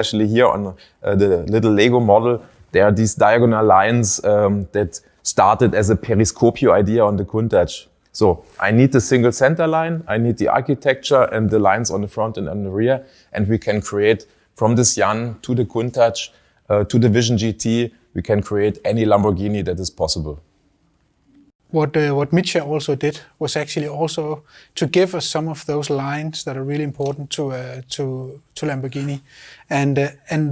Especially here on the little Lego model, there are these diagonal lines that started as a periscopio idea on the Countach. So I need the single center line, I need the architecture and the lines on the front and on the rear, and we can create from the Sián to the Countach to the Vision GT, we can create any Lamborghini that is possible. What Mitja also did was actually also to give us some of those lines that are really important to Lamborghini, and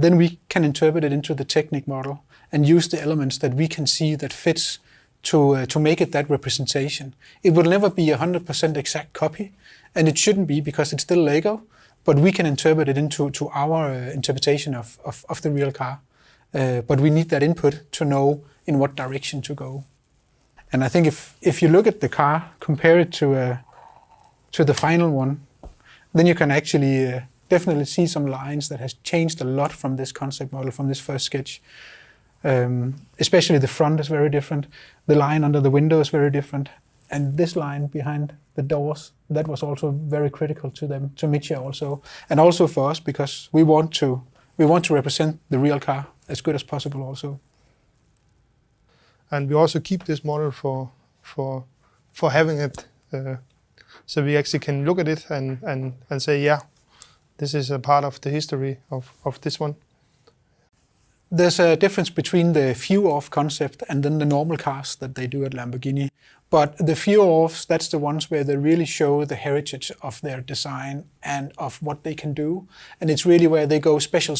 then we can interpret it into the Technic model and use the elements that we can see that fits to make it that representation. It will never be 100% exact copy, and it shouldn't be because it's still Lego, but we can interpret it into our interpretation of the real car. But we need that input to know in what direction to go. And I think if you look at the car, compare it to the final one, then you can actually definitely see some lines that has changed a lot from this concept model, from this first sketch. Especially the front is very different. The line under the window is very different. And this line behind the doors, that was also very critical to them, to Mitja also. And also for us, because we want to represent the real car as good as possible also. And we also keep this model for having it, so we actually can look at it and say, yeah, this is a part of the history of this one. There's a difference between the few-off concept and then the normal cars that they do at Lamborghini. But the few-offs, that's the ones where they really show the heritage of their design and of what they can do. And it's really where they go special.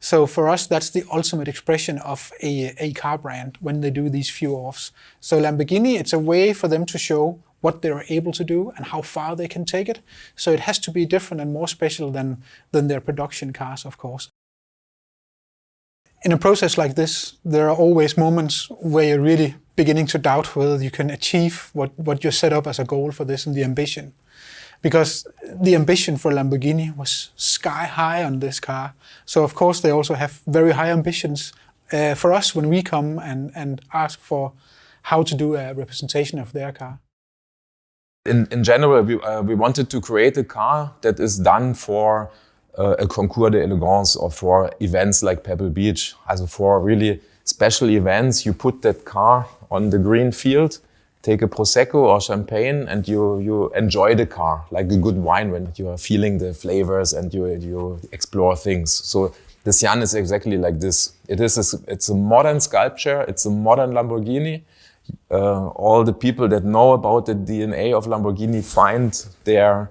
So for us, that's the ultimate expression of a car brand when they do these few-offs. So Lamborghini, it's a way for them to show what they're able to do and how far they can take it. So it has to be different and more special than their production cars, of course. In a process like this, there are always moments where you're really beginning to doubt whether you can achieve what you set up as a goal for this and the ambition. Because the ambition for Lamborghini was sky high on this car. So of course they also have very high ambitions for us when we come and ask for how to do a representation of their car. In general, we wanted to create a car that is done for a concours d'élégance or for events like Pebble Beach. Also for really special events, you put that car on the green field, take a Prosecco or champagne, and you enjoy the car like a good wine when you are feeling the flavors and you explore things. So the Sián is exactly like this. It's a modern sculpture, it's a modern Lamborghini. All the people that know about the DNA of Lamborghini find their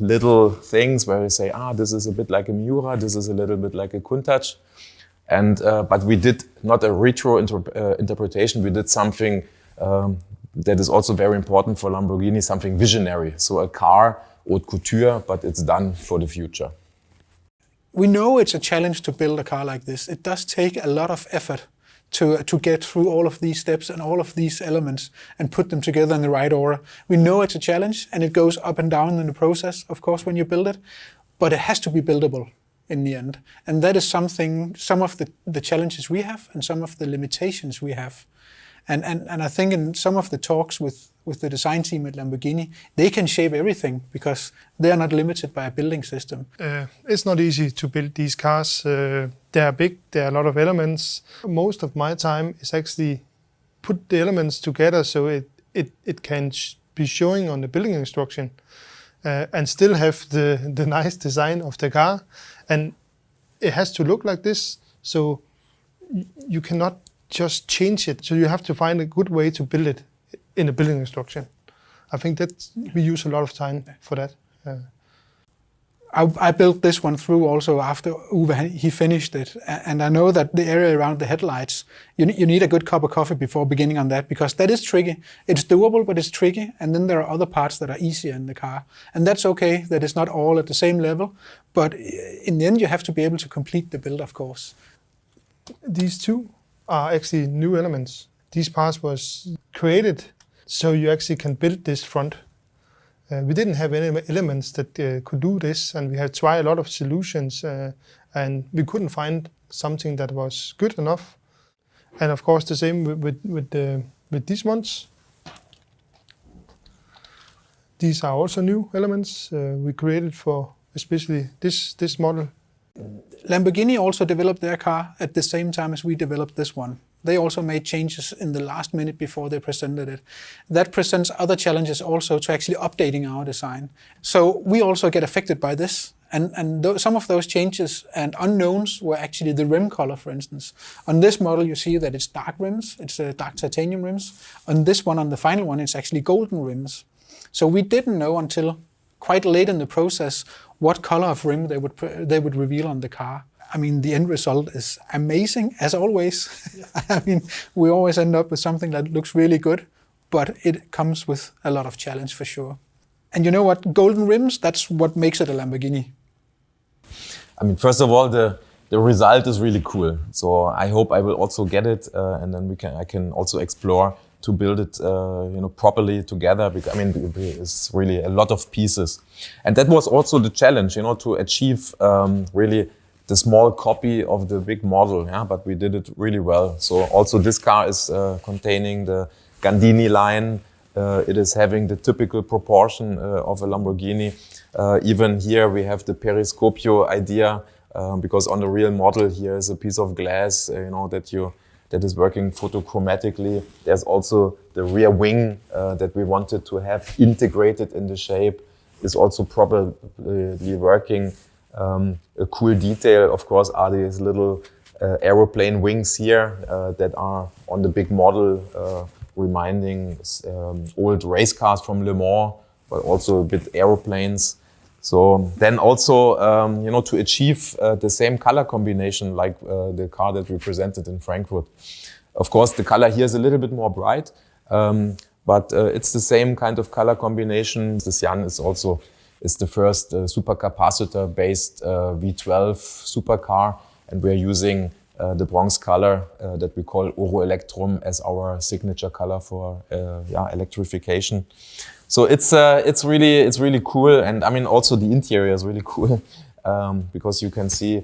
little things where we say, this is a bit like a Miura, this is a little bit like a Countach. And but we did not a retro interpretation, we did something that is also very important for Lamborghini, something visionary. So a car, haute couture, but it's done for the future. We know it's a challenge to build a car like this. It does take a lot of effort to get through all of these steps and all of these elements and put them together in the right order. We know it's a challenge and it goes up and down in the process, of course, when you build it, but it has to be buildable in the end. And that is something, some of the challenges we have and some of the limitations we have. And I think in some of the talks with the design team at Lamborghini, they can shape everything because they are not limited by a building system. It's not easy to build these cars. They are big, there are a lot of elements. Most of my time is actually put the elements together so it can be showing on the building instruction and still have the nice design of the car. And it has to look like this, so you cannot just change it. So you have to find a good way to build it in the building instruction. I think that we use a lot of time for that. I built this one through also after Uwe, he finished it. And I know that the area around the headlights, you need a good cup of coffee before beginning on that, because that is tricky. It's doable, but it's tricky. And then there are other parts that are easier in the car. And that's okay, that it's not all at the same level. But in the end, you have to be able to complete the build, of course. These two are actually new elements. These parts was created so you actually can build this front. We didn't have any elements that could do this, and we had tried a lot of solutions, and we couldn't find something that was good enough. And of course, the same with these ones. These are also new elements we created for especially this model. Lamborghini also developed their car at the same time as we developed this one. They also made changes in the last minute before they presented it. That presents other challenges also to actually updating our design. So we also get affected by this. And some of those changes and unknowns were actually the rim color, for instance. On this model, you see that it's dark rims, it's dark titanium rims. On this one, on the final one, it's actually golden rims. So we didn't know until quite late in the process what color of rim they would reveal on the car. I mean, the end result is amazing, as always. I mean, we always end up with something that looks really good, but it comes with a lot of challenge for sure. And you know what? Golden rims, that's what makes it a Lamborghini. I mean, first of all, the result is really cool. So I hope I will also get it, and then I can also explore to build it, properly together. Because I mean, it's really a lot of pieces, and that was also the challenge, to achieve really the small copy of the big model. Yeah, but we did it really well. So also this car is containing the Gandini line. It is having the typical proportion of a Lamborghini. Even here we have the periscopio idea, because on the real model here is a piece of glass, that is working photochromatically. There's also the rear wing that we wanted to have integrated in the shape, is also probably working. A cool detail, of course, are these little aeroplane wings here that are on the big model, reminding old race cars from Le Mans, but also a bit aeroplanes. So then also, to achieve the same color combination like the car that we presented in Frankfurt. Of course, the color here is a little bit more bright, but it's the same kind of color combination. The Sián is the first supercapacitor-based V12 supercar, and we're using the bronze color that we call Oro Electrum as our signature color for electrification. So it's really cool, and I mean also the interior is really cool because you can see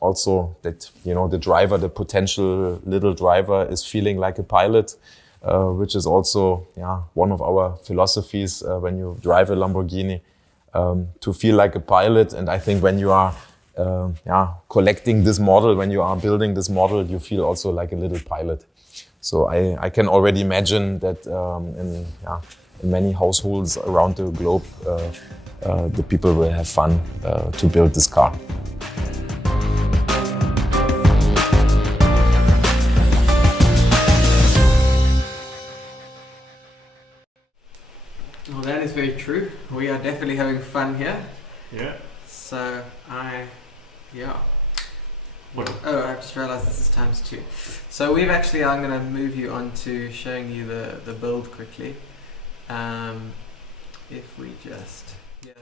also that the driver, the potential little driver, is feeling like a pilot, which is also one of our philosophies when you drive a Lamborghini, to feel like a pilot. And I think when you are collecting this model, when you are building this model, you feel also like a little pilot. So I can already imagine that in many households around the globe, the people will have fun to build this car. Well, that is very true. We are definitely having fun here. Yeah. So What? Oh, I just realized this is ×2. So I'm going to move you on to showing you the build quickly.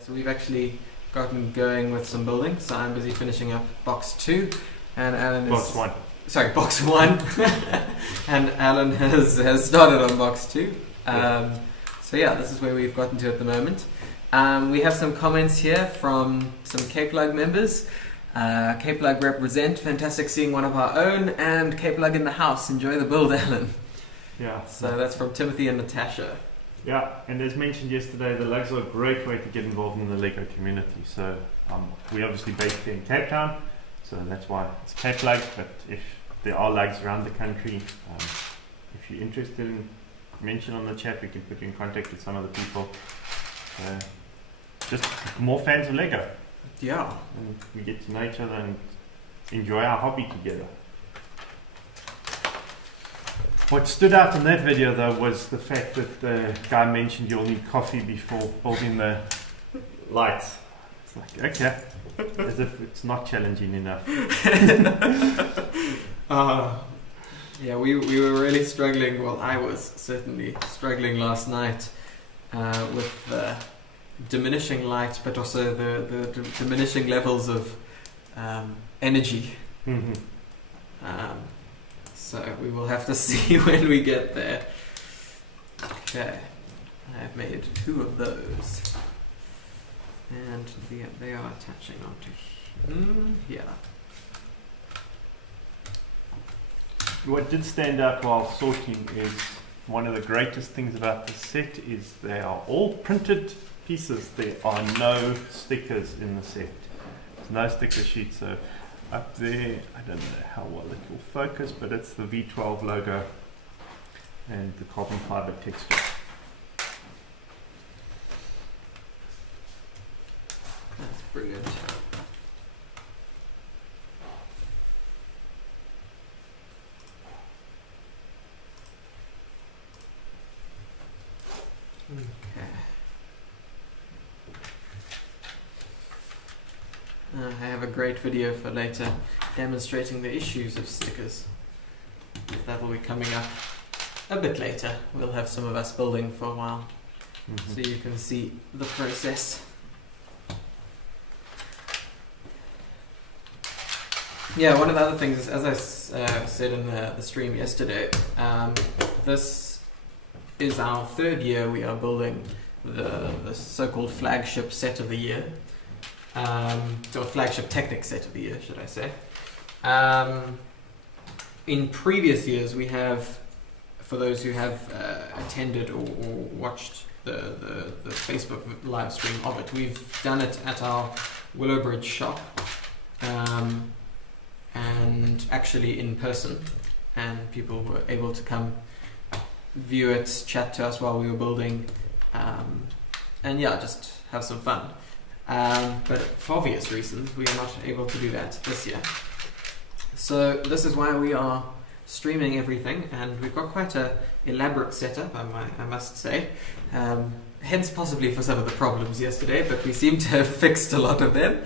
So we've actually gotten going with some building. So I'm busy finishing up box 2, and Alan is... Box 1. Sorry, box 1. And Alan has started on box 2. So this is where we've gotten to at the moment. We have some comments here from some CapeLUG members. CapeLUG represent, fantastic seeing one of our own, and CapeLUG in the house, enjoy the build, Alan. Yeah. So that's from Timothy and Natasha. Yeah, and as mentioned yesterday, the lugs are a great way to get involved in the LEGO community. So we're obviously based here in Cape Town, so that's why it's CapeLUG, but if there are lugs around the country, if you're interested in, mention on the chat, we can put you in contact with some of the people. Just more fans of LEGO. Yeah. And we get to know each other and enjoy our hobby together. What stood out in that video though was the fact that the guy mentioned you'll need coffee before building the lights. It's like, okay, as if it's not challenging enough. We were really struggling, well I was certainly struggling last night with the diminishing light, but also the diminishing levels of energy. Mm-hmm. So we will have to see when we get there. Okay, I have made 2 of those, and they are attaching onto here. What did stand out while sorting is one of the greatest things about the set is they are all printed pieces. There are no stickers in the set. no sticker sheet. So up there, I don't know how well it will focus, but it's the V12 logo and the carbon fiber texture. That's brilliant. Okay. I have a great video for later demonstrating the issues of stickers. That will be coming up a bit later. We'll have some of us building for a while, so you can see the process. Yeah, one of the other things is, as I said in the stream yesterday, this is our third year we are building the so-called flagship set of the year, or flagship Technic set of the year, should I say. In previous years, we have, for those who have attended or watched the Facebook live stream of it, we've done it at our Willowbridge shop, and actually in person, and people were able to come view it, chat to us while we were building, and yeah, just have some fun. But for obvious reasons, we are not able to do that this year. So this is why we are streaming everything, and we've got quite a elaborate setup, I must say. Hence possibly for some of the problems yesterday, but we seem to have fixed a lot of them.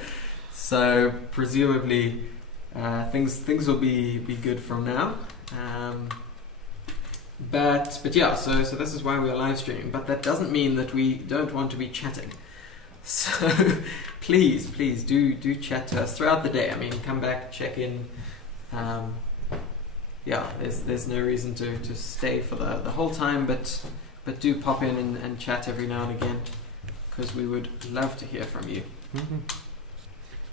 So presumably things will be good from now. But yeah, so this is why we are live streaming. But that doesn't mean that we don't want to be chatting. So please do chat to us throughout the day. I mean, come back, check in. Yeah, there's no reason to stay for the whole time, but do pop in and chat every now and again, because we would love to hear from you.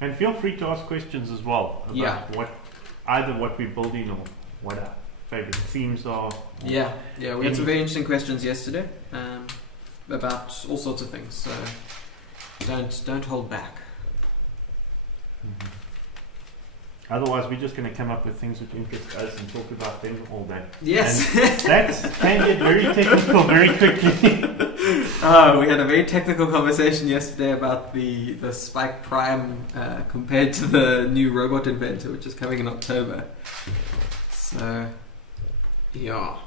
And feel free to ask questions as well about either what we're building or what our favorite themes are. Yeah, we had some very interesting questions yesterday about all sorts of things. So don't hold back. Otherwise, we're just going to come up with things which interest us and talk about them all day. Yes. And that can get very technical very quickly. We had a very technical conversation yesterday about the Spike Prime compared to the new Robot Inventor, which is coming in October. So, yeah.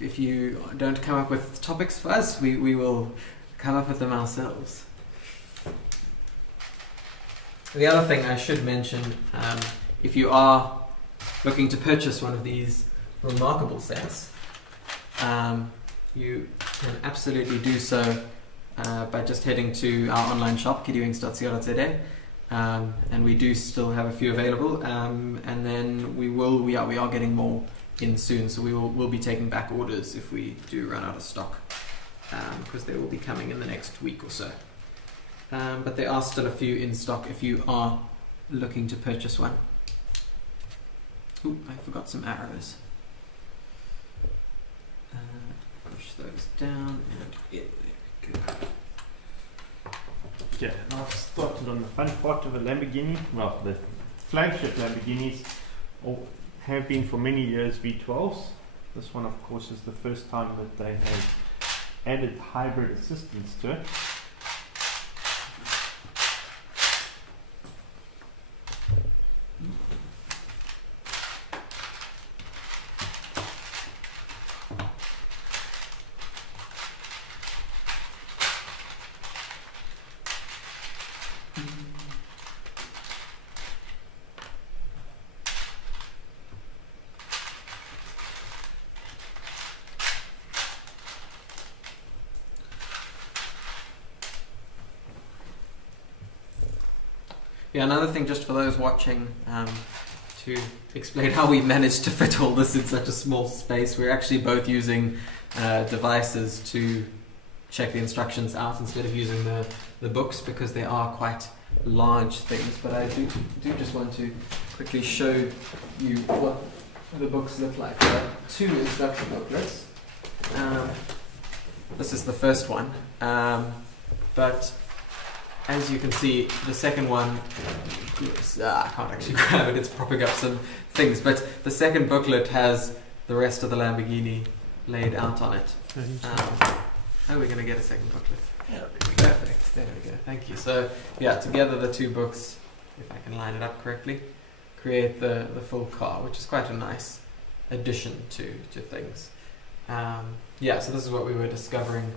If you don't come up with topics for us, we will come up with them ourselves. The other thing I should mention, if you are looking to purchase one of these remarkable sets, you can absolutely do so by just heading to our online shop, kiddywings.co.za, and we do still have a few available, and then we are getting more in soon, so we'll be taking back orders if we do run out of stock, because they will be coming in the next week or so. But there are still a few in stock if you are looking to purchase one. Ooh, I forgot some arrows. Push those down and there we go. Yeah, I've started on the fun part of a Lamborghini. Well, the flagship Lamborghinis have been for many years V12s. This one, of course, is the first time that they have added hybrid assistance to it. Yeah, another thing just for those watching, to explain how we managed to fit all this in such a small space. We're actually both using devices to check the instructions out instead of using the books, because they are quite large things. But I do just want to quickly show you what the books look like. There are two instruction booklets. This is the first one, but as you can see, the second one, I can't actually grab it, it's propping up some things, but the second booklet has the rest of the Lamborghini laid out on it. We're going to get a second booklet. Perfect, there we go, thank you. So yeah, together the two books, if I can line it up correctly, create the full car, which is quite a nice addition to things. Yeah, so this is what we were discovering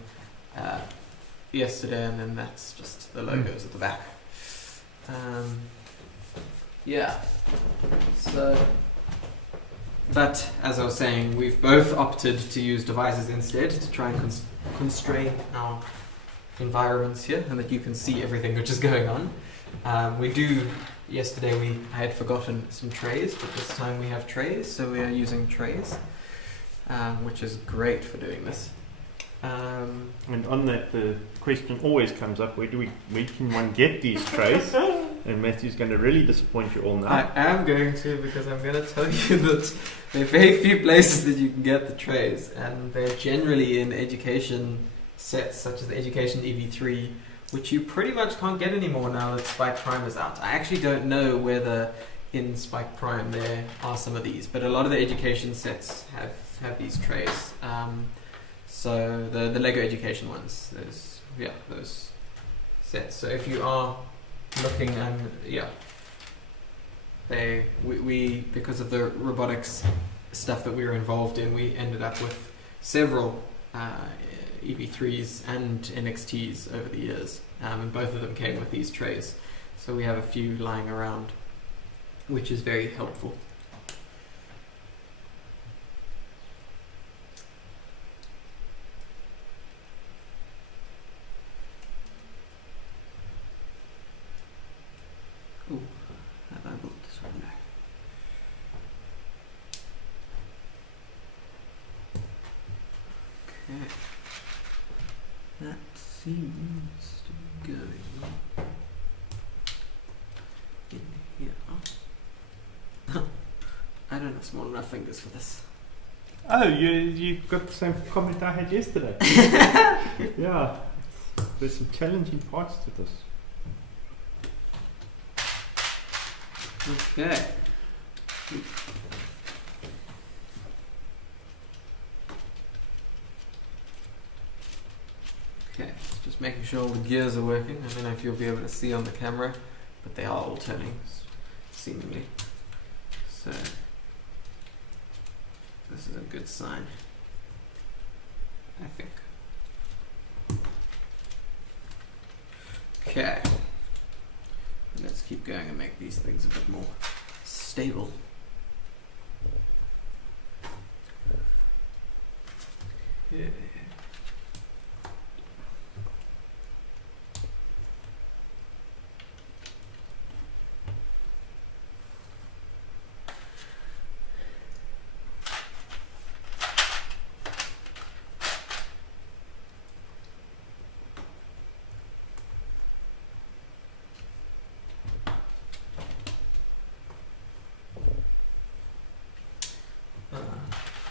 yesterday, and then that's just the logos at the back. Yeah, so, but as I was saying, we've both opted to use devices instead to try and constrain our environments here, and that you can see everything which is going on. Yesterday I had forgotten some trays, but this time we have trays, so we are using trays, which is great for doing this. And on that, the question always comes up: where can one get these trays? And Matthew's going to really disappoint you all now. I am going to, because I'm going to tell you that there are very few places that you can get the trays, and they're generally in education sets, such as the Education EV3, which you pretty much can't get anymore now that Spike Prime is out. I actually don't know whether in Spike Prime there are some of these, but a lot of the education sets have these trays. So the LEGO Education ones, those sets. So if you are looking, we because of the robotics stuff that we were involved in, we ended up with several EV3s and NXTs over the years, and both of them came with these trays. So we have a few lying around, which is very helpful. Ooh, have I got this one back? Okay. That seems to be going in here. I don't have small enough fingers for this. Oh, you got the same comment I had yesterday. Yeah, there's some challenging parts to this. Okay. Okay, just making sure all the gears are working. I don't know if you'll be able to see on the camera, but they are all turning, seemingly. So, this is a good sign, I think. Okay. Let's keep going and make these things a bit more stable. Yeah.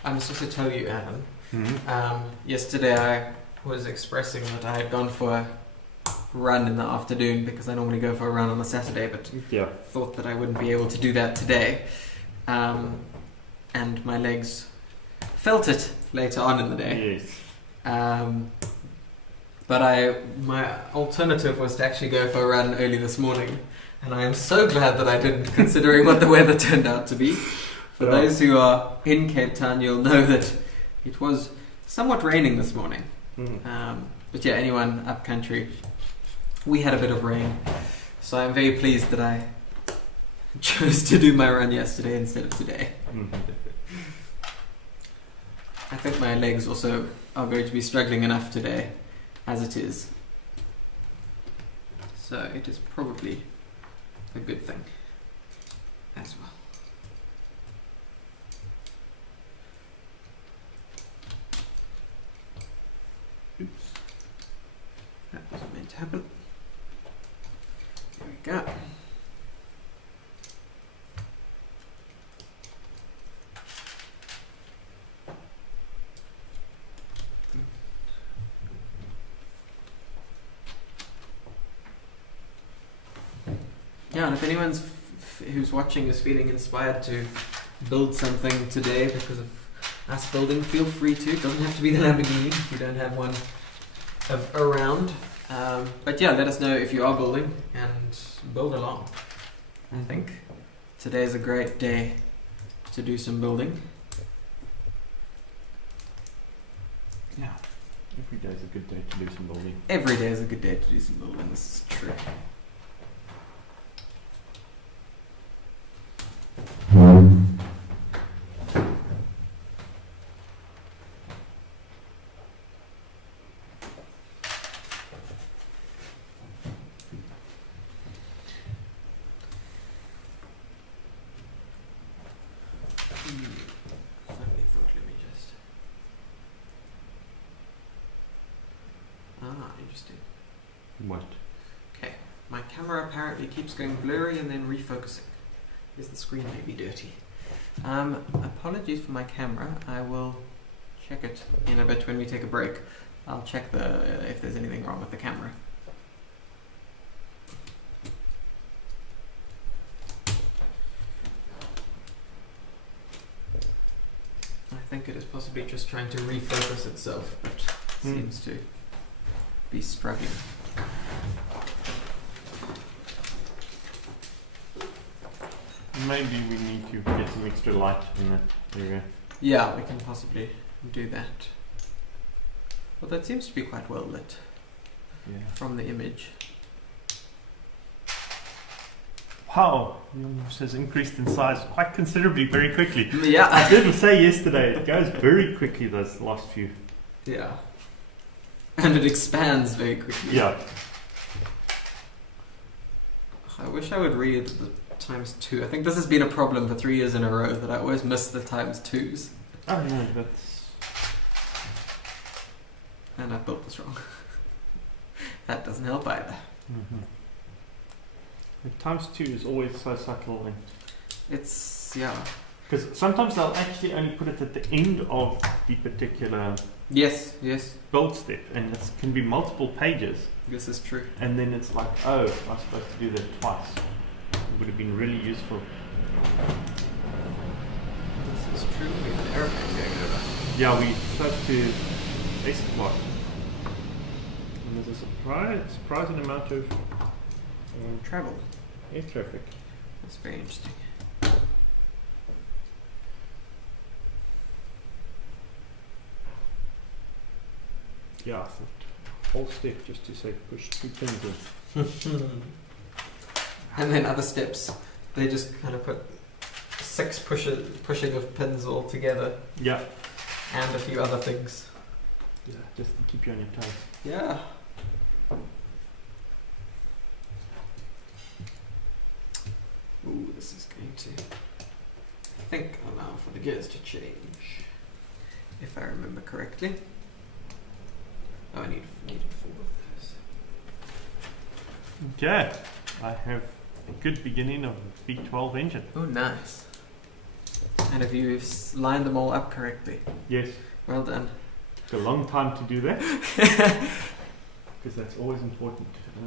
I'm supposed to tell you, Alan. Yesterday I was expressing that I had gone for a run in the afternoon because I normally go for a run on a Saturday, but thought that I wouldn't be able to do that today. And my legs felt it later on in the day. Yes. But my alternative was to actually go for a run early this morning, and I am so glad that I didn't, considering what the weather turned out to be. For those who are in Cape Town, you'll know that it was somewhat raining this morning. But yeah, anyone up country, we had a bit of rain. So I'm very pleased that I chose to do my run yesterday instead of today. I think my legs also are going to be struggling enough today as it is. So it is probably a good thing as well. Oops. That wasn't meant to happen. There we go. Yeah, and if anyone's who's watching is feeling inspired to build something today because of us building, feel free to. It doesn't have to be the Lamborghini if you don't have one around. But yeah, let us know if you are building and build along. I think today's a great day to do some building. Yeah. Every day is a good day to do some building. Every day is a good day to do some building, this is true. Interesting. What? Okay, my camera apparently keeps going blurry and then refocusing. Because the screen may be dirty. Apologies for my camera. I will check it in a bit when we take a break. I'll check if there's anything wrong with the camera. I think it is possibly just trying to refocus itself, but seems to be struggling. Maybe we need to get some extra light in that area. Yeah, we can possibly do that. Well, that seems to be quite well lit from the image. Wow, yours has increased in size quite considerably very quickly. Yeah. I didn't say yesterday, it goes very quickly those last few. Yeah. And it expands very quickly. Yeah. I wish I would read the ×2. I think this has been a problem for 3 years in a row that I always miss the ×2s. Oh no, that's... And I've built this wrong. That doesn't help either. The ×2 is always so subtle. And It's, yeah. because sometimes they'll actually only put it at the end of the particular Yes, yes. build step, and it can be multiple pages. This is true. And then it's like, oh, I was supposed to do that twice. It would have been really useful. This is true. We have an airplane going over. Yeah, we supposed to export. And there's a surprising amount of Travel. air traffic. That's very interesting. Yeah, I thought whole step just to say push 2 pins in. And then other steps, they just kind of put 6 pushing of pins all together. Yeah. And a few other things. Yeah, just to keep you on your toes. Yeah. Ooh, this is going to, I think, allow for the gears to change. If I remember correctly. Oh, I needed 4 of those. Okay, I have a good beginning of a V12 engine. Oh, nice. And have you lined them all up correctly? Yes. Well done. Took a long time to do that. Because that's always important. I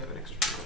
have an extra box.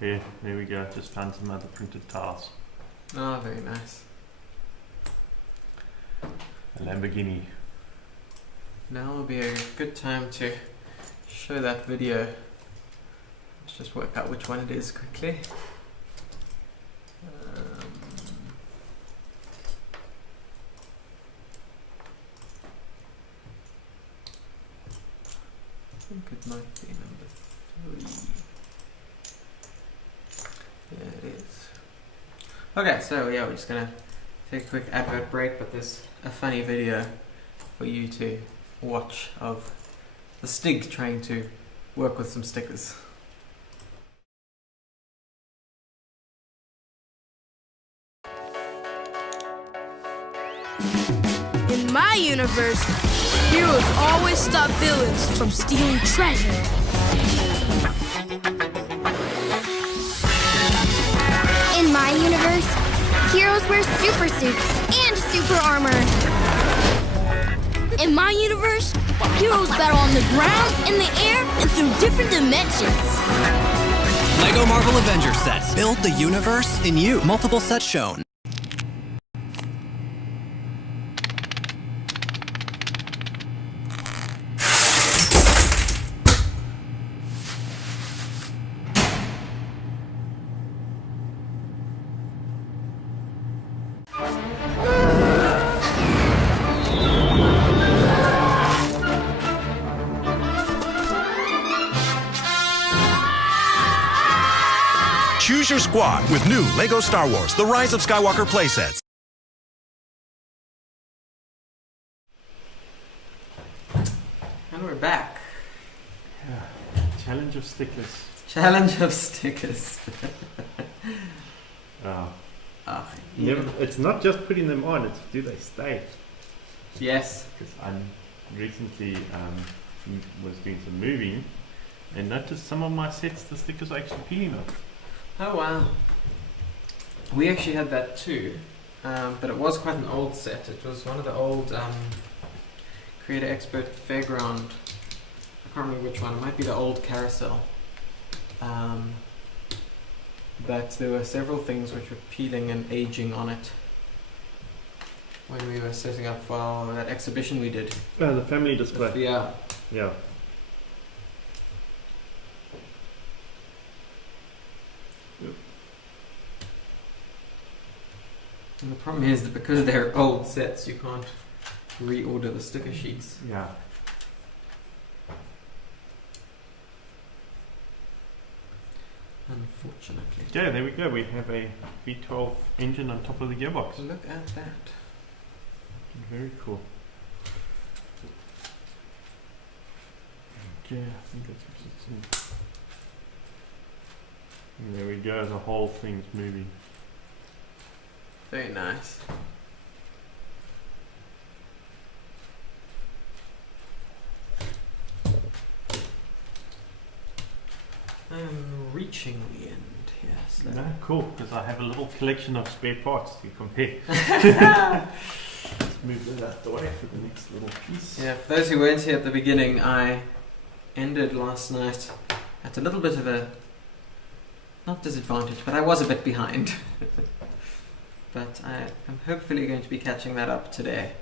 Here, there we go. Just found some other printed tiles. Oh, very nice. A Lamborghini. Now will be a good time to show that video. Let's just work out which one it is quickly. I think it might be number 3. There it is. Okay, so yeah, we're just gonna take a quick advert break, but there's a funny video for you to watch of the Stig trying to work with some stickers. In my universe, heroes always stop villains from stealing treasure. In my universe, heroes wear super suits and super armor. In my universe, heroes battle on the ground, in the air, and through different dimensions. LEGO Marvel Avengers sets. Build the universe in you. Multiple sets shown. Choose your squad with new LEGO Star Wars: The Rise of Skywalker playsets. And we're back. Challenge of stickers. Challenge of stickers. It's not just putting them on, it's do they stay? Yes. Because I recently was doing some moving and noticed some of my sets, the stickers are actually peeling off. Oh wow. We actually had that too, but it was quite an old set. It was one of the old Creator Expert Fairground. I can't remember which one. It might be the old Carousel. But there were several things which were peeling and aging on it when we were setting up for that exhibition we did. The family display. Yeah. Yeah. And the problem is that because they're old sets, you can't reorder the sticker sheets. Yeah. Unfortunately. Yeah, there we go. We have a V12 engine on top of the gearbox. Look at that. Very cool. Okay, I think that's what it's in. And there we go. The whole thing's moving. Very nice. I'm reaching the end here. So. No, cool, because I have a little collection of spare parts to compare. Let's move that out the way for the next little piece. Yeah, for those who weren't here at the beginning, I ended last night at a little bit of a, not disadvantage, but I was a bit behind. But I am hopefully going to be catching that up today.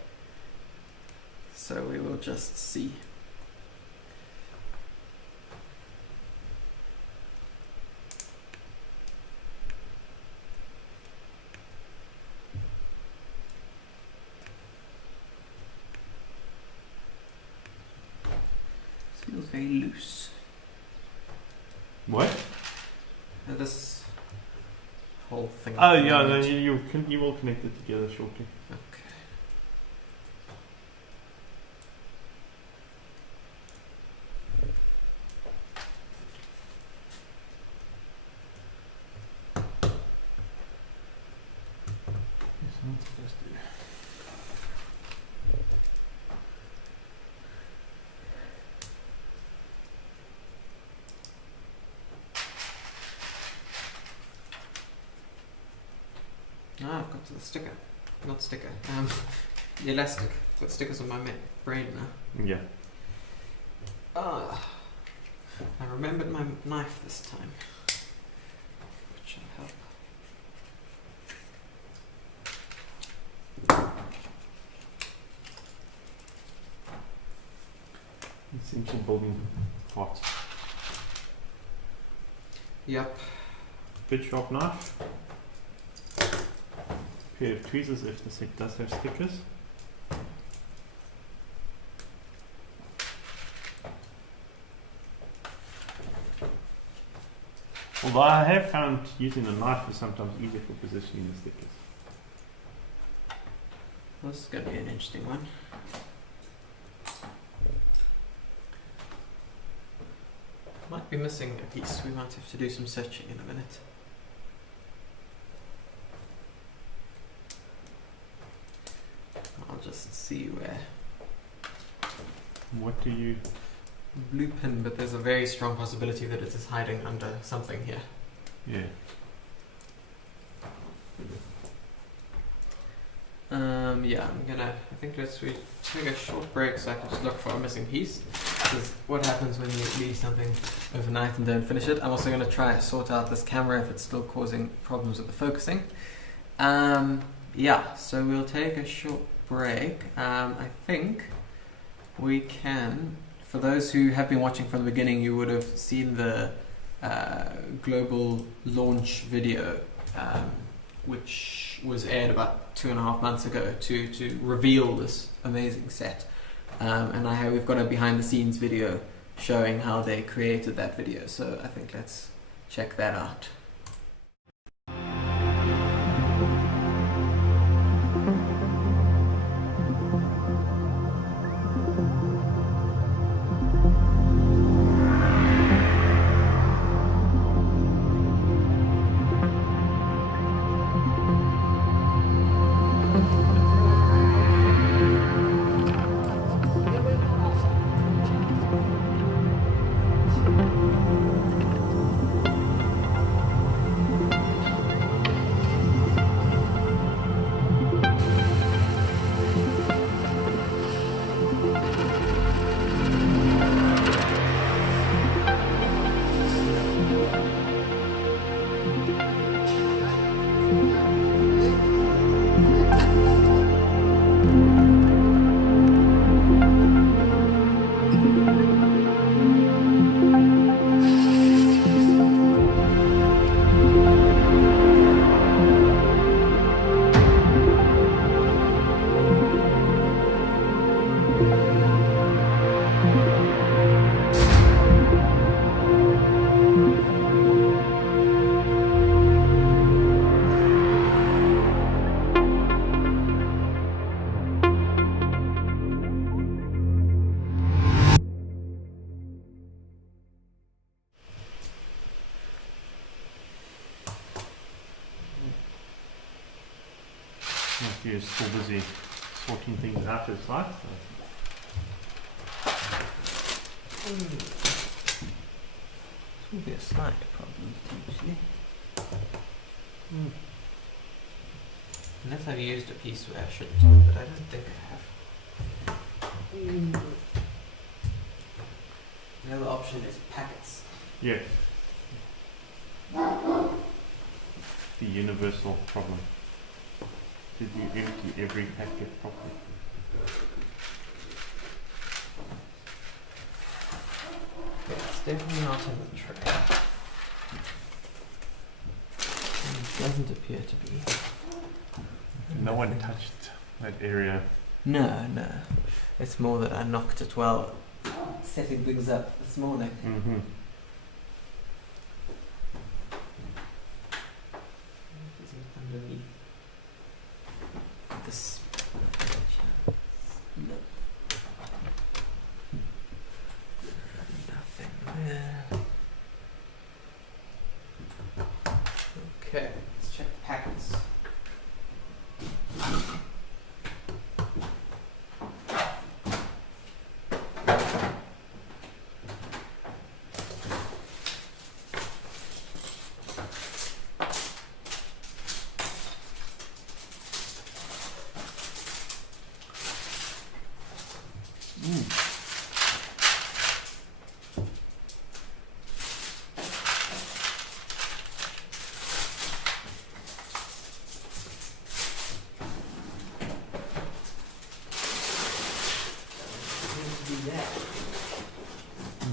So we will just see. Feels very loose. What? This whole thing. Oh yeah, then you will connect it together shortly. Okay. Yes, I'm supposed to. Ah, I've got to the sticker. Not sticker. The elastic. I've got stickers on my brain now. Yeah. Ah. I remembered my knife this time. Which will help. Essential building parts. Yep. Good sharp knife. Pair of tweezers if the set does have stickers. Although I have found using a knife is sometimes easier for positioning the stickers. This is going to be an interesting one. Might be missing a piece. We might have to do some searching in a minute. I'll just see where. What do you... Blue pin, but there's a very strong possibility that it is hiding under something here. Yeah. Yeah, I think let's take a short break so I can just look for a missing piece. Because what happens when you leave something overnight and don't finish it? I'm also going to try and sort out this camera if it's still causing problems with the focusing. Yeah, so we'll take a short break. I think we can, for those who have been watching from the beginning, you would have seen the global launch video, which was aired about 2.5 months ago to reveal this amazing set. And we've got a behind the scenes video showing how they created that video. So I think let's check that out. Matthew is still busy sorting things out his site. So. This will be a slight problem potentially. Unless I've used a piece where I shouldn't have, but I don't think I have. The other option is packets. Yes. The universal problem. Did you empty every packet properly? Yeah, it's definitely not in the tray. It doesn't appear to be. No one touched that area. No. It's more that I knocked it while setting things up this morning. Mm-hmm. Underneath this. No. Nothing there. Okay, let's check the packets.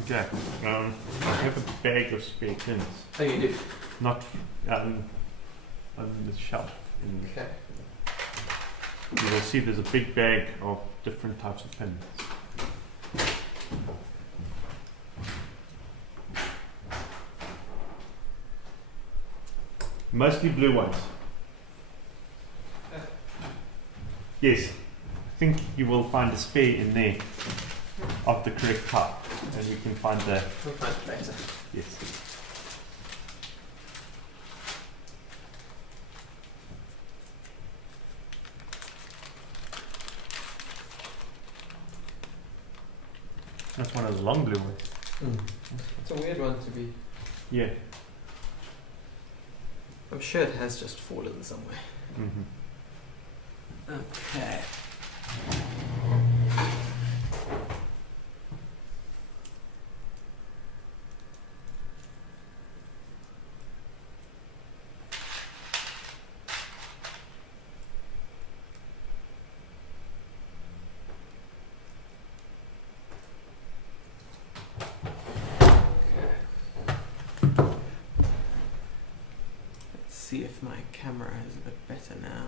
Okay. I have a bag of spare tins. Oh, you do? Not on the shelf. Okay. You will see there's a big bag of different types of pins. Mostly blue ones. Yes, I think you will find a spare in there of the correct type, and we can find the. We'll find it later. Yes. That's one of the long blue ones. It's a weird one to be. Yeah. I'm sure it has just fallen somewhere. Okay. See if my camera is a bit better now.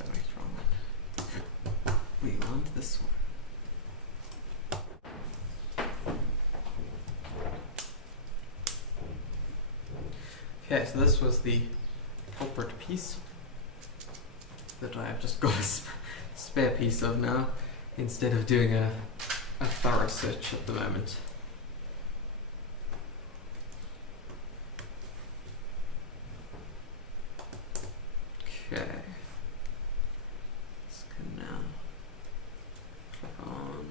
Oh, wait, wrong one. We want this one. Okay, so this was the culprit piece that I've just got a spare piece of now, instead of doing a thorough search at the moment. Okay. This can now click on.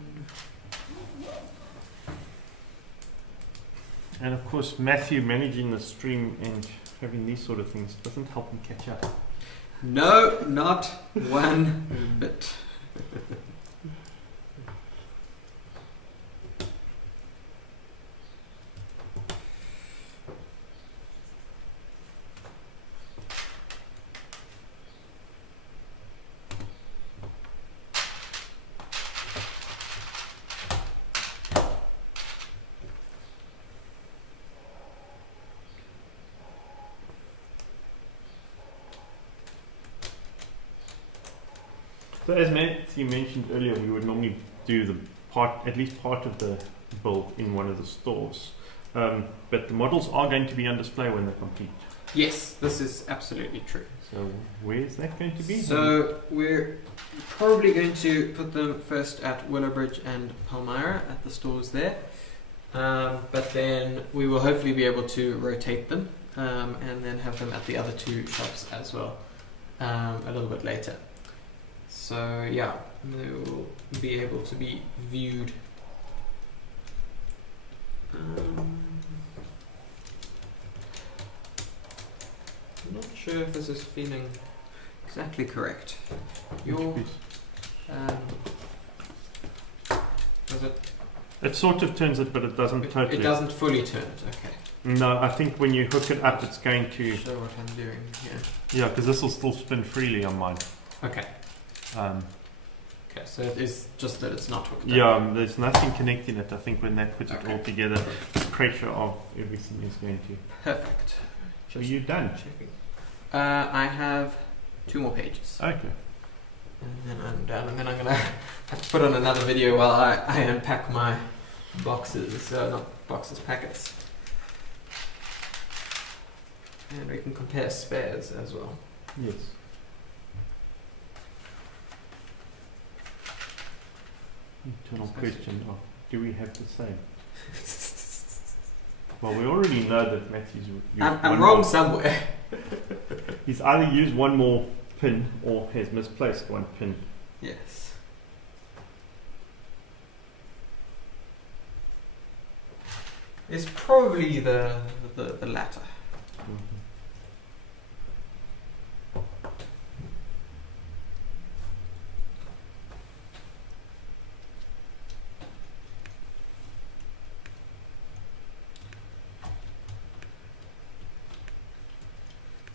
And of course, Matthew managing the stream and having these sort of things doesn't help him catch up. No, not one bit. So as Matthew mentioned earlier, we would normally do the at least part of the build in one of the stores. But the models are going to be on display when they're complete. Yes, this is absolutely true. So where is that going to be? So we're probably going to put them first at Willowbridge and Palmyra at the stores there. But then we will hopefully be able to rotate them and then have them at the other two shops as well a little bit later. So yeah, they will be able to be viewed. I'm not sure if this is feeling exactly correct. Your does it? It sort of turns it, but it doesn't totally. It doesn't fully turn it. Okay. No, I think when you hook it up, it's going to show what I'm doing. Yeah. Yeah, because this will still spin freely on mine. Okay. Okay, so it is just that it's not hooked up. Yeah, there's nothing connecting it. I think when that puts it all together, the pressure of everything is going to. Perfect. So you're done? Checking. I have 2 more pages. Okay. And then I'm done, and then I'm gonna have to put on another video while I unpack my boxes, not boxes, packets. And we can compare spares as well. Yes. Internal question of, do we have the same? Well, we already know that Matthew's used I'm wrong somewhere. He's either used one more pin or has misplaced one pin. Yes. It's probably the latter.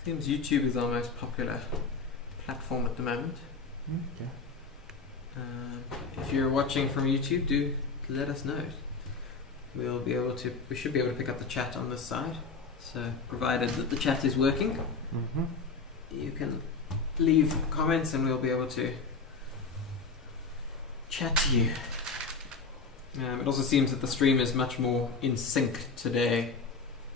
Seems YouTube is our most popular platform at the moment. Okay. If you're watching from YouTube, do let us know. We should be able to pick up the chat on this side. So, provided that the chat is working, you can leave comments and we'll be able to chat to you. It also seems that the stream is much more in sync today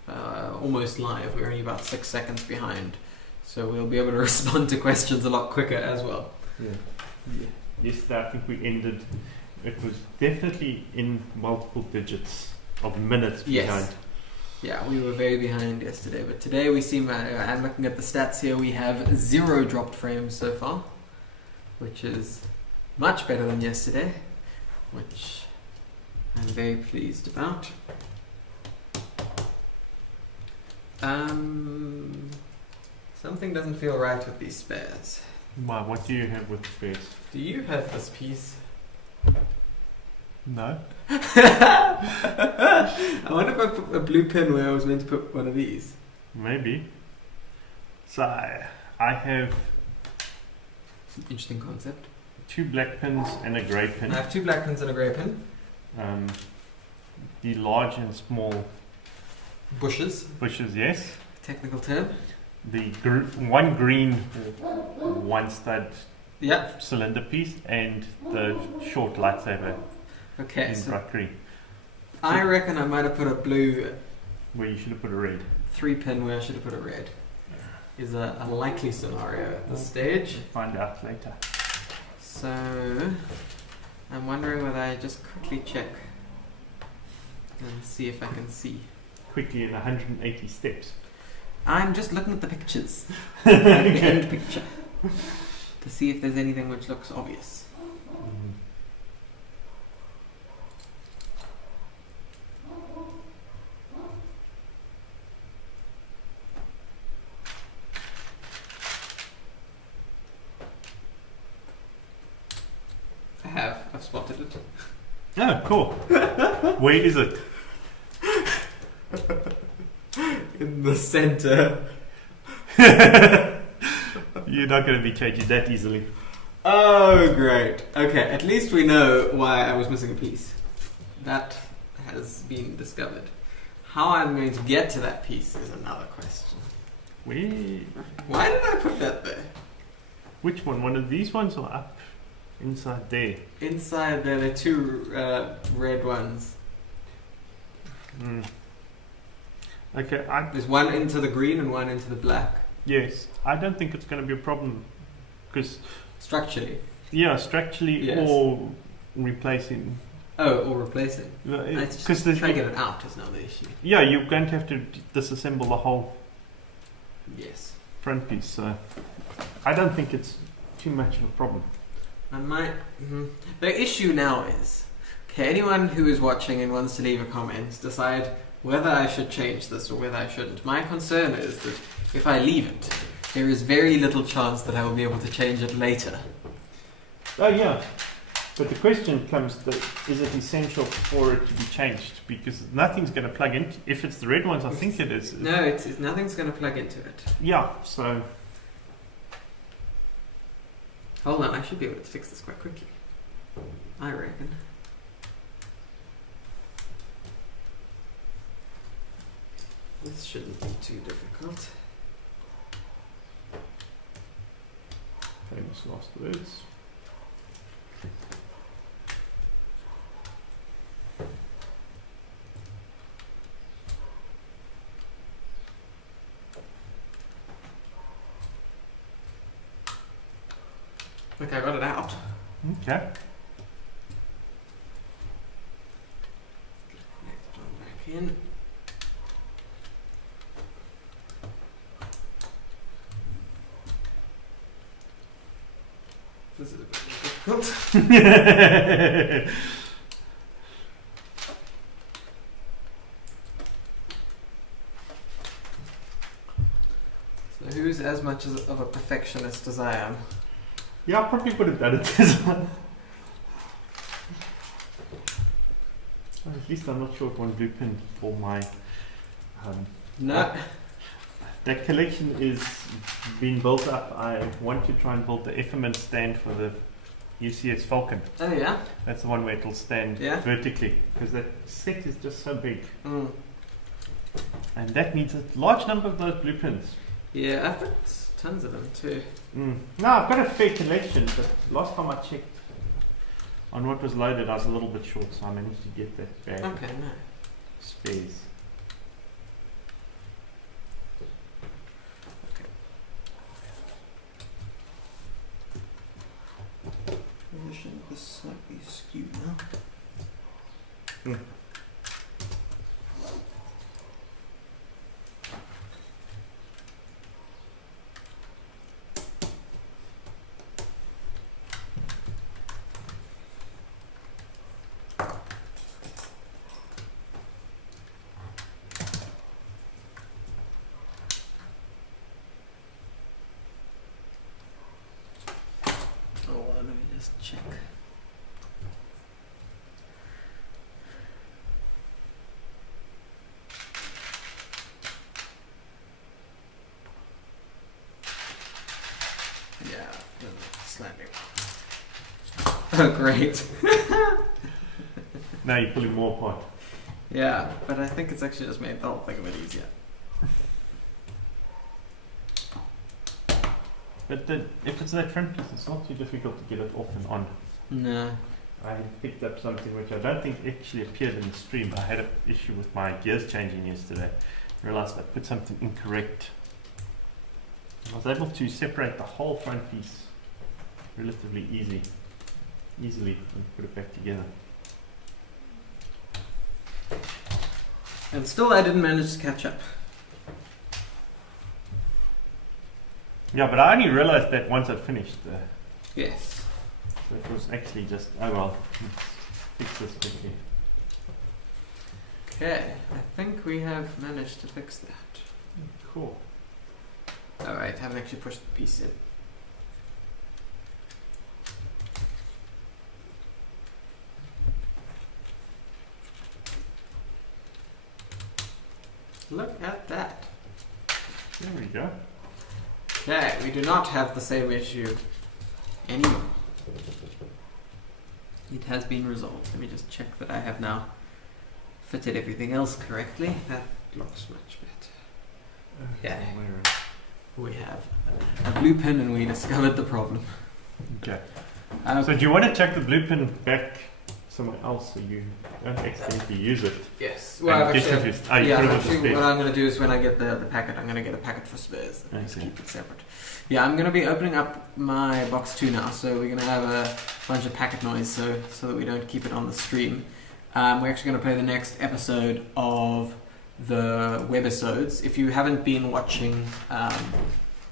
almost live. We're only about 6 seconds behind, so we'll be able to respond to questions a lot quicker as well. Yeah. Yesterday, I think we ended. It was definitely in multiple digits of minutes behind. Yeah, we were very behind yesterday, but today we seem. I'm looking at the stats here. We have 0 dropped frames so far, which is much better than yesterday, which I'm very pleased about. Something doesn't feel right with these spares. Wow, what do you have with spares? Do you have this piece? No. I wonder if I put a blue pin where I was meant to put one of these. Maybe. So I have It's an interesting concept. 2 black pins and a grey pin. I have 2 black pins and a grey pin. The large and small Bushes. bushes, yes. Technical term. The one green, one stud Yeah. cylinder piece, and the short lightsaber Okay. in So bright green. I reckon I might have put a blue Where you should have put a red. 3 pin where I should have put a red. Is a likely scenario at this stage. Find out later. So I'm wondering whether I just quickly check and see if I can see. Quickly in 180 steps. I'm just looking at the pictures. The end picture. To see if there's anything which looks obvious. I've spotted it. Oh, cool. Where is it? In the center. You're not going to be changing that easily. Oh, great. Okay, at least we know why I was missing a piece. That has been discovered. How I'm going to get to that piece is another question. Why did I put that there? Which one? One of these ones or up inside there? Inside there are 2 red ones. Okay, There's one into the green and one into the black. yes, I don't think it's going to be a problem because Structurally. yeah, structurally Yes. or replacing. Oh, or replacing. It's Because just trying to get it out is now the issue. yeah, you're going to have to disassemble the whole Yes. front piece. So I don't think it's too much of a problem. I might. The issue now is, okay, anyone who is watching and wants to leave a comment, decide whether I should change this or whether I shouldn't. My concern is that if I leave it, there is very little chance that I will be able to change it later. Oh yeah, but the question comes: is it essential for it to be changed? Because nothing's going to plug in. If it's the red ones, I think it is. No, it's nothing's going to plug into it. Yeah. So Hold on, I should be able to fix this quite quickly. I reckon. This shouldn't be too difficult. famous last words. Okay, I got it out. Okay. Next one back in. This is a bit more difficult. So who's as much of a perfectionist as I am? Yeah, I probably would have done it as well. At least I'm not short one blue pin for my... No. That collection is being built up. I want to try and build the FMN stand for the UCS Falcon. Oh yeah? That's the one where it'll stand vertically, because that set is just so big. Mm. And that needs a large number of those blue pins. Yeah, I've got tons of them too. No, I've got a fair collection, but last time I checked on what was loaded, I was a little bit short, so I managed to get that bag. Okay, no. Spares. this slightly askew now. Let me just check. Yeah, slightly. Oh, great. Now you're pulling more apart. Yeah, but I think it's actually just made the whole thing a bit easier. But if it's that front piece, it's not too difficult to get it off and on. No. I picked up something which I don't think actually appeared in the stream. I had an issue with my gears changing yesterday. I realized I put something incorrect. I was able to separate the whole front piece relatively easily and put it back together. And still I didn't manage to catch up. Yeah, but I only realized that once I'd finished. Yes. So it was actually just, oh well, let's fix this quickly. Okay, I think we have managed to fix that. Cool. Alright, haven't actually pushed the piece in. Look at that. There we go. Okay, we do not have the same issue anymore. It has been resolved. Let me just check that I have now fitted everything else correctly. That looks much better. Okay. We have a blue pin and we discovered the problem. Okay. So do you want to check the blue pin back somewhere else so you don't accidentally use it? Yes. Well, actually, actually, what I'm going to do is when I get the packet, I'm going to get a packet for spares and just keep it separate. Yeah, I'm going to be opening up my box 2 now, so we're going to have a bunch of packet noise so that we don't keep it on the stream. We're actually going to play the next episode of the webisodes. If you haven't been watching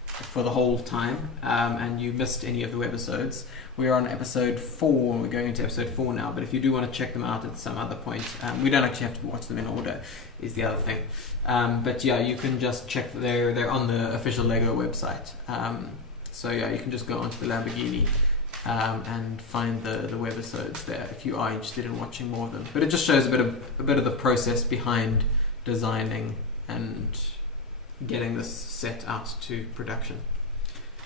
for the whole time and you missed any of the webisodes, we're on episode 4. We're going into episode 4 now, but if you do want to check them out at some other point, we don't actually have to watch them in order, is the other thing. But yeah, you can just check, they're on the official LEGO website. So yeah, you can just go onto the Lamborghini and find the webisodes there if you are interested in watching more of them. But it just shows a bit of the process behind designing and getting this set out to production.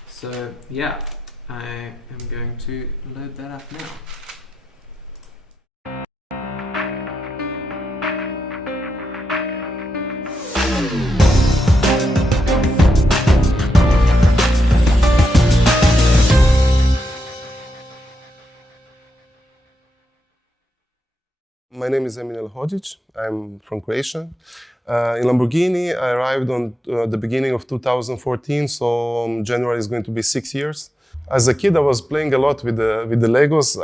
So yeah, I am going to load that up now. My name is Emil Hodzic. I'm from Croatia. In Lamborghini, I arrived on the beginning of 2014, so January is going to be 6 years. As a kid, I was playing a lot with the Legos.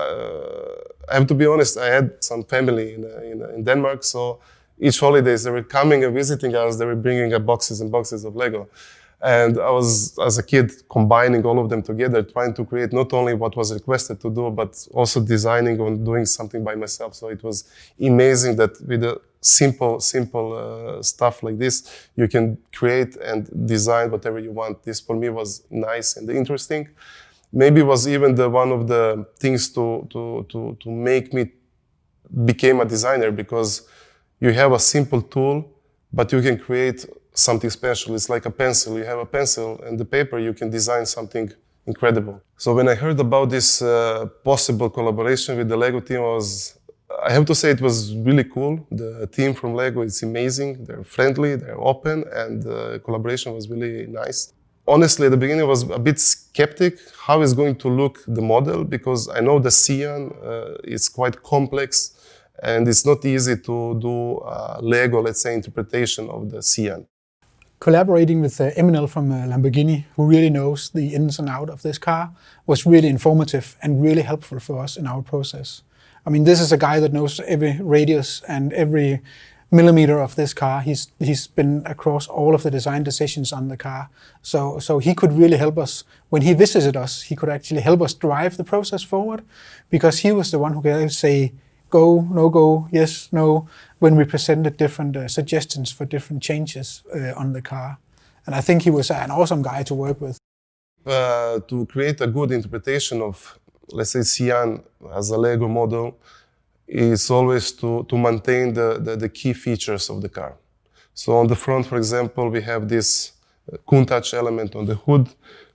I have to be honest, I had some family in Denmark, so each holidays they were coming and visiting us. They were bringing up boxes and boxes of Lego. And I was, as a kid, combining all of them together, trying to create not only what was requested to do, but also designing and doing something by myself. So it was amazing that with a simple stuff like this, you can create and design whatever you want. This for me was nice and interesting. Maybe was even one of the things to make me became a designer, because you have a simple tool, but you can create something special. It's like a pencil. You have a pencil and the paper, you can design something incredible. So when I heard about this possible collaboration with the LEGO team, I have to say it was really cool. The team from LEGO is amazing. They're friendly, they're open, and the collaboration was really nice. Honestly, at the beginning I was a bit skeptic how is going to look the model, because I know the Sián is quite complex and it's not easy to do LEGO, let's say, interpretation of the Sián. collaborating with Emmanuel from Lamborghini, who really knows the ins and outs of this car, was really informative and really helpful for us in our process. I mean, this is a guy that knows every radius and every millimeter of this car. He's been across all of the design decisions on the car. So he could really help us. When he visited us, he could actually help us drive the process forward, because he was the one who could say, go, no go, yes, no, when we presented different suggestions for different changes on the car. And I think he was an awesome guy to work with. To create a good interpretation of, let's say, Sián as a LEGO model, is always to maintain the key features of the car. So on the front, for example, we have this countach element on the hood,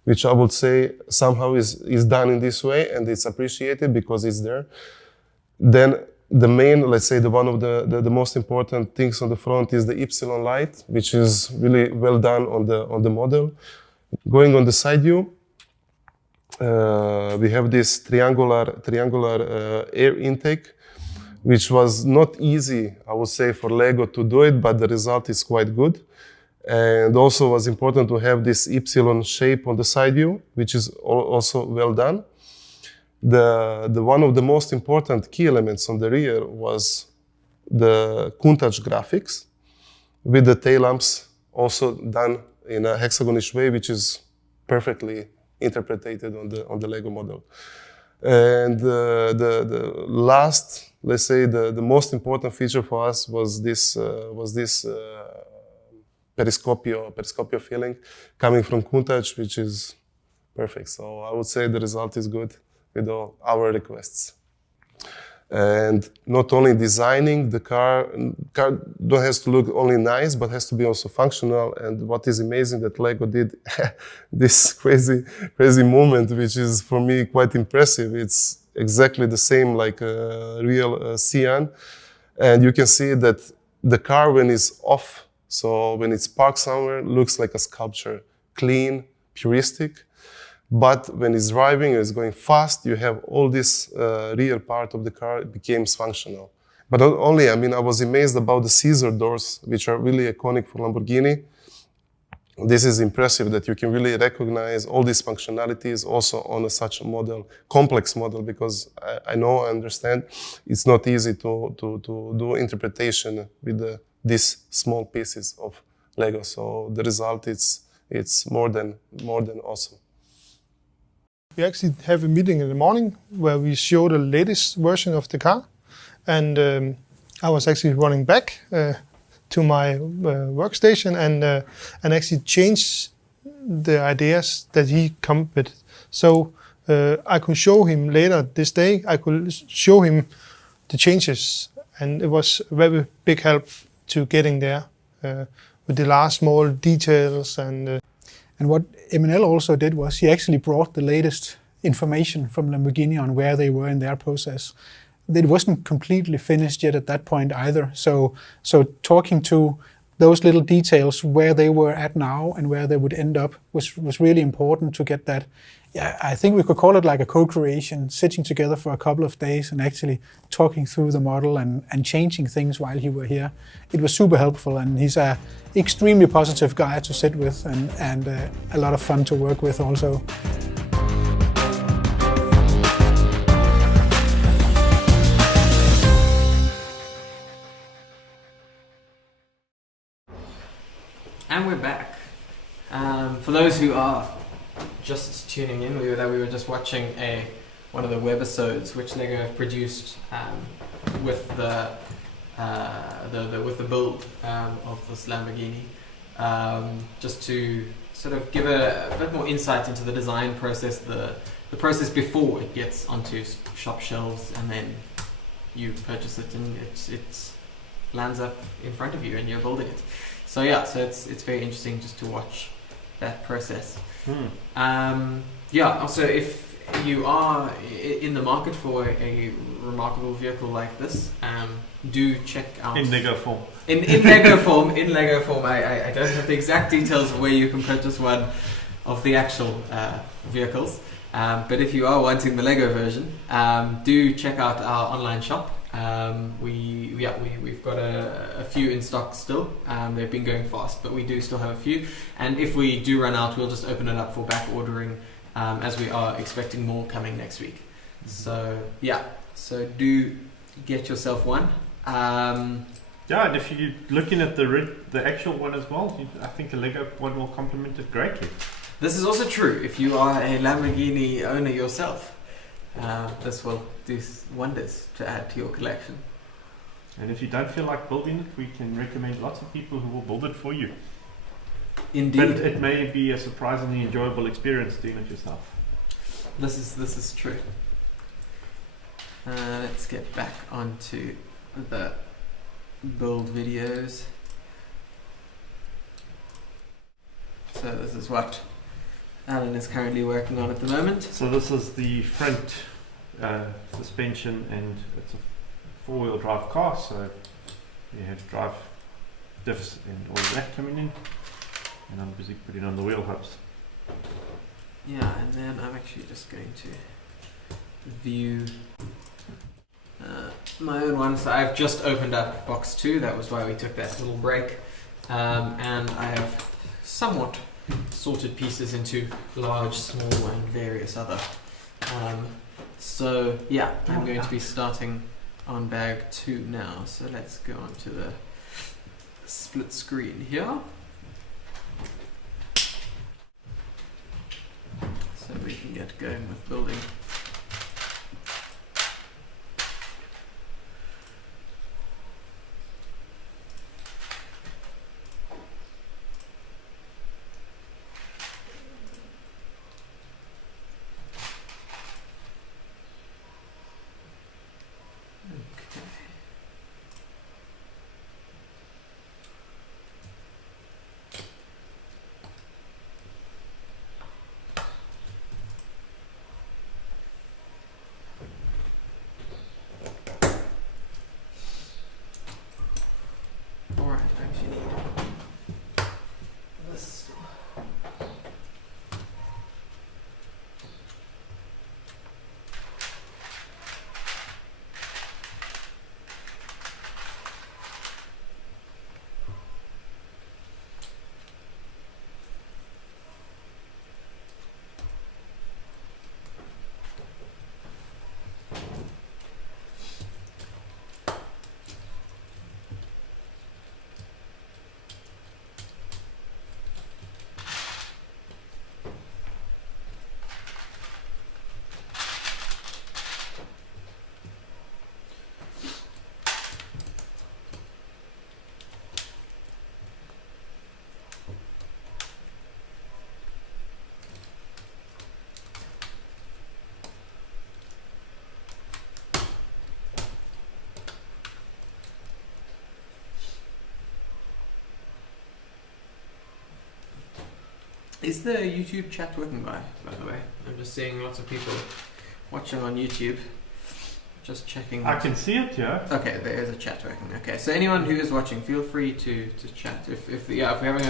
which I would say somehow is done in this way, and it's appreciated because it's there. Then the main, let's say, one of the most important things on the front is the Y light, which is really well done on the model. Going on the side view, we have this triangular air intake, which was not easy, I would say, for LEGO to do it, but the result is quite good. And also was important to have this Y shape on the side view, which is also well done. The one of the most important key elements on the rear was the countach graphics, with the tail lamps also done in a hexagonish way, which is perfectly interpreted on the LEGO model. And the last, let's say, the most important feature for us was this periscopio feeling coming from countach, which is perfect. So I would say the result is good with all our requests. And not only designing the car don't has to look only nice, but has to be also functional. And what is amazing that LEGO did this crazy movement, which is for me quite impressive. It's exactly the same like a real Sián. And you can see that the car, when it's off, so when it's parked somewhere, looks like a sculpture, clean, puristic. But when it's driving, it's going fast, you have all this rear part of the car, it becomes functional. But not only, I mean, I was amazed about the scissor doors, which are really iconic for Lamborghini. This is impressive that you can really recognize all these functionalities also on such a model, complex model, because I understand it's not easy to do interpretation with these small pieces of LEGO. So the result, it's more than awesome. We actually have a meeting in the morning where we show the latest version of the car, and I was actually running back to my workstation and actually change the ideas that he come with. So I could show him later this day. I could show him the changes, and it was a very big help to getting there with the last small details and. And what Emmanuel also did was he actually brought the latest information from Lamborghini on where they were in their process. It wasn't completely finished yet at that point either. So talking to those little details, where they were at now and where they would end up, was really important to get that. Yeah, I think we could call it like a co-creation, sitting together for a couple of days and actually talking through the model and changing things while he were here. It was super helpful, and he's an extremely positive guy to sit with and a lot of fun to work with also. And we're back. For those who are just tuning in, we were just watching one of the webisodes which LEGO have produced with the build of this Lamborghini, just to sort of give a bit more insight into the design process, the process before it gets onto shop shelves, and then you purchase it and it lands up in front of you and you're building it. So yeah, so it's very interesting just to watch that process. Also, if you are in the market for a remarkable vehicle like this, do check out in Lego form. In Lego form. I don't have the exact details of where you can purchase one of the actual vehicles, but if you are wanting the Lego version, do check out our online shop. We've got a few in stock still. They've been going fast, but we do still have a few. And if we do run out, we'll just open it up for back ordering, as we are expecting more coming next week. So so do get yourself one. And if you're looking at the actual one as well, I think the Lego one will complement it greatly. This is also true if you are a Lamborghini owner yourself. This will do wonders to add to your collection. And if you don't feel like building it, we can recommend lots of people who will build it for you. Indeed. But it may be a surprisingly enjoyable experience doing it yourself. This is true. Let's get back onto the build videos. So this is what Alan is currently working on at the moment. So this is the front suspension, and it's a four-wheel drive car, so you have drive diffs and all of that coming in, and I'm busy putting on the wheel hubs. Yeah, and then I'm actually just going to view my own one. So I've just opened up box 2, that was why we took that little break, and I have somewhat sorted pieces into large, small and various other. So yeah, I'm going to be starting on bag 2 now. So let's go on to the split screen here. So we can get going with building. Is the YouTube chat working by the way? I'm just seeing lots of people watching on YouTube. Just checking. I can see it, yeah. Okay, there is a chat working. Okay, so anyone who is watching, feel free to chat. If we're having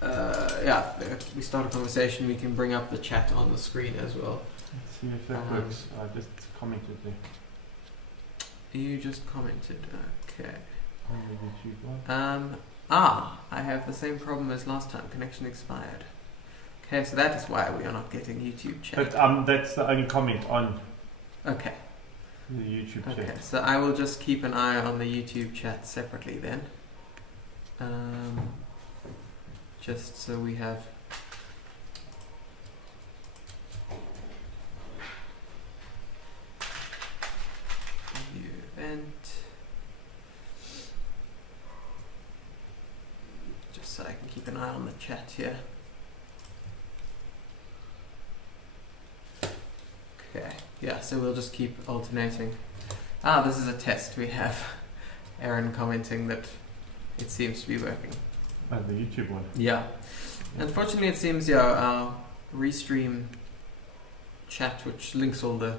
if we start a conversation, we can bring up the chat on the screen as well. Let's see if that works. I just commented there. You just commented. Okay. On the YouTube one. I have the same problem as last time. Connection expired. Okay, so that is why we are not getting YouTube chat. But that's the only comment on. Okay. The YouTube chat. Okay, so I will just keep an eye on the YouTube chat separately then. Just so we have. New event. Just so I can keep an eye on the chat here. Okay, yeah, so we'll just keep alternating. This is a test. We have Aaron commenting that it seems to be working. The YouTube one. Yeah. Unfortunately, it seems our Restream chat, which links all the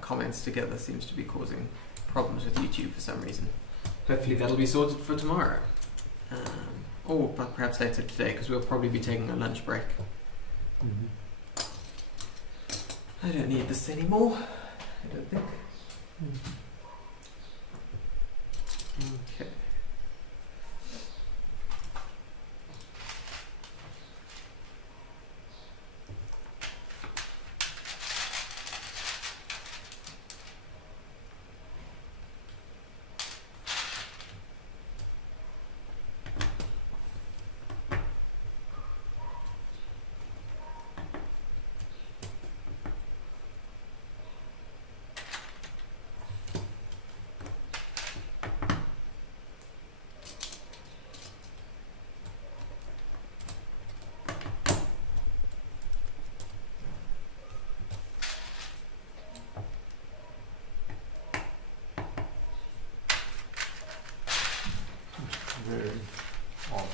comments together, seems to be causing problems with YouTube for some reason. Hopefully that'll be sorted for tomorrow. Or perhaps later today, because we'll probably be taking a lunch break. Mm-hmm. I don't need this anymore, I don't think. Okay. Very odd.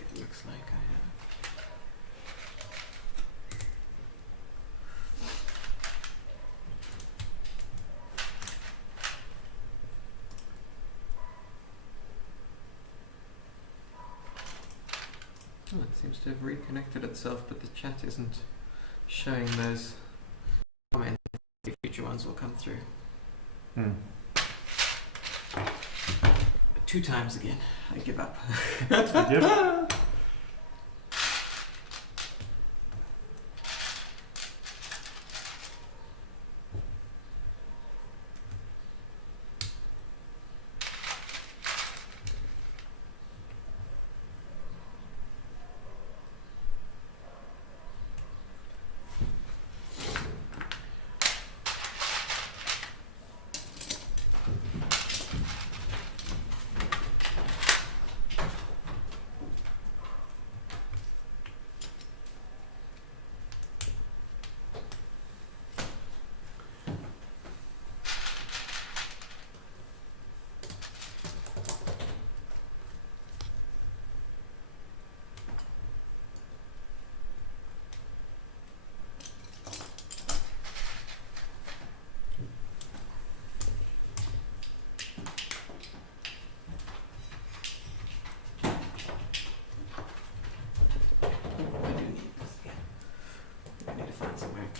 It looks like I have. Oh, it seems to have reconnected itself, but the chat isn't showing those comments. The future ones will come through. 2 times again. I give up. Yep.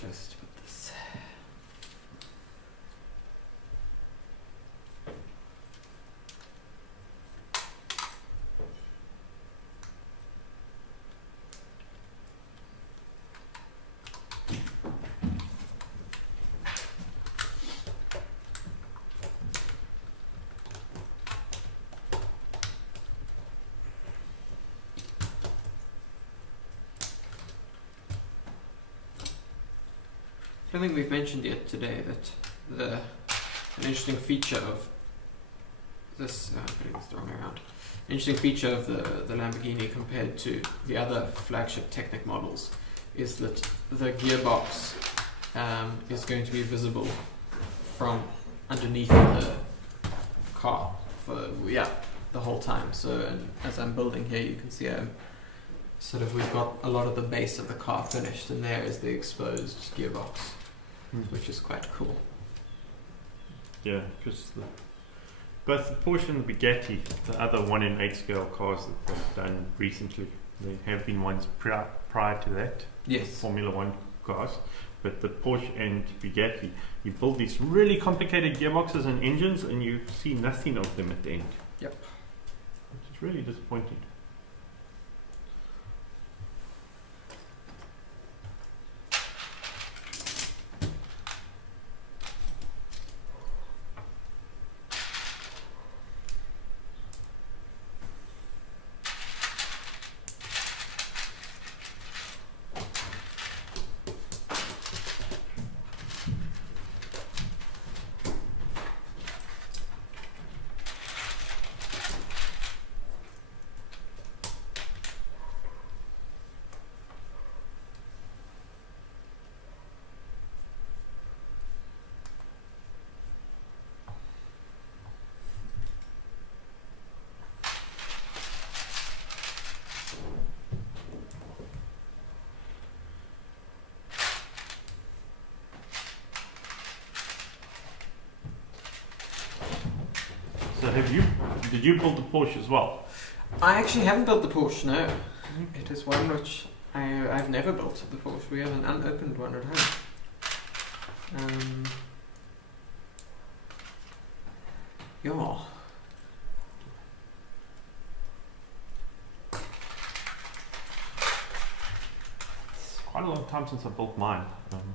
Just put this. I don't think we've mentioned yet today that an interesting feature of this, I'm putting this the wrong way around. Interesting feature of the Lamborghini compared to the other flagship Technic models is that the gearbox is going to be visible from underneath the car for the whole time. So, and as I'm building here, you can see we've got a lot of the base of the car finished, and there is the exposed gearbox, which is quite cool. Yeah, because both the Porsche and the Bugatti, the other 1 in 8 scale cars that they've done recently, there have been ones prior to that. Yes. Formula One cars. But the Porsche and Bugatti, you build these really complicated gearboxes and engines and you see nothing of them at the end. Yep. It's really disappointing. did you build the Porsche as well? I actually haven't built the Porsche, no. It is one which I've never built, the Porsche. We have an unopened one at home. Yeah. It's quite a long time since I built mine.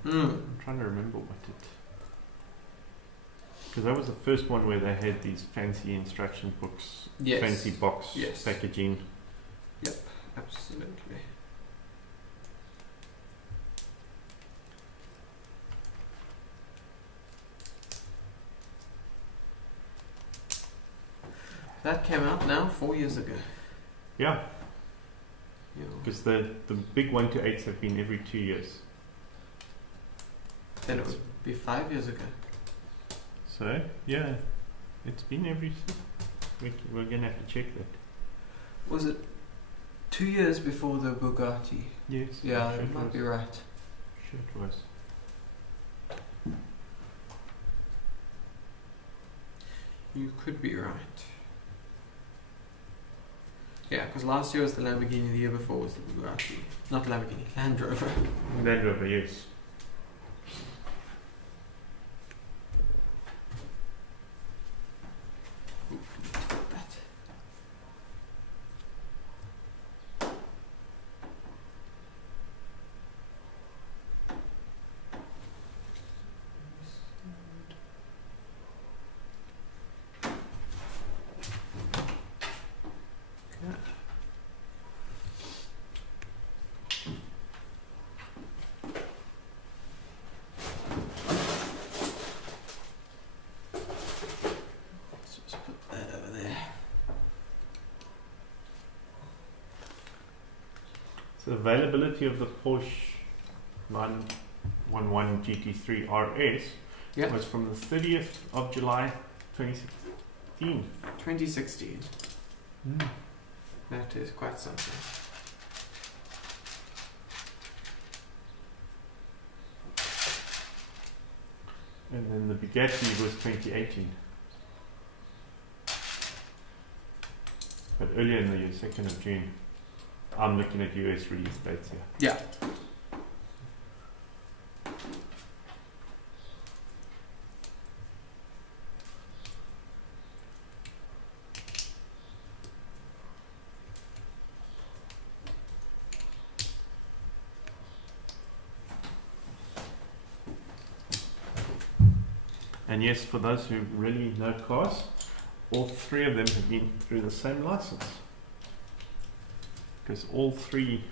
I'm trying to remember what it... Because that was the first one where they had these fancy instruction books, Yes. fancy box Yes. packaging. Yep, absolutely. That came out now 4 years ago. Yeah, Yeah. because the big 1 to 8s have been every 2 years. Then it would be 5 years ago. So, yeah, it's been every... We're going to have to check that. Was it 2 years before the Bugatti? Yes. Yeah, sure it might was. be right. Sure it was. You could be right. Yeah, because last year was the Lamborghini, the year before was the Bugatti. Not Lamborghini, Land Rover. Land Rover, yes. That. Let's just put that over there. So the availability of the Porsche 911 GT3 RS Yep. was from the 30th of July 2016. 2016. That is quite something. And then the Bugatti was 2018. But earlier in the year, 2nd of June. I'm looking at US release dates here. Yeah. And yes, for those who really know cars, all three of them have been through the same license. Because all three,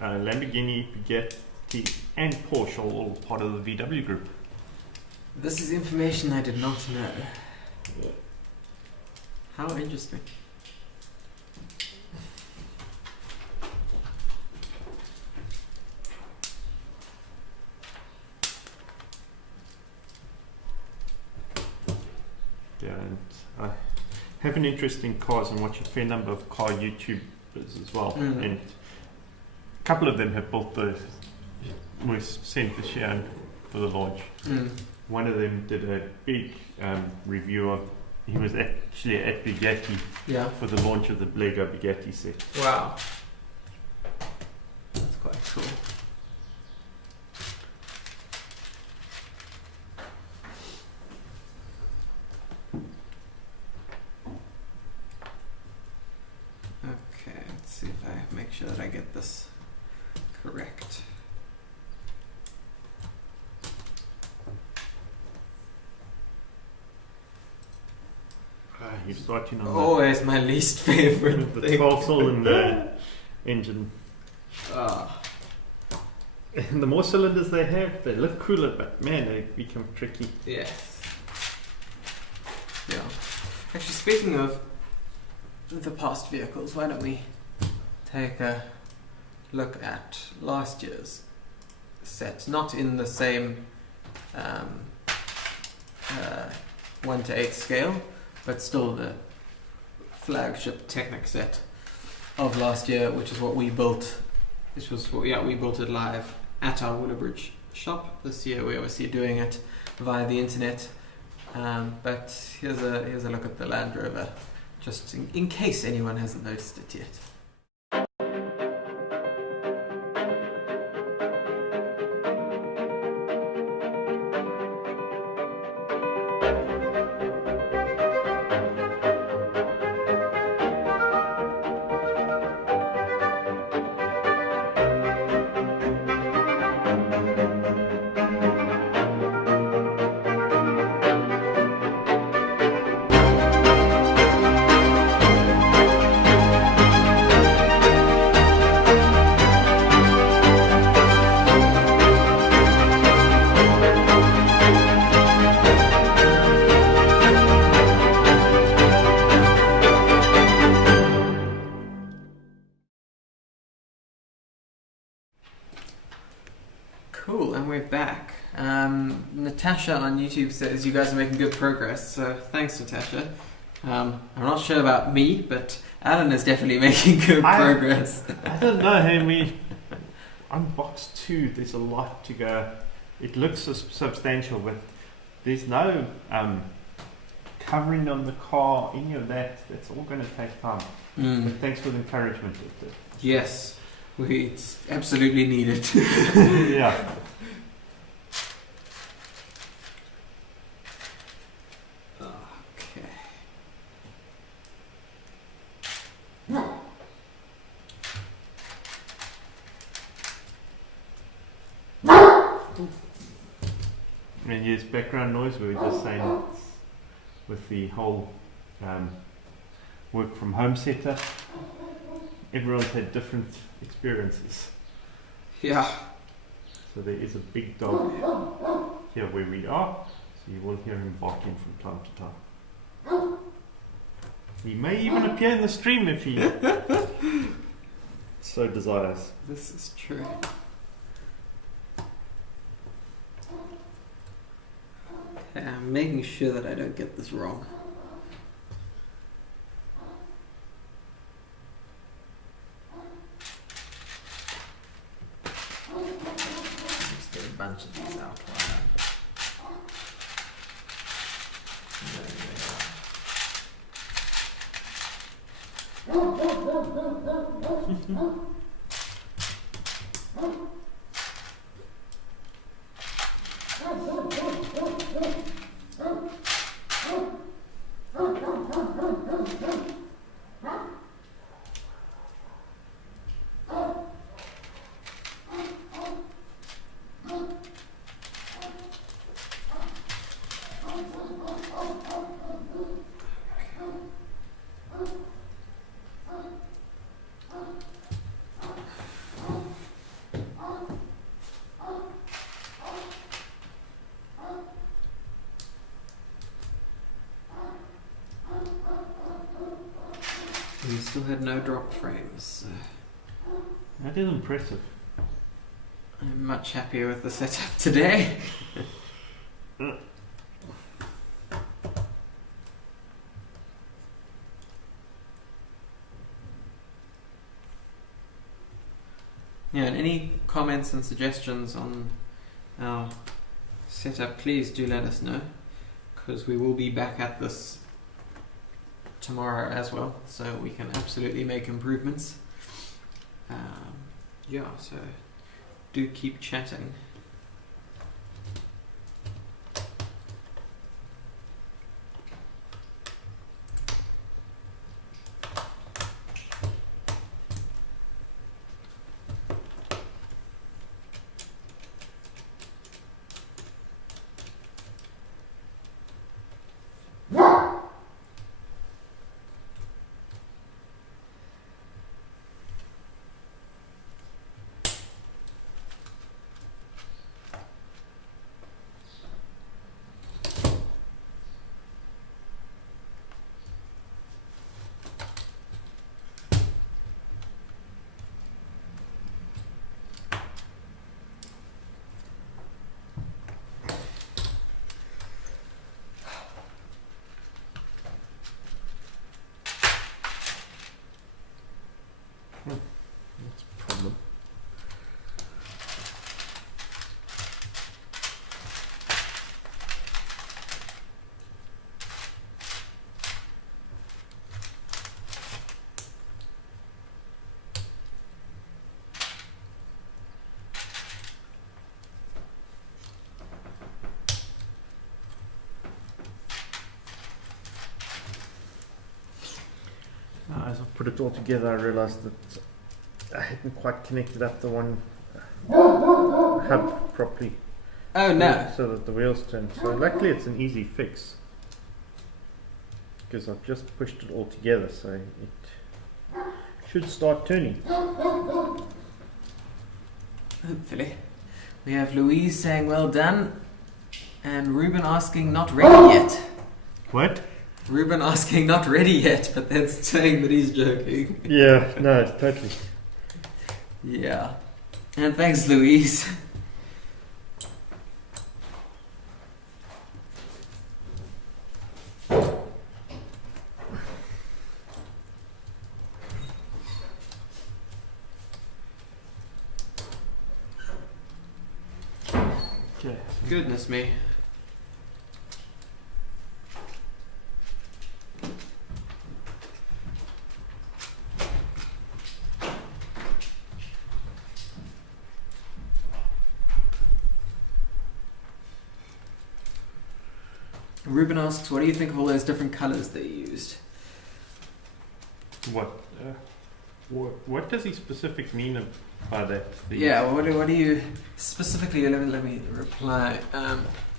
Lamborghini, Bugatti and Porsche, are all part of the VW group. This is information I did not know. Yeah. How interesting. Yeah, and I have an interest in cars and watch a fair number of car YouTubers as well. Mhm. And a couple of them have built was sent this year for the launch. One of them did a big review of, he was actually at Bugatti Yeah. for the launch of the LEGO Bugatti set. Wow. That's quite cool. Okay, let's see if I make sure that I get this correct. You're starting on Always my least favorite the thing. 12-cylinder engine. Ah. And the more cylinders they have, they look cooler, but man, they become tricky. Yes. Yeah. Actually, speaking of the past vehicles, why don't we take a look at last year's set? Not in the same 1 to 8 scale, but still the flagship Technic set of last year, which is what we built. This was what, yeah, we built it live at our Willowbridge shop. This year we're obviously doing it via the internet. But here's a look at the Land Rover, just in case anyone hasn't noticed it yet. Cool, and we're back. Natasha on YouTube says you guys are making good progress, so thanks, Natasha. I'm not sure about me, but Alan is definitely making good progress. I don't know, hey, on box 2 there's a lot to go. It looks substantial, but there's no covering on the car, any of that. That's all going to take time. But thanks for the encouragement. Yes. It's absolutely needed. Yeah. Okay. And yes, background noise, we were just saying with the whole work from home setup, everyone's had different experiences. Yeah. So there is a big dog here where we are, so you will hear him barking from time to time. He may even appear in the stream if he so desires. This is true. Okay, I'm making sure that I don't get this wrong. Let's get a bunch of these out. We still had no drop frames. So that is impressive. I'm much happier with the setup today. Yeah, and any comments and suggestions on our setup, please do let us know, because we will be back at this tomorrow as well, so we can absolutely make improvements. Yeah, so do keep chatting. put it all together, I realized that I hadn't quite connected up the one hub properly. Oh no. So that the wheels turn. So luckily it's an easy fix, because I've just pushed it all together, so it should start turning. Hopefully. We have Louise saying well done, and Ruben asking not ready yet. What? Ruben asking not ready yet, but then saying that he's joking. Yeah, no, totally. Yeah. And thanks, Louise. Okay. Goodness me. Ruben asks, what do you think of all those different colours they used? What? What does he specifically mean by that? Yeah, what do you specifically? Let me reply.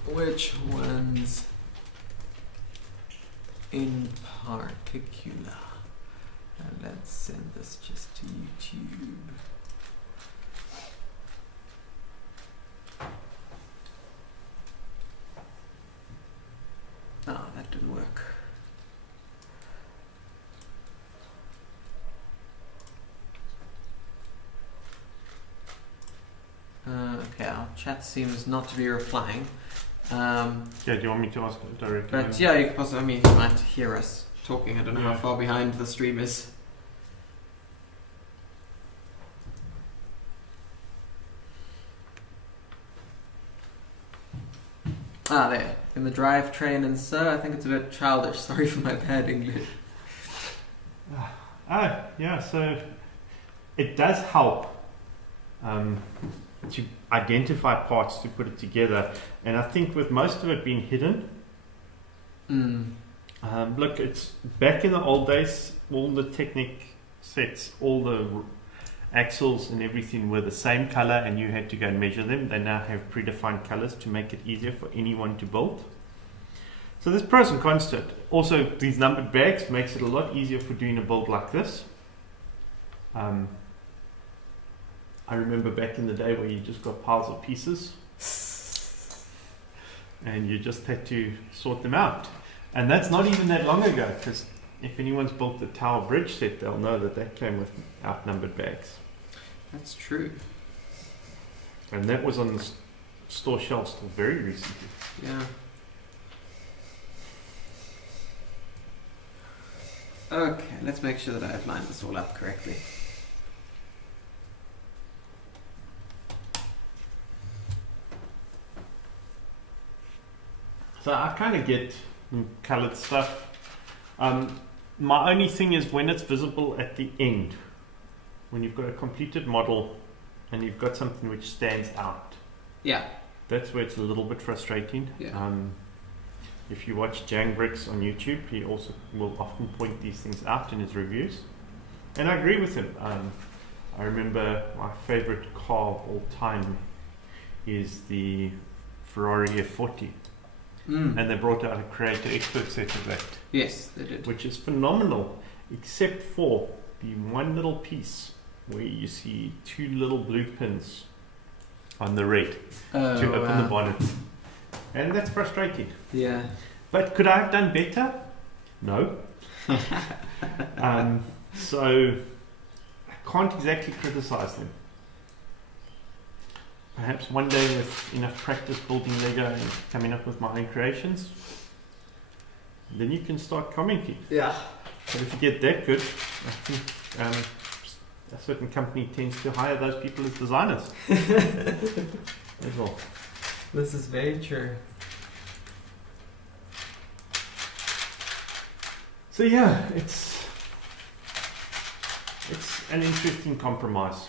Which ones in particular? Let's send this just to YouTube. Oh, that didn't work. Okay, our chat seems not to be replying. Yeah, do you want me to ask it directly? But yeah, you could possibly, I mean, you might hear us talking. I don't know how far behind the stream is. Ah, there. In the drivetrain and so, I think it's a bit childish. Sorry for my bad English. Yeah, so it does help to identify parts to put it together. And I think with most of it being hidden, look, it's back in the old days, all the Technic sets, all the axles and everything were the same color and you had to go and measure them. They now have predefined colors to make it easier for anyone to build. So there's pros and cons to it. Also, these numbered bags makes it a lot easier for doing a build like this. I remember back in the day where you just got piles of pieces and you just had to sort them out. And that's not even that long ago, because if anyone's built the Tower Bridge set, they'll know that that came with outnumbered bags. That's true. And that was on the store shelves till very recently. Yeah. Okay, let's make sure that I've lined this all up correctly. So I kind of get the colored stuff. My only thing is when it's visible at the end, when you've got a completed model and you've got something which stands out. Yeah. That's where it's a little bit frustrating. Yeah. If you watch Jang Bricks on YouTube, he also will often point these things out in his reviews. And I agree with him. I remember my favorite car of all time is the Ferrari F40. And they brought out a creator expert set of that. Yes, they did. Which is phenomenal, except for the one little piece where you see two little blue pins on the red to open the bonnet. And that's frustrating. Yeah. But could I have done better? No. So I can't exactly criticize them. Perhaps one day with enough practice building Lego and coming up with my own creations, then you can start commenting. Yeah. But if you get that good, I think a certain company tends to hire those people as designers as well. This is very true. So yeah, it's an interesting compromise.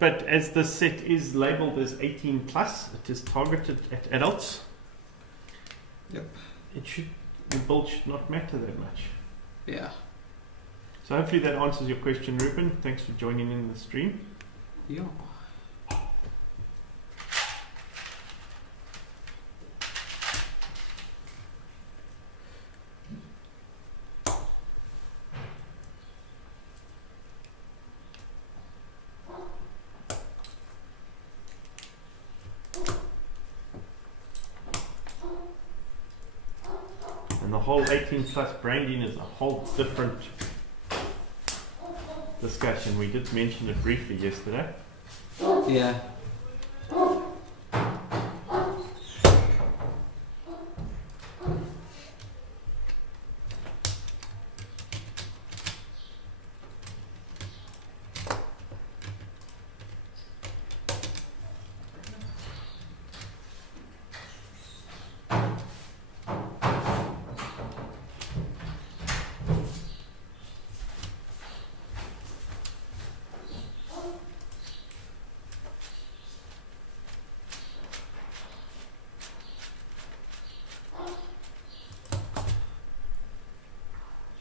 But as the set is labelled as 18 plus, it is targeted at adults. Yep. It should the build should not matter that much. Yeah. So hopefully that answers your question, Ruben. Thanks for joining in the stream. Yeah. And the whole 18 plus branding is a whole different discussion. We did mention it briefly yesterday. Yeah.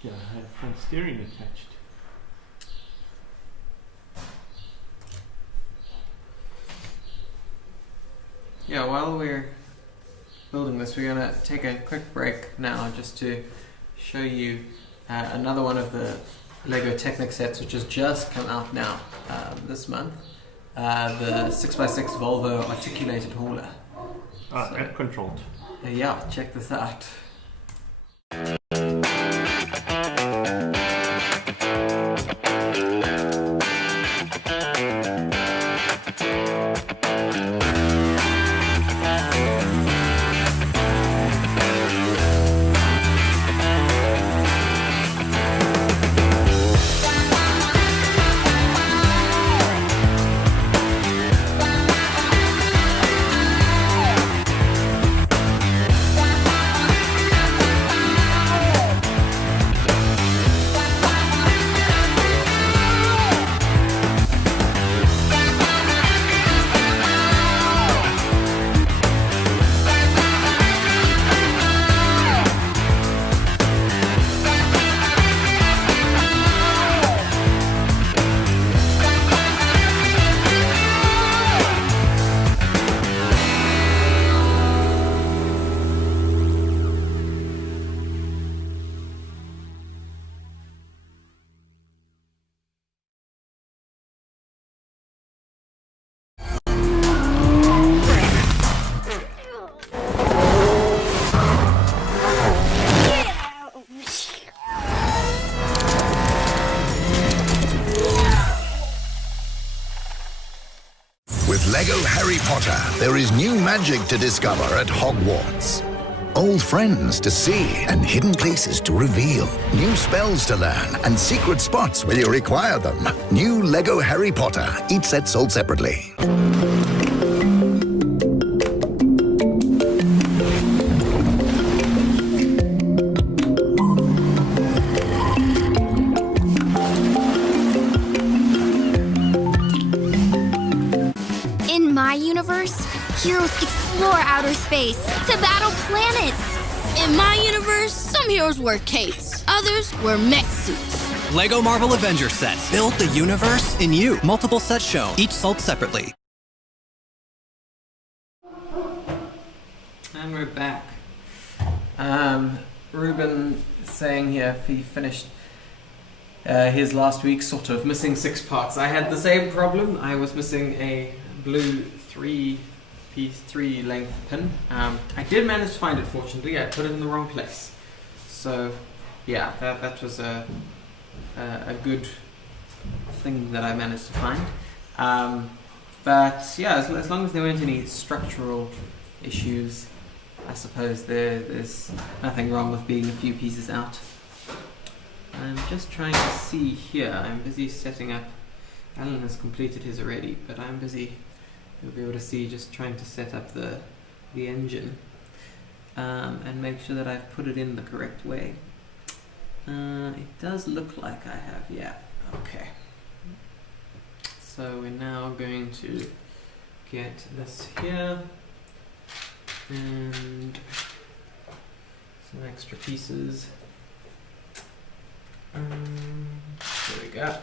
Yeah, I have front steering attached. Yeah, while we're building this, we're going to take a quick break now just to show you another one of the LEGO Technic sets which has just come out now this month. The 6x6 Volvo articulated hauler. App controlled. Yeah, check this out. With LEGO Harry Potter, there is new magic to discover at Hogwarts. Old friends to see and hidden places to reveal. New spells to learn and secret spots where you require them. New LEGO Harry Potter, each set sold separately. In my universe, heroes explore outer space to battle planets. In my universe, some heroes wear capes, others wear mech suits. LEGO Marvel Avenger sets. Build the universe in you. Multiple sets shown, each sold separately. And we're back. Ruben saying here he finished his last week sort of missing 6 parts. I had the same problem. I was missing a blue 3-piece 3-length pin. I did manage to find it, fortunately. I put it in the wrong place. So yeah, that was a good thing that I managed to find. But yeah, as long as there weren't any structural issues, I suppose there's nothing wrong with being a few pieces out. I'm just trying to see here. I'm busy setting up. Alan has completed his already, but I'm busy. You'll be able to see just trying to set up the engine and make sure that I've put it in the correct way. It does look like I have, yeah. Okay. So we're now going to get this here, and Some extra pieces. There we go.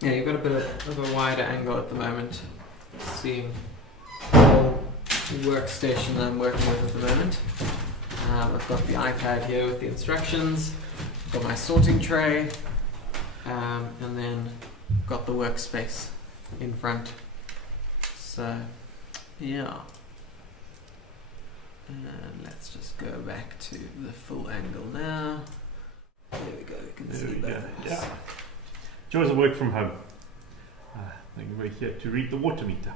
Yeah, you've got a bit of a wider angle at the moment, seeing the whole workstation that I'm working with at the moment. I've got the iPad here with the instructions, got my sorting tray, and then got the workspace in front. So, yeah. And let's just go back to the full angle now. There we go, you can see that. Yeah. Joys of work from home. We're here to read the water meter.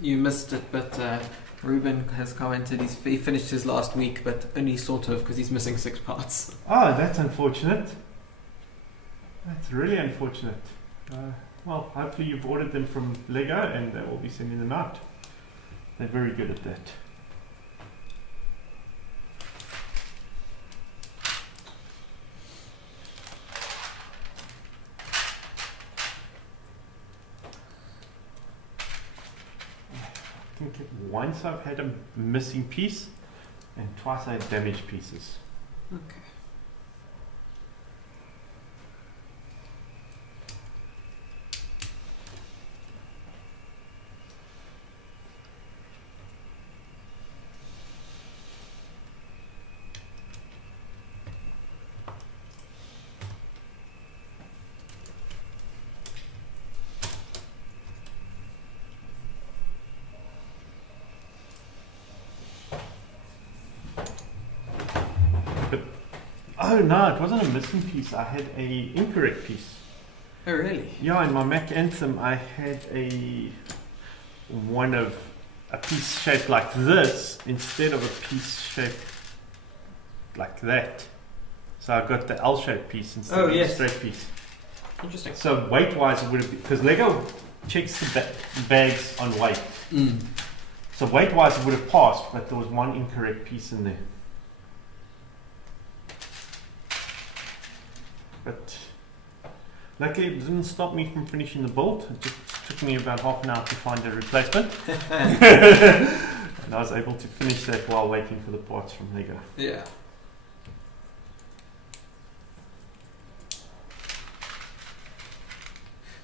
You missed it, but Ruben has commented he finished his last week, but only sort of because he's missing 6 parts. Oh, that's unfortunate. That's really unfortunate. Well, hopefully you've ordered them from LEGO and they will be sending them out. They're very good at that. I think once I've had a missing piece and twice I had damaged pieces. Okay. Oh no, it wasn't a missing piece. I had a incorrect piece. Oh really? Yeah, in my Mac Anthem I had a piece shaped like this instead of a piece shaped like that. So I got the L-shaped piece instead of the straight piece. Interesting. So weight-wise it would have been, because LEGO checks the bags on weight. So weight-wise it would have passed, but there was one incorrect piece in there. But luckily it didn't stop me from finishing the build. It just took me about half an hour to find a replacement. And I was able to finish that while waiting for the parts from LEGO. Yeah.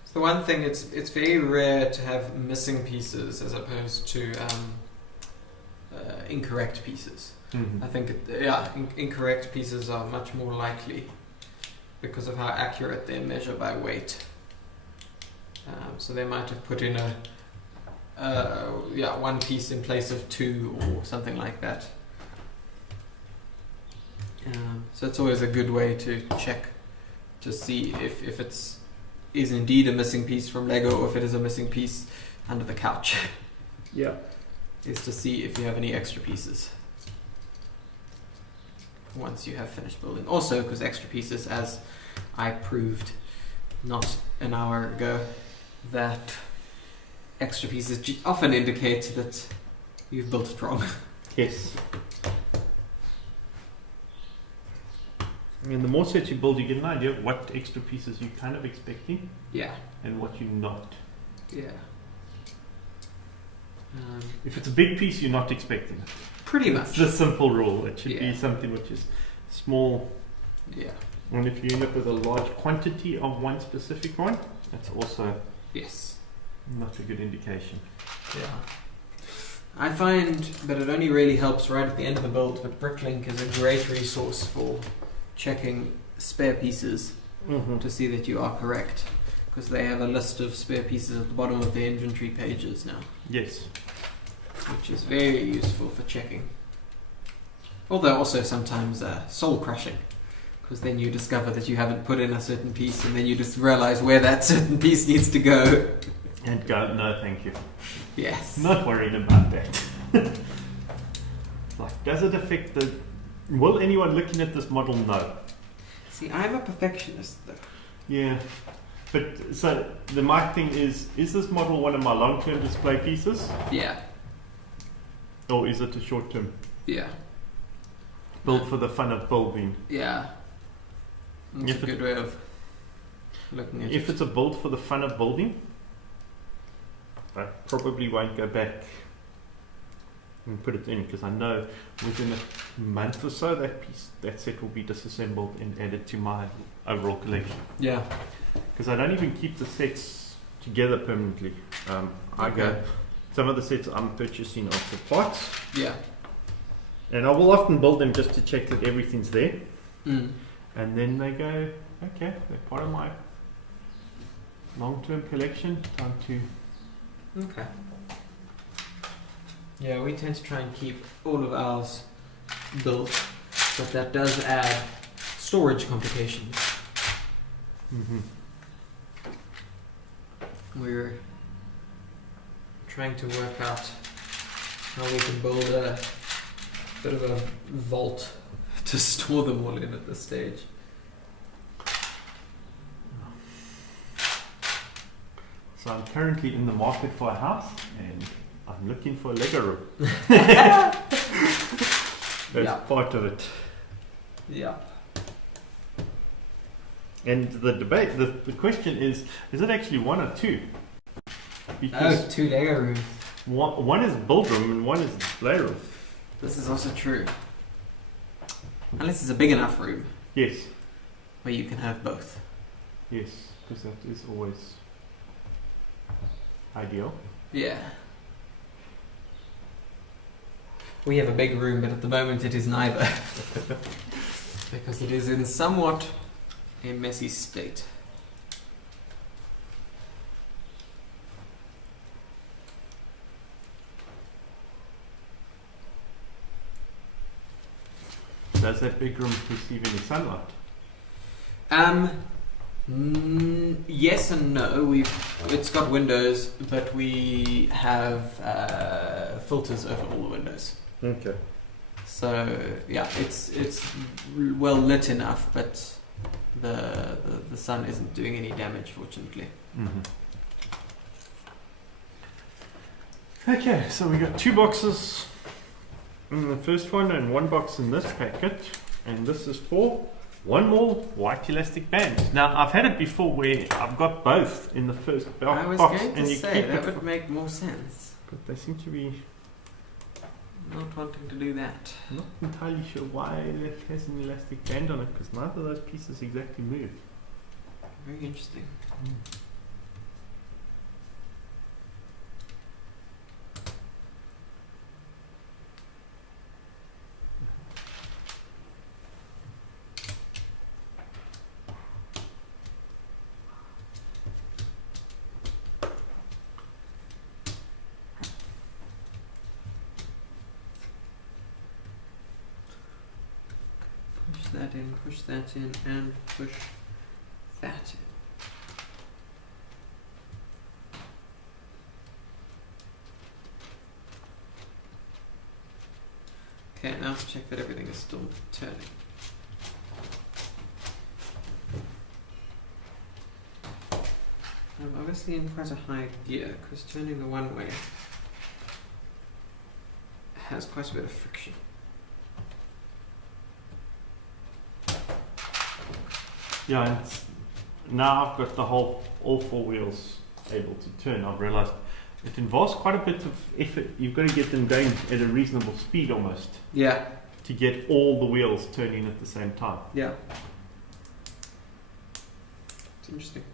So the one thing, it's very rare to have missing pieces as opposed to incorrect pieces. I think, incorrect pieces are much more likely because of how accurate they measure by weight. So they might have put in one piece in place of 2 or something like that. So it's always a good way to check to see if it's is indeed a missing piece from LEGO or if it is a missing piece under the couch. Yeah. Is to see if you have any extra pieces once you have finished building. Also, because extra pieces, as I proved not an hour ago, that extra pieces often indicate that you've built it wrong. Yes. I mean, the more sets you build, you get an idea of what extra pieces you're kind of expecting. Yeah. And what you're not. Yeah. If it's a big piece, you're not expecting it. Pretty much. It's the simple rule. It should be something which is small. Yeah. And if you end up with a large quantity of one specific one, that's also not a good indication. Yeah. I find that it only really helps right at the end of the build, but Bricklink is a great resource for checking spare pieces to see that you are correct, because they have a list of spare pieces at the bottom of their inventory pages now. Yes. Which is very useful for checking. Although also sometimes soul crushing, because then you discover that you haven't put in a certain piece and then you just realize where that certain piece needs to go. And go, no thank you. Yes. Not worried about that. Like, does it affect the... Will anyone looking at this model know? See, I'm a perfectionist though. Yeah. But, so, the mic thing is this model one of my long-term display pieces? Yeah. Or is it a short-term? Yeah. Built for the fun of building? Yeah. That's a good way of Looking at If it. it's a build for the fun of building, I probably won't go back and put it in, because I know within a month or so that set will be disassembled and added to my overall collection. Yeah. Because I don't even keep the sets together permanently. I go, some of the sets I'm purchasing are for parts. Yeah. And I will often build them just to check that everything's there. Mm. And then they go, okay, they're part of my long-term collection. Time to... Okay. Yeah, we tend to try and keep all of ours built, but that does add storage complications. Mm-hmm. We're trying to work out how we can build a bit of a vault to store them all in at this stage. So I'm currently in the market for a house, and I'm looking for a Lego room. That's part of it. Yeah. And the debate, the question is it actually one or two? Because 2 Lego rooms. one is build room and one is play room. This is also true. Unless it's a big enough room. Yes. Where you can have both. Yes, because that is always ideal. Yeah. We have a big room, but at the moment it is neither. Because it is in somewhat a messy state. Does that big room receive any sunlight? Yes and no. It's got windows, but we have filters over all the windows. Okay. So yeah, it's well lit enough, but the sun isn't doing any damage, fortunately. Mm-hmm. Okay, so we got 2 boxes in the first one and 1 box in this packet, and this is for 1 more white elastic band. Now I've had it before where I've got both in the first box. I was box, going and to you say keep that it would make more sense. But they seem to be Not wanting to do that. not entirely sure why it has an elastic band on it, because neither of those pieces exactly move. Very interesting. Push that in, and push that in. Okay, now to check that everything is still turning. I'm obviously in quite a high gear, because turning the one way has quite a bit of friction. Yeah, and now I've got all 4 wheels able to turn. I've realized it involves quite a bit of effort. You've got to get them going at a reasonable speed almost. Yeah. To get all the wheels turning at the same time. Yeah. It's interesting.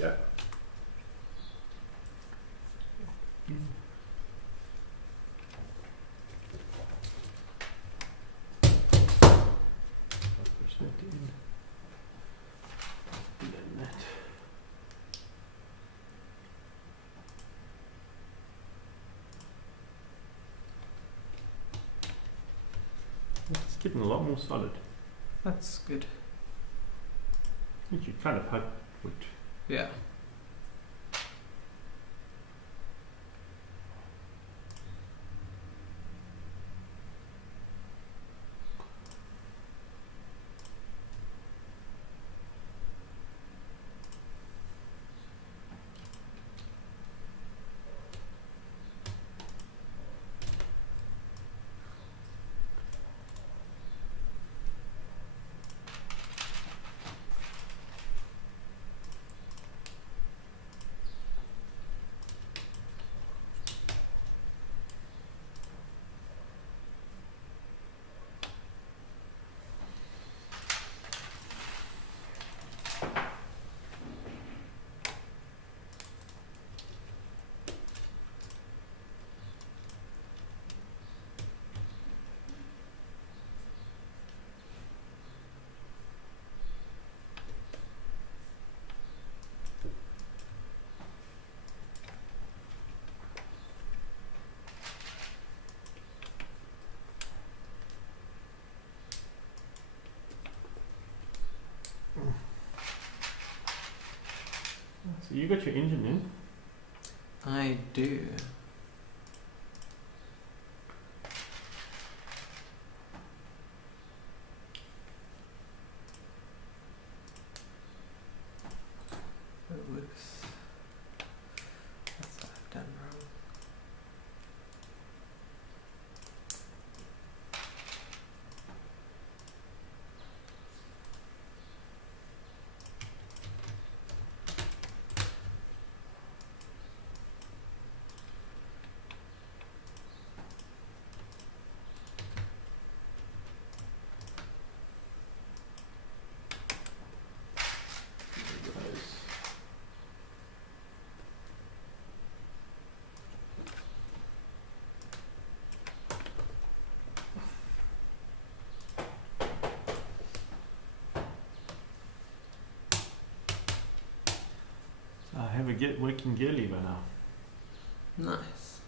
Yeah. getting a lot more solid. That's good. Which you kind of hope would. Yeah. So you got your engine in. I do. Whoops. That's what I've done wrong. I have a working gear lever now. Nice.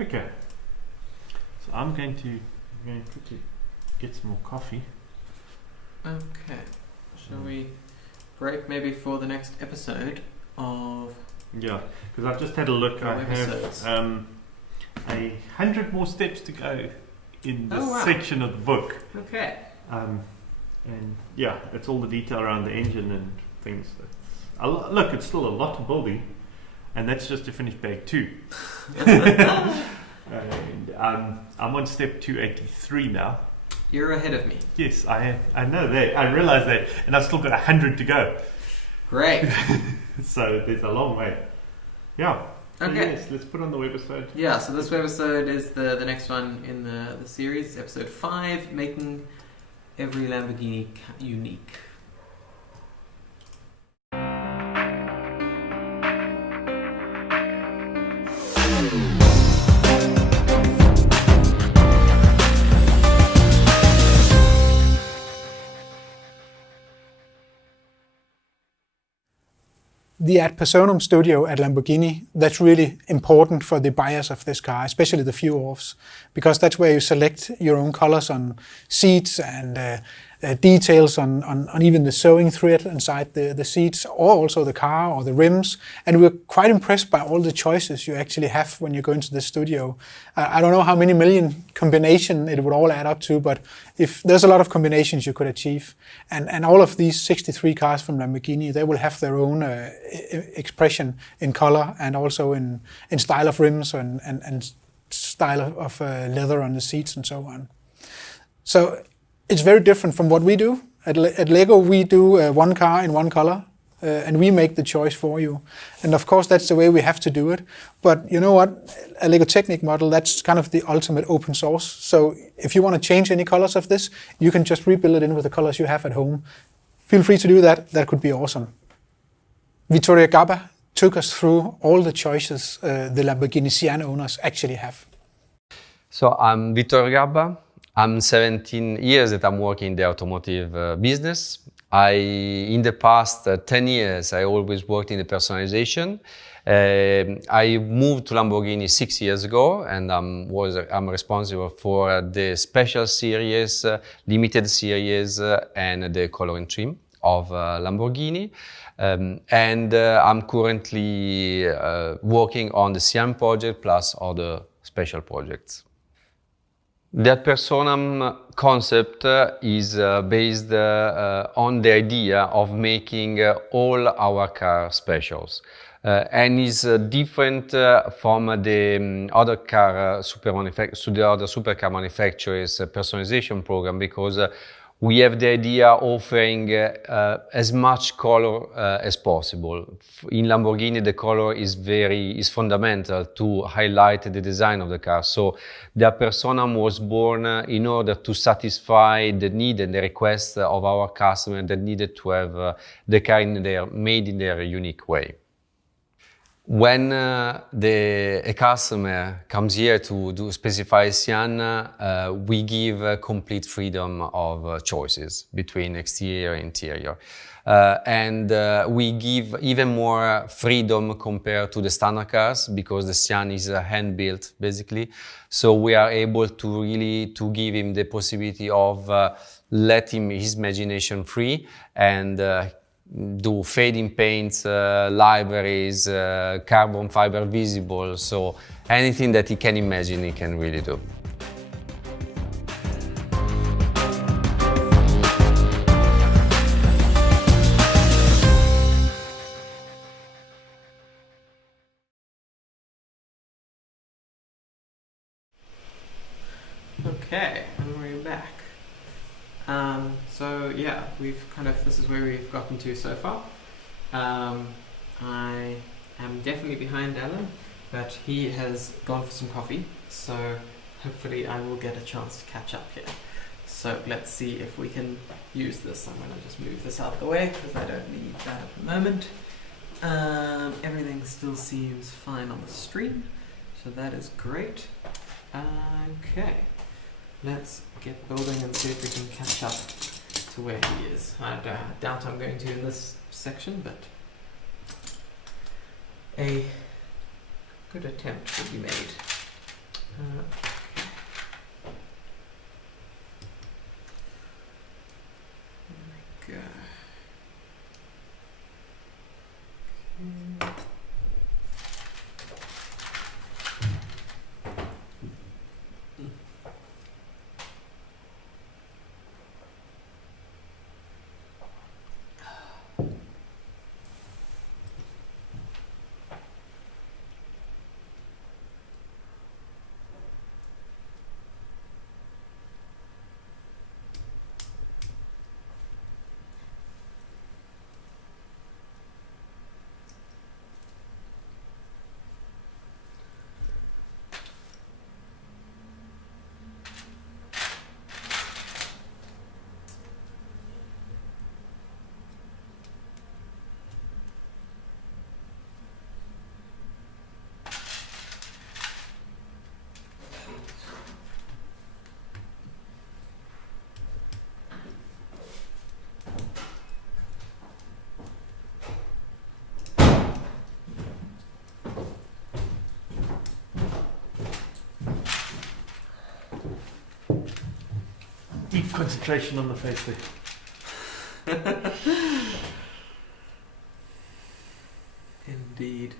Okay. So I'm going to quickly get some more coffee. Okay. Shall we break maybe for the next episode of... Yeah, because I've just had a look. I have 100 more steps to go in this section of the book. Okay. And yeah, it's all the detail around the engine and things. Look, it's still a lot of building, and that's just to finish bag 2. And I'm on step 283 now. You're ahead of me. Yes, I know that. I realise that, and I've still got 100 to go. Great. So there's a long way. Yeah. Okay. So yes, let's put on the webisode. Yeah, so this webisode is the next one in the series, episode 5, making every Lamborghini unique. the ad personam studio at Lamborghini, that's really important for the buyers of this car, especially the few-offs, because that's where you select your own colors on seats and details on even the sewing thread inside the seats, or also the car or the rims. And we're quite impressed by all the choices you actually have when you go into the studio. I don't know how many million combination it would all add up to, but if there's a lot of combinations you could achieve. And all of these 63 cars from Lamborghini, they will have their own expression in color and also in style of rims and style of leather on the seats and so on. So it's very different from what we do. At LEGO, we do one car in one color, and we make the choice for you. And of course, that's the way we have to do it. But you know what? A LEGO Technic model, that's kind of the ultimate open source. So if you want to change any colors of this, you can just rebuild it in with the colors you have at home. Feel free to do that. That could be awesome. Vittorio Gabba took us through all the choices the Lamborghini Sián owners actually have. So I'm Vittorio Gabba. I'm 17 years that I'm working in the automotive business. In the past 10 years, I always worked in the personalization. I moved to Lamborghini 6 years ago, and I'm responsible for the special series, limited series, and the color and trim of Lamborghini. I'm currently working on the Sián project plus other special projects. The ad personam concept is based on the idea of making all our car specials, and is different from the other supercar manufacturers' personalization program, because we have the idea offering as much color as possible. In Lamborghini, the color is fundamental to highlight the design of the car. So the personam was born in order to satisfy the need and the request of our customer that needed to have the car made in their unique way. When a customer comes here to specify Sián, we give complete freedom of choices between exterior and interior. And we give even more freedom compared to the standard cars, because the Sián is hand-built, basically. So we are able to really give him the possibility of letting his imagination free and do fading paints, libraries, carbon fiber visible, so anything that he can imagine he can really do. Okay, and we're back. So yeah, this is where we've gotten to so far. I am definitely behind Alain, but he has gone for some coffee, so hopefully I will get a chance to catch up here. So let's see if we can use this. I'm going to just move this out of the way because I don't need that at the moment. Everything still seems fine on the stream, so that is great. Okay, let's get building and see if we can catch up to where he is. I doubt I'm going to in this section, but a good attempt should be made. There we go. Okay. Deep concentration on the face there. Indeed.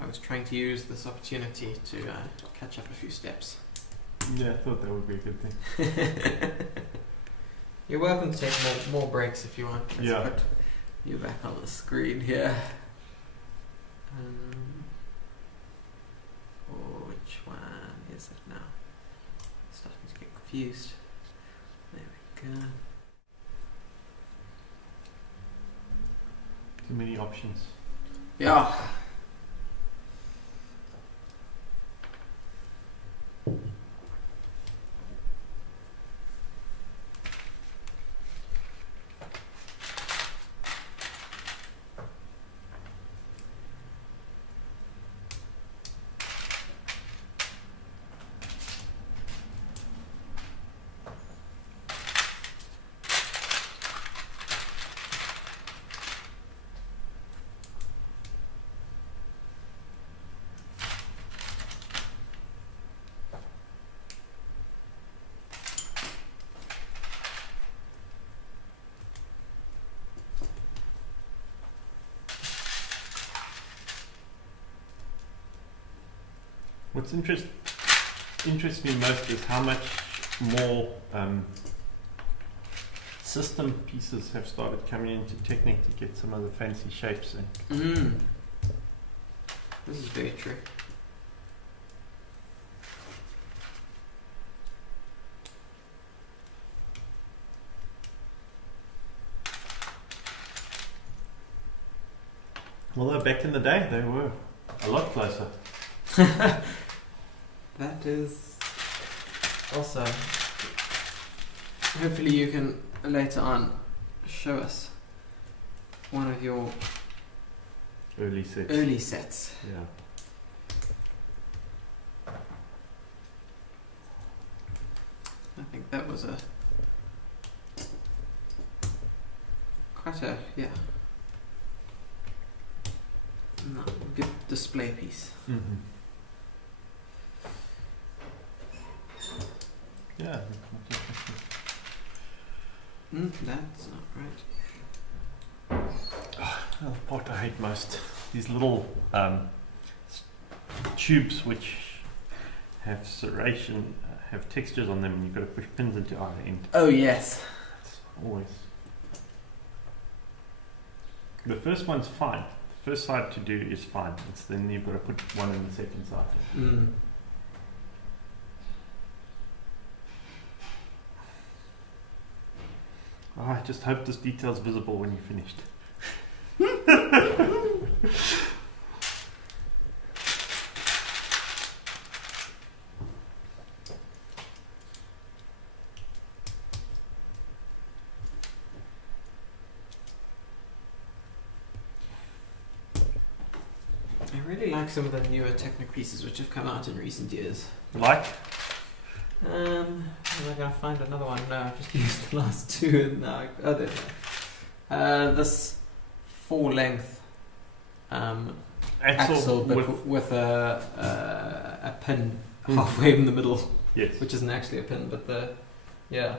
I was trying to use this opportunity to catch up a few steps. Yeah, I thought that would be a good thing. You're welcome to take more breaks if you want. Let's Yeah. put you back on the screen here. Which one is it now? Starting to get confused. There we go. Too many options. Yeah. What's interests me most is how much more system pieces have started coming into Technic to get some of the fancy shapes in. This is very true. Although back in the day they were a lot closer. That is also, hopefully you can later on show us one of your Early sets. early sets. Yeah. I think that was quite a good display piece. Mm-hmm. Yeah. That's not right. The part I hate most, these little tubes which have serration, have textures on them, and you've got to push pins into either end. Oh yes. It's always. The first one's fine. The first side to do is fine. It's then you've got to put one in the second side. Oh, I just hope this detail's visible when you're finished. I really like some of the newer Technic pieces which have come out in recent years. Like? Am I going to find another one? No, I've just used the last two and now. Oh, there we go. This full length axle but with a pin halfway in the middle. Yes. Which isn't actually a pin, but yeah.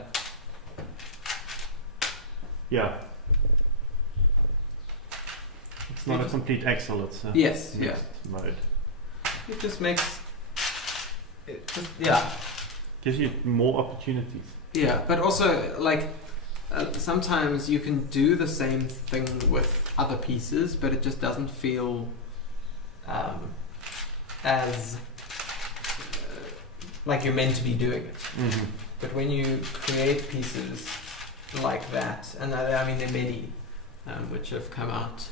It's not a complete axle, it's a mixed mode. It just makes gives you more opportunities. Yeah, but also like sometimes you can do the same thing with other pieces, but it just doesn't feel as like you're meant to be doing it. Mm-hmm. But when you create pieces like that, and I mean there are many which have come out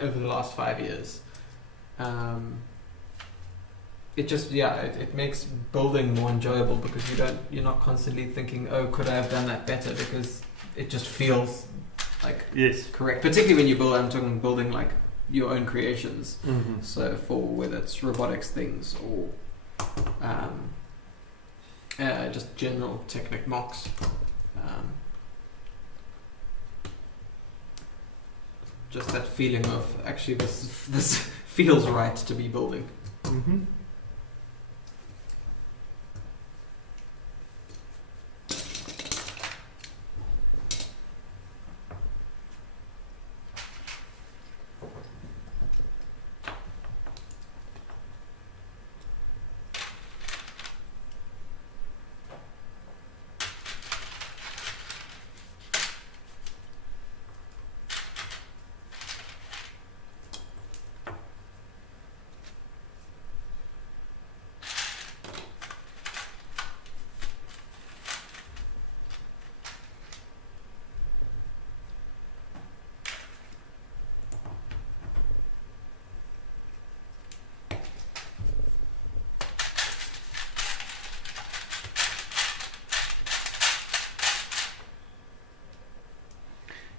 over the last 5 years. It just it makes building more enjoyable because you're not constantly thinking, oh, could I have done that better, because it just feels like yes, correct. Particularly when you build, I'm talking building like your own creations. So for whether it's robotics things or just general Technic mocks. Just that feeling of actually this feels right to be building.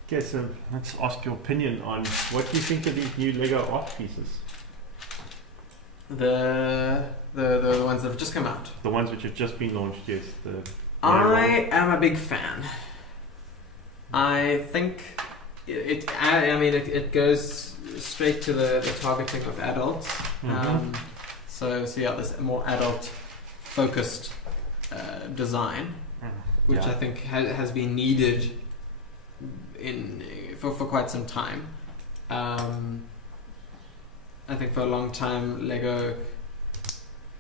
Okay, so let's ask your opinion on what you think of these new LEGO art pieces. The ones that have just come out. The ones which have just been launched, yes. I am a big fan. I think it goes straight to the targeting of adults. So yeah, this more adult focused design, which I think has been needed for quite some time. I think for a long time LEGO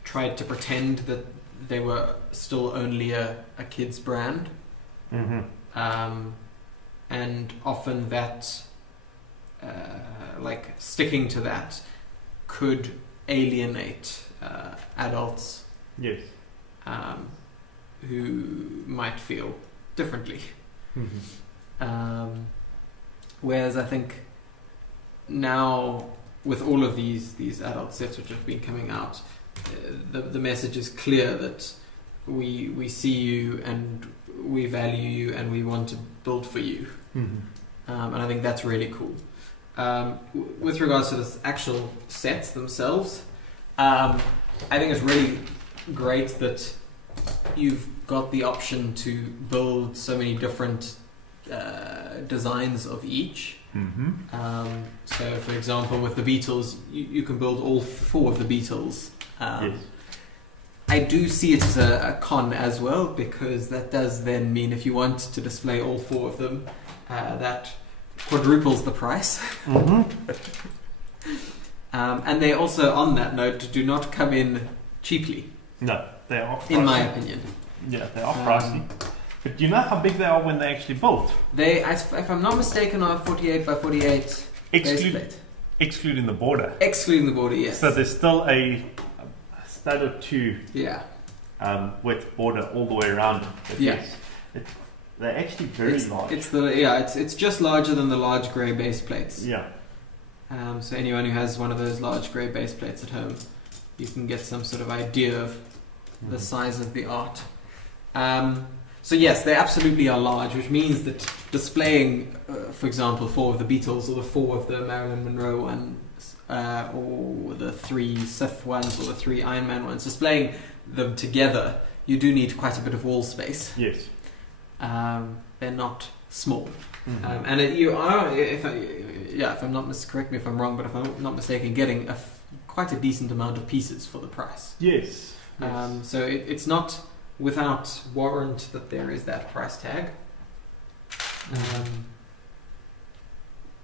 tried to pretend that they were still only a kids brand, and often that like sticking to that could alienate adults, yes, who might feel differently. Whereas I think now with all of these adult sets which have been coming out, the message is clear that we see you and we value you and we want to build for you. And I think that's really cool. With regards to the actual sets themselves, I think it's really great that you've got the option to build so many different designs of each. So for example with the Beatles, you can build all 4 of the Beatles. Yes. I do see it as a con as well, because that does then mean if you want to display all 4 of them, that quadruples the price. And they also, on that note, do not come in cheaply. No, they are pricey. In my opinion. Yeah, they are pricey. But do you know how big they are when they're actually built? They, if I'm not mistaken, are 48 by 48 base plate. Excluding the border. Excluding the border, yes. So there's still a stud or 2 yeah. With border all the way around it. But yes, they're actually very large. It's just larger than the large grey base plates. Yeah. So anyone who has one of those large grey base plates at home, you can get some sort of idea of the size of the art. So yes, they absolutely are large, which means that displaying, for example, 4 of the Beatles or the 4 of the Marilyn Monroe ones, or the 3 Sith ones or the 3 Iron Man ones, displaying them together, you do need quite a bit of wall space. Yes. They're not small. And you are, if I'm not correct me if I'm wrong, but if I'm not mistaken, getting quite a decent amount of pieces for the price. Yes. So it's not without warrant that there is that price tag.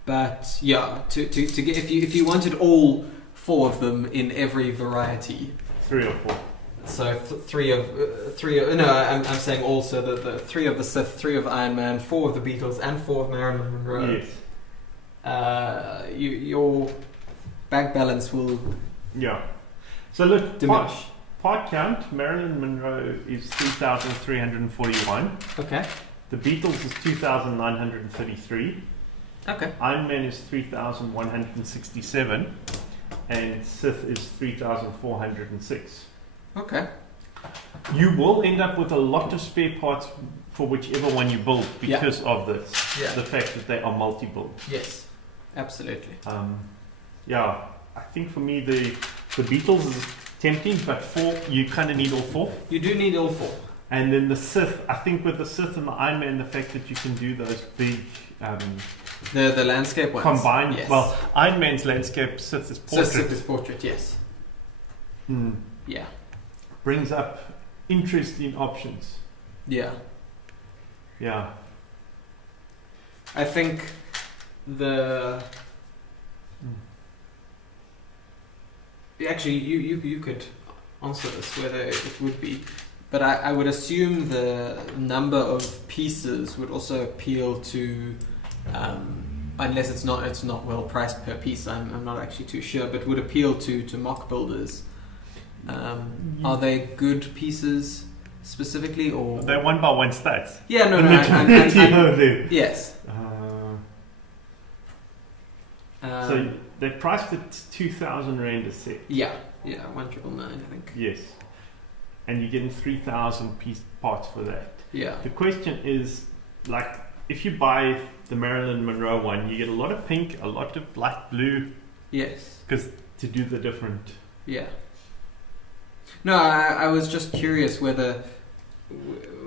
But yeah, to get if you wanted all 4 of them in every variety, 3 or 4. So three of I'm saying also the 3 of the Sith, 3 of Iron Man, 4 of the Beatles, and 4 of Marilyn Monroe. Yes. Your bank balance will So look, diminish. Part count, Marilyn Monroe is 3,341. Okay. The Beatles is 2,933. Okay. Iron Man is 3,167. And Sith is 3,406. Okay. You will end up with a lot of spare parts for whichever one you build because of this. Yeah. The fact that they are multi-build. Yes, absolutely. yeah, I think for me the Beatles is tempting, but 4, you kind of need all 4. You do need all 4. And then the Sith, I think with the Sith and the Iron Man, the fact that you can do those big the landscape ones combined. Yes. Well, Iron Man's landscape, Sith's portrait. Sith's portrait, yes. Yeah. Brings up interesting options. Yeah. Yeah. I think actually you could answer this whether it would be, but I would assume the number of pieces would also appeal to unless it's not well priced per piece. I'm not actually too sure, but would appeal to mock builders. Are they good pieces specifically, or they're 1x1 stats? Yeah, no, yes. So they priced it 2,000 rand a set. Yeah, 1,999, I think. Yes, and you're getting 3,000 piece parts for that. Yeah. The question is, like, if you buy the Marilyn Monroe one, you get a lot of pink, a lot of light blue. Yes. Because to do the different. Yeah. No, I was just curious whether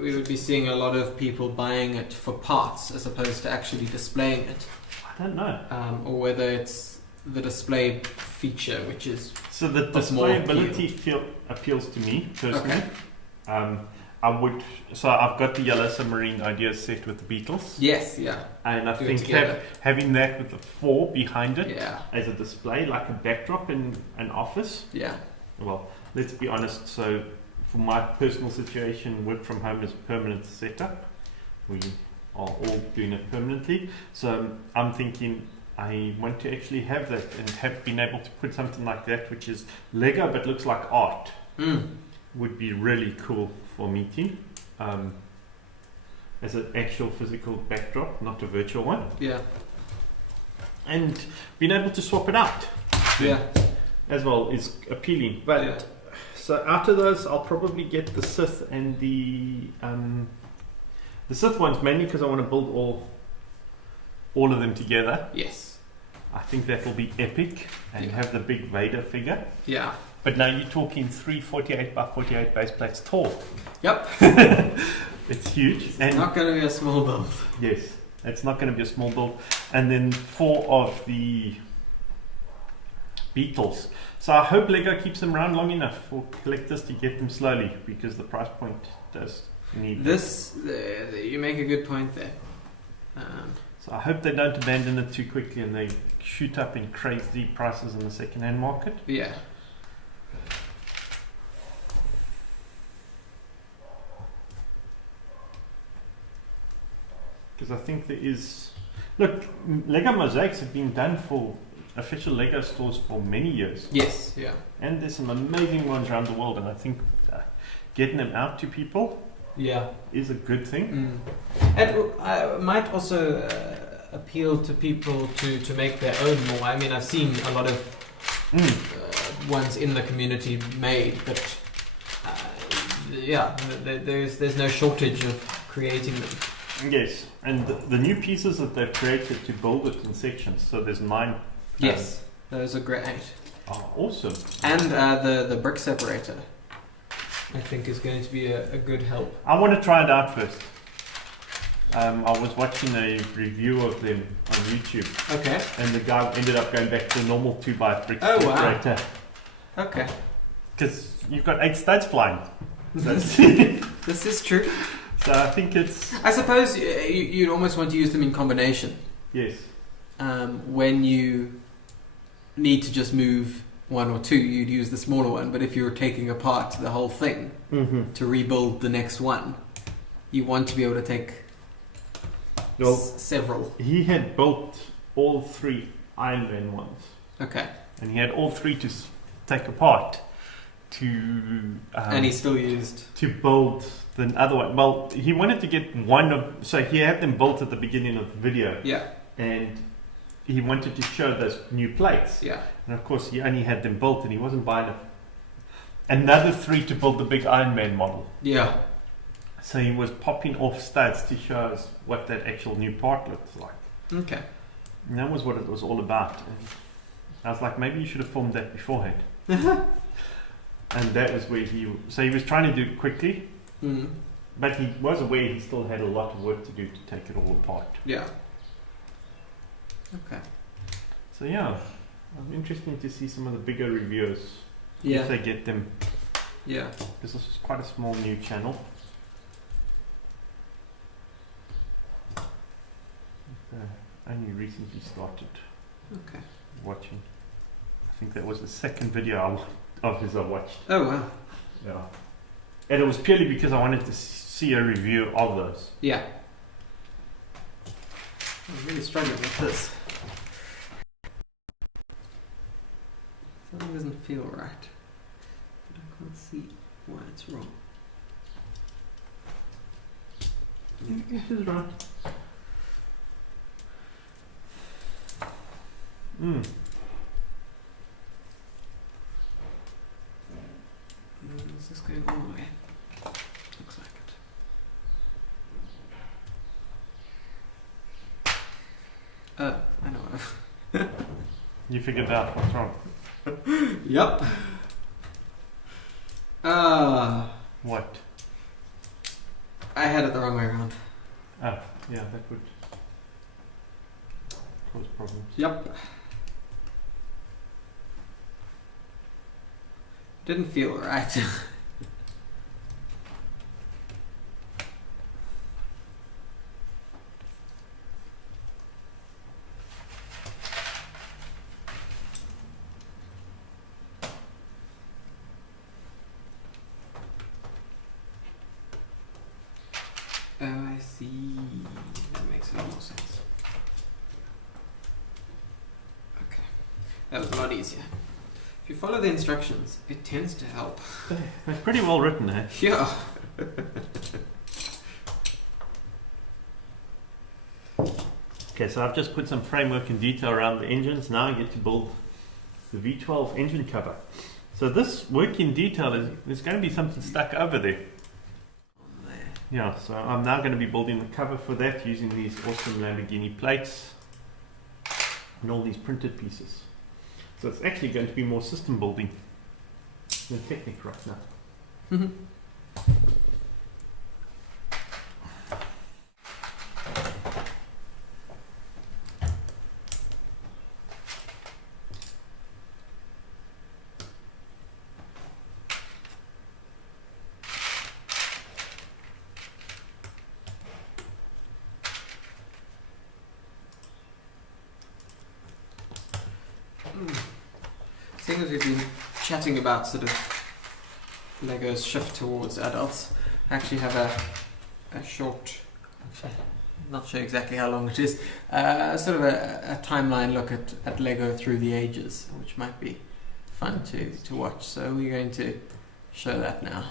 we would be seeing a lot of people buying it for parts as opposed to actually displaying it. I don't know. Or whether it's the display feature, which is so the displayability appeals to me personally. Okay. I've got the Yellow Submarine Ideas set with the Beatles. Yes, yeah. And I think having that with the 4 behind it as a display, like a backdrop in an office. Yeah. Well, let's be honest. So, for my personal situation, work from home is a permanent setup. We are all doing it permanently. So, I'm thinking I want to actually have that and have been able to put something like that, which is Lego but looks like art. Would be really cool for meeting. As an actual physical backdrop, not a virtual one. Yeah. And being able to swap it out. Yeah. As well is appealing. But so out of those, I'll probably get the Sith and the Sith ones mainly because I want to build all of them together. Yes. I think that will be epic and have the big Vader figure. Yeah. But now you're talking 3 48x48 base plates tall. Yep. It's huge. It's not going to be a small build. Yes, it's not going to be a small build. And then 4 of the Beatles. So I hope Lego keeps them around long enough for collectors to get them slowly, because the price point does need this. You make a good point there. So I hope they don't abandon it too quickly and they shoot up in crazy prices in the second-hand market. Yeah. Because I think there is... Look, Lego mosaics have been done for official Lego stores for many years. Yes, yeah. And there's some amazing ones around the world, and I think getting them out to people is a good thing. It might also appeal to people to make their own more. I mean, I've seen a lot of ones in the community made, but there's no shortage of creating them. Yes, and the new pieces that they've created to build it in sections, so there's 9. Yes, those are great. Oh, awesome. And the brick separator, I think, is going to be a good help. I want to try it out first. I was watching a review of them on YouTube. Okay. And the guy ended up going back to the normal 2x brick separator. Wow. Okay. Because you've got 8 studs flying. This is true. So I think it's... I suppose you'd almost want to use them in combination. Yes. When you need to just move 1 or 2, you'd use the smaller one. But if you're taking apart the whole thing to rebuild the next one, you want to be able to take several. He had built all 3 Iron Man ones. Okay. And he had all 3 to take apart to... and he still used... To build the other one. Well, he wanted to get one of... So he had them built at the beginning of the video. Yeah. And he wanted to show those new plates. Yeah. And of course, he only had them built and he wasn't buying another 3 to build the big Iron Man model. Yeah. So he was popping off studs to show us what that actual new part looks like. Okay. And that was what it was all about. And I was like, maybe you should have filmed that beforehand. And that was where he was trying to do it quickly, but he was aware he still had a lot of work to do to take it all apart. Yeah. Okay. So yeah, I'm interested to see some of the bigger reviewers if they get them. Yeah. Because this is quite a small new channel. Only recently started watching. I think that was the second video of his I watched. Oh wow. Yeah. And it was purely because I wanted to see a review of those. Yeah. I'm really struggling with this. Something doesn't feel right. But I can't see why it's wrong. It is right. Is this going all the way? Looks like it. I know. You figured out what's wrong. Yep. What? I had it the wrong way around. Oh, yeah, that would cause problems. Yep. Didn't feel right. Oh, I see. That makes a lot more sense. Okay. That was a lot easier. If you follow the instructions, it tends to help. They're pretty well written, eh? Yeah. Okay, so I've just put some framework and detail around the engines. Now I get to build the V12 engine cover. So this work in detail there's going to be something stuck over there. Yeah, so I'm now going to be building the cover for that using these awesome Lamborghini plates and all these printed pieces. So it's actually going to be more system building than Technic right now. Seeing as we've been chatting about sort of LEGO's shift towards adults, I actually have a short, actually not sure exactly how long it is, sort of a timeline look at LEGO through the ages, which might be fun to watch. So we're going to show that now.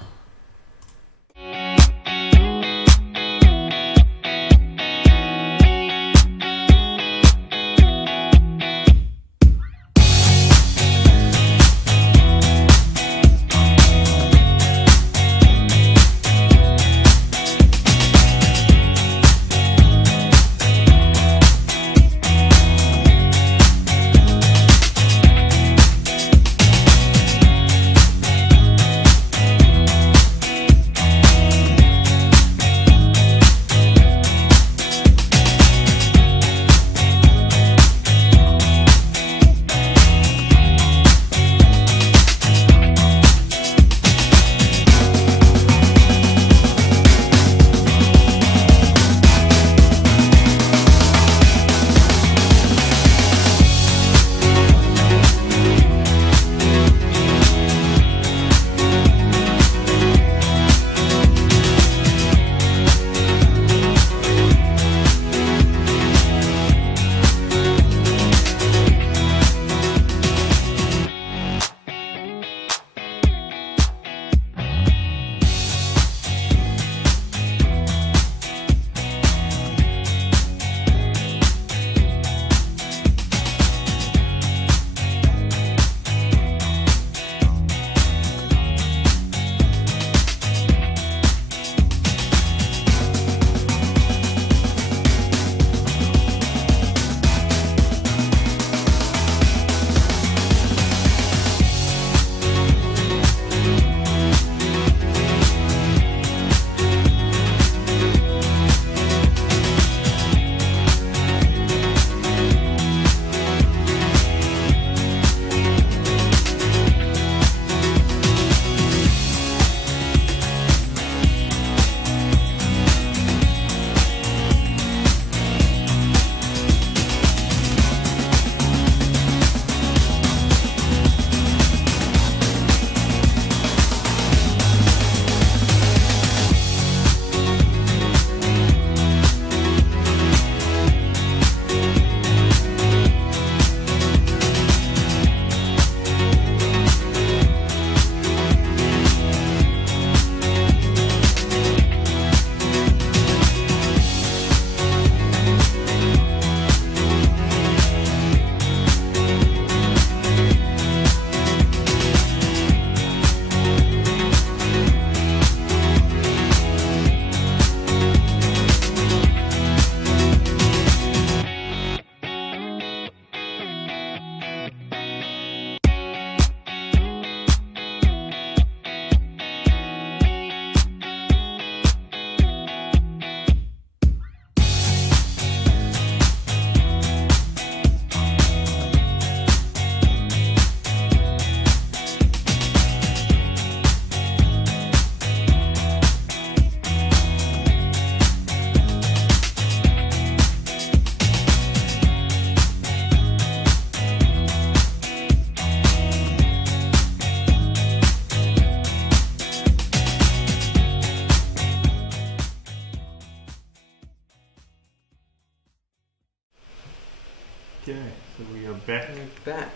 go back. Back.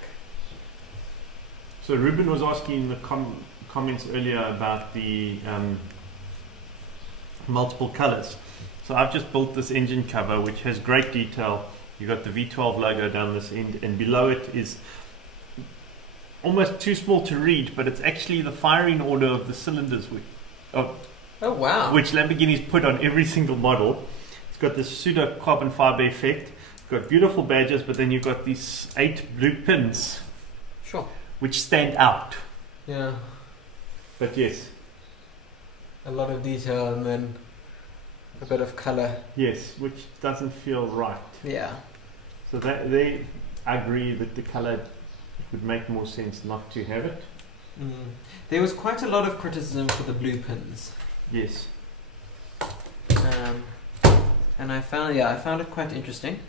So Ruben was asking in the comments earlier about the multiple colors. So I've just built this engine cover which has great detail. You've got the V12 logo down this end, and below it is almost too small to read, but it's actually the firing order of the cylinders Oh wow! which Lamborghini's put on every single model. It's got this pseudo carbon fiber effect. It's got beautiful badges, but then you've got these 8 blue pins. Sure. Which stand out. Yeah. But yes. A lot of detail and then a bit of color. Yes, which doesn't feel right. Yeah. So they agree that the color would make more sense not to have it. There was quite a lot of criticism for the blue pins. Yes. And I found it quite interesting.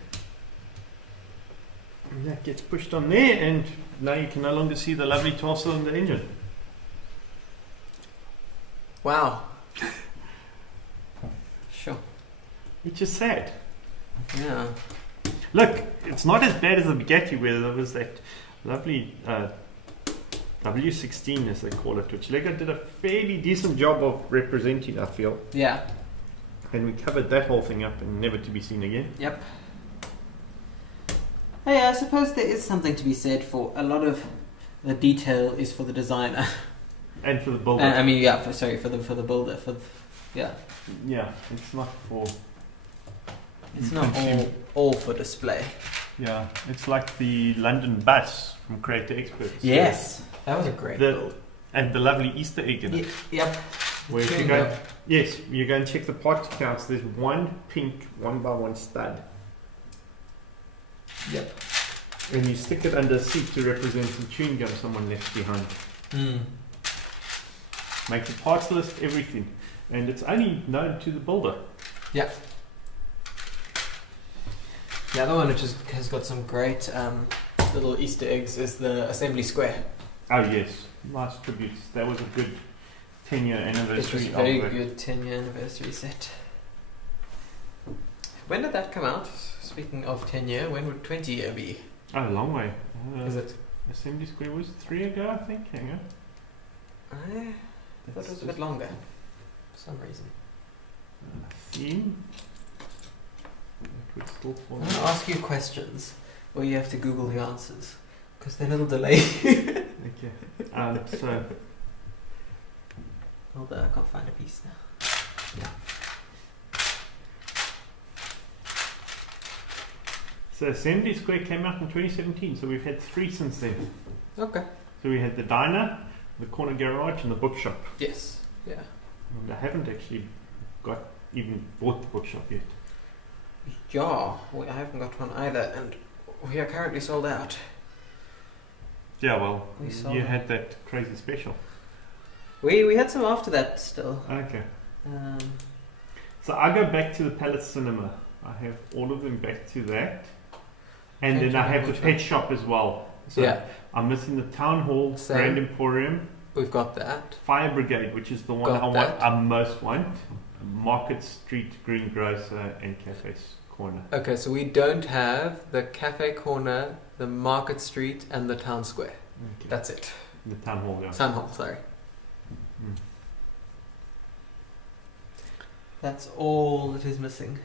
And that gets pushed on there, and now you can no longer see the lovely 12-cylinder engine. Wow. Sure. Which is sad. Yeah. Look, it's not as bad as the Bugatti where there was that lovely W16 as they call it, which LEGO did a fairly decent job of representing, I feel. Yeah. And we covered that whole thing up and never to be seen again. Yep. Hey, I suppose there is something to be said for a lot of the detail is for the designer. And for the builder. I mean, yeah, for the builder. Yeah. Yeah, it's not for... It's not all for display. Yeah, it's like the London bus from Creator Experts. Yes, that was a great build. And the lovely Easter egg in it. Yep. Where if you go, yes, you go and check the parts counts, there's one pink 1x1 stud. Yep. And you stick it under a seat to represent some chewing gum someone left behind. Make the parts list, everything. And it's only known to the builder. Yeah. The other one which has got some great little Easter eggs is the assembly square. Oh yes, nice tributes. That was a good 10-year anniversary. It was a very good 10-year anniversary set. When did that come out? Speaking of 10 year, when would 20 year be? Oh, a long way. Is it? Assembly Square was 3 ago, I think. Hang on. I thought it was a bit longer for some reason. Theme. It would still fall. I'm going to ask you questions where you have to Google the answers because they're a little delayed. Okay. So. Hold on, I can't find a piece now. Yeah. So Assembly Square came out in 2017, so we've had 3 since then. Okay. So we had the diner, the corner garage, and the bookshop. Yes. Yeah. And I haven't actually even bought the bookshop yet. Yeah, I haven't got one either, and we are currently sold out. Yeah, well, you out. had that crazy special. We had some after that still. Okay. So I go back to the Palace Cinema. I have all of them back to that. And then I have the pet shop as well. So yeah. I'm missing the Town Hall, Grand Emporium. We've got that. Fire Brigade, which is the one I most want. Market Street, Greengrocer, and Cafe's Corner. Okay, so we don't have the Cafe Corner, the Market Street, and the Town Square. Okay. That's it. The Town Hall, yeah. Town Hall, sorry. That's all that is missing.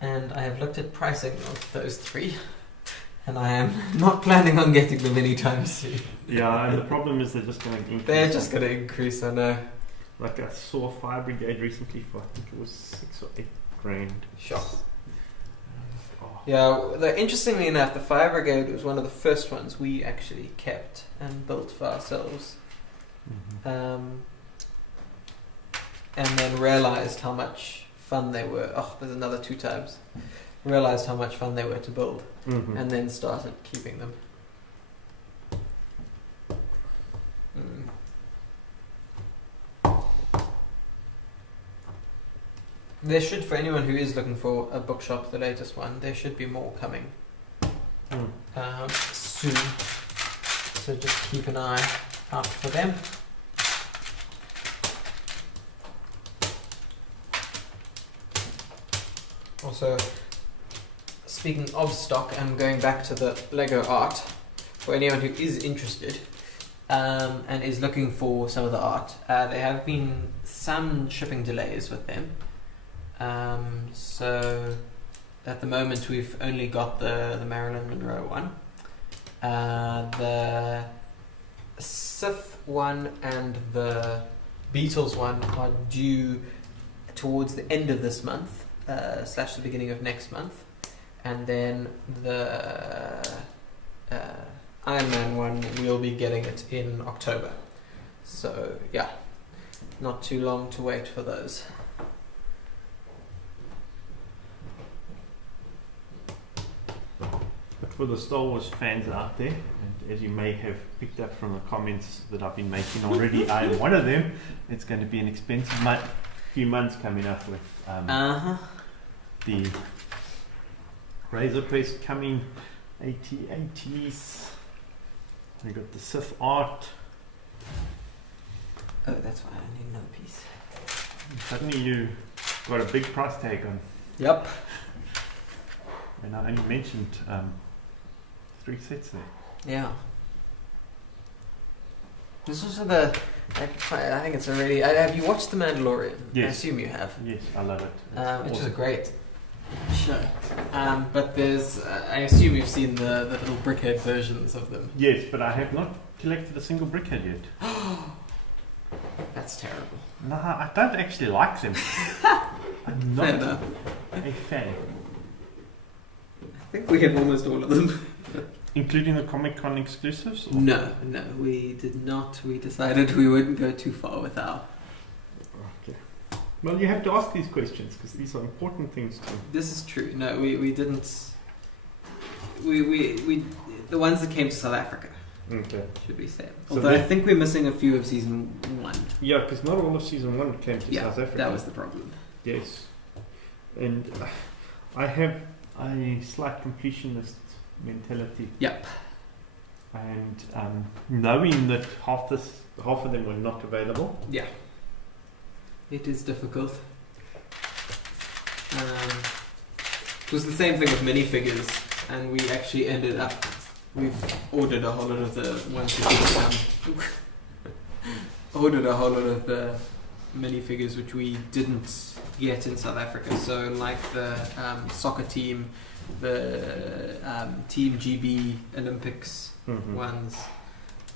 And I have looked at pricing of those 3, and I am not planning on getting them anytime soon. Yeah, and the problem is they're just going to increase. They're just going to increase, I know. Like I saw Fire Brigade recently for, I think it was 6 or 8 grand. Sure. Yeah, interestingly enough, the Fire Brigade was one of the first ones we actually kept and built for ourselves. And then realised how much fun they were. Oh, there's another 2 times. Realised how much fun they were to build, and then started keeping them. There should, for anyone who is looking for a bookshop, the latest one, there should be more coming soon. So just keep an eye out for them. Also, speaking of stock, and going back to the Lego art, for anyone who is interested and is looking for some of the art, there have been some shipping delays with them. So at the moment we've only got the Marilyn Monroe one. The Sith one and the Beatles one are due towards the end of this month, / the beginning of next month. And then the Iron Man one, we'll be getting it in October. So yeah, not too long to wait for those. But for the Star Wars fans out there, and as you may have picked up from the comments that I've been making already, I am one of them. It's going to be an expensive few months coming up with the Razor Press coming, 80s. We got the Sith art. Oh, that's why I need another piece. Suddenly you got a big price tag on. Yep. And I only mentioned 3 sets there. Yeah. This was I think it's a really... have you watched The Mandalorian? Yes. I assume you have. Yes, I love it. Which is a great show. But there's... I assume you've seen the little brickhead versions of them. Yes, but I have not collected a single brickhead yet. That's terrible. No, I don't actually like them. I'm not a fan. I think we have almost all of them. Including the Comic-Con exclusives? Or? No, we did not. We decided we wouldn't go too far with our... Okay. Well, you have to ask these questions, because these are important things too. This is true. No, we didn't... We the ones that came to South Africa. Okay. Should we say. So Although I think we're missing a few of Season 1. Yeah, because not all of Season 1 came to South Africa. That was the problem. Yes. And I have a slight completionist mentality. Yep. And knowing that half of them were not available. Yeah. It is difficult. It was the same thing with minifigures, and we actually ended up... We've ordered a whole lot of the ones that didn't come. Ordered a whole lot of the minifigures which we didn't get in South Africa. So like the soccer team, the Team GB Olympics ones,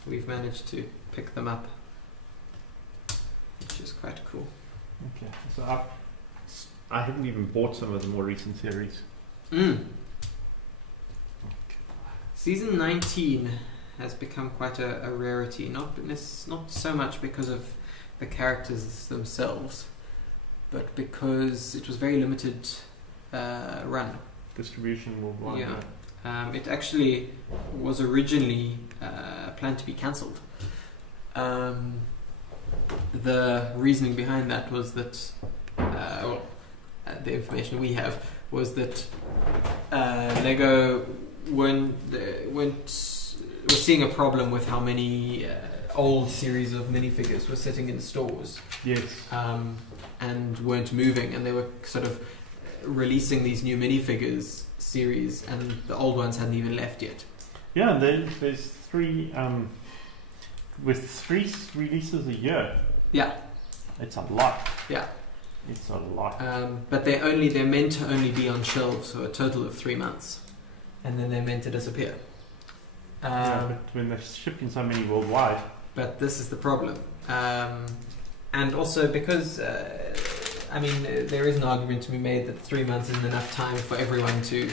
we've managed to pick them up, which is quite cool. Okay, so I haven't even bought some of the more recent series. Season 19 has become quite a rarity, not so much because of the characters themselves, but because it was very limited run. Distribution worldwide. Yeah. It actually was originally planned to be cancelled. The reasoning behind that was that, the information we have was that LEGO was seeing a problem with how many old series of minifigures were sitting in stores. Yes. And weren't moving, and they were sort of releasing these new minifigures series, and the old ones hadn't even left yet. Yeah, there's 3 with 3 releases a year. Yeah. It's a lot. Yeah. It's a lot. But they're meant to only be on shelves for a total of 3 months, and then they're meant to disappear. But when they're shipping so many worldwide. But this is the problem. And also because, there is an argument to be made that 3 months isn't enough time for everyone to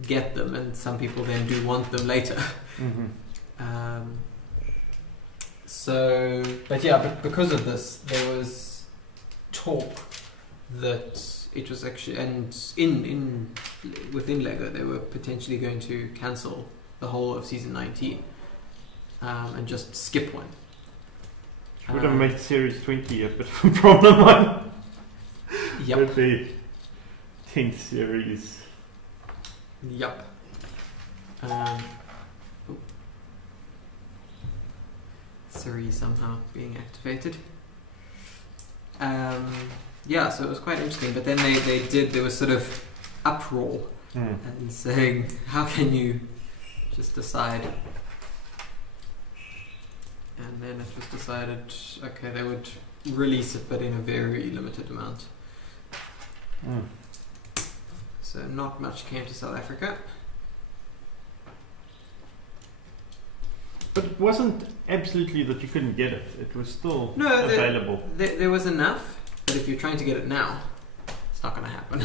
get them, and some people then do want them later. But because of this, there was talk that it was actually, and within LEGO, they were potentially going to cancel the whole of Season 19 and just skip one. Would have made Series 20 a bit of a problem one. Yep. With the 10th series. Yep. Siri somehow being activated. So it was quite interesting. But then there was sort of uproar and saying, how can you just decide? And then it was decided, okay, they would release it, but in a very limited amount. So not much came to South Africa. But it wasn't absolutely that you couldn't get it. It was still available. There was enough, but if you're trying to get it now, it's not going to happen.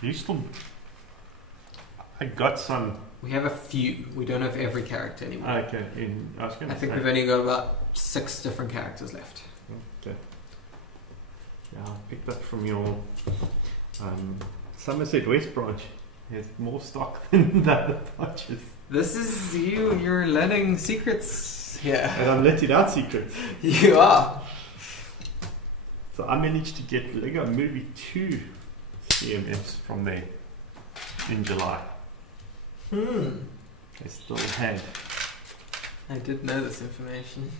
You still... I got some... We have a few. We don't have every character anymore. Okay. I think we've only got about 6 different characters left. Okay. Yeah, I picked up from your Somerset West branch. There's more stock than the other branches. This is you. You're learning secrets here. And I'm letting out secrets. You are. So I managed to get LEGO Movie 2 CMS from there in July. They still had. I did know this information.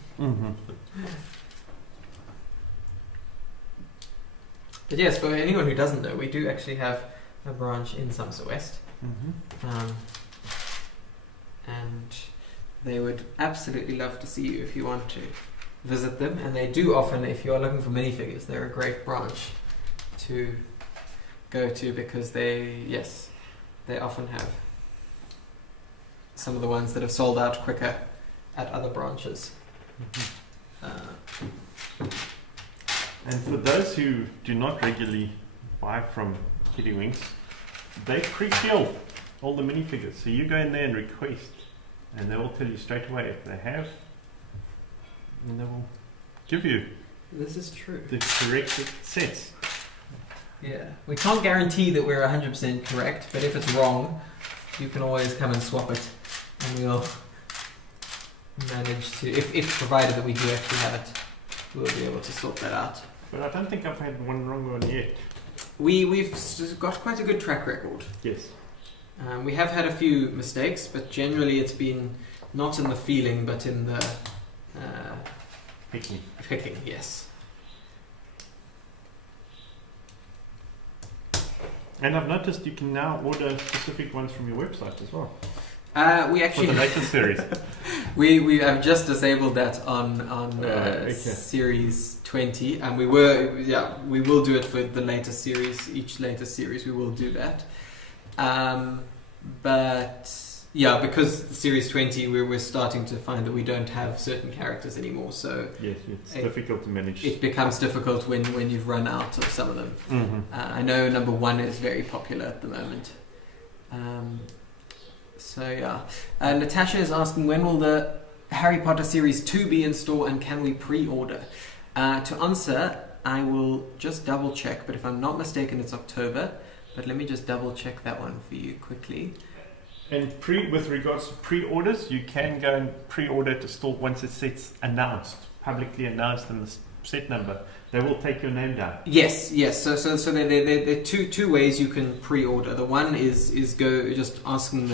But yes, for anyone who doesn't know, we do actually have a branch in Somerset West. And they would absolutely love to see you if you want to visit them. And they do often, if you are looking for minifigures, they're a great branch to go to because they often have some of the ones that have sold out quicker at other branches. And for those who do not regularly buy from Kitty Wings, they pre-fill all the minifigures. So you go in there and request, and they will tell you straight away if they have, and they will give you this is true. The correct sets. Yeah, we can't guarantee that we're 100% correct, but if it's wrong, you can always come and swap it, and we'll manage to, if provided that we do actually have it, we'll be able to sort that out. But I don't think I've had one wrong one yet. We've got quite a good track record. Yes. We have had a few mistakes, but generally it's been not in the feeling, but in the picking. Picking, yes. And I've noticed you can now order specific ones from your website as well. We actually for the latest series. we have just disabled that on series 20, and we will do it for the latest series. Each latest series we will do that. But yeah, because series 20 we're starting to find that we don't have certain characters anymore. So yes, it's difficult to manage. It becomes difficult when you've run out of some of them. I know number 1 is very popular at the moment. So yeah, Natasha is asking, when will the Harry Potter Series 2 be in store and can we pre-order? To answer, I will just double check, but if I'm not mistaken it's October, but let me just double check that one for you quickly. And with regards to pre-orders, you can go and pre-order to store once the set's announced, publicly announced in the set number. They will take your name down. Yes. So there are two ways you can pre-order. The one is go just asking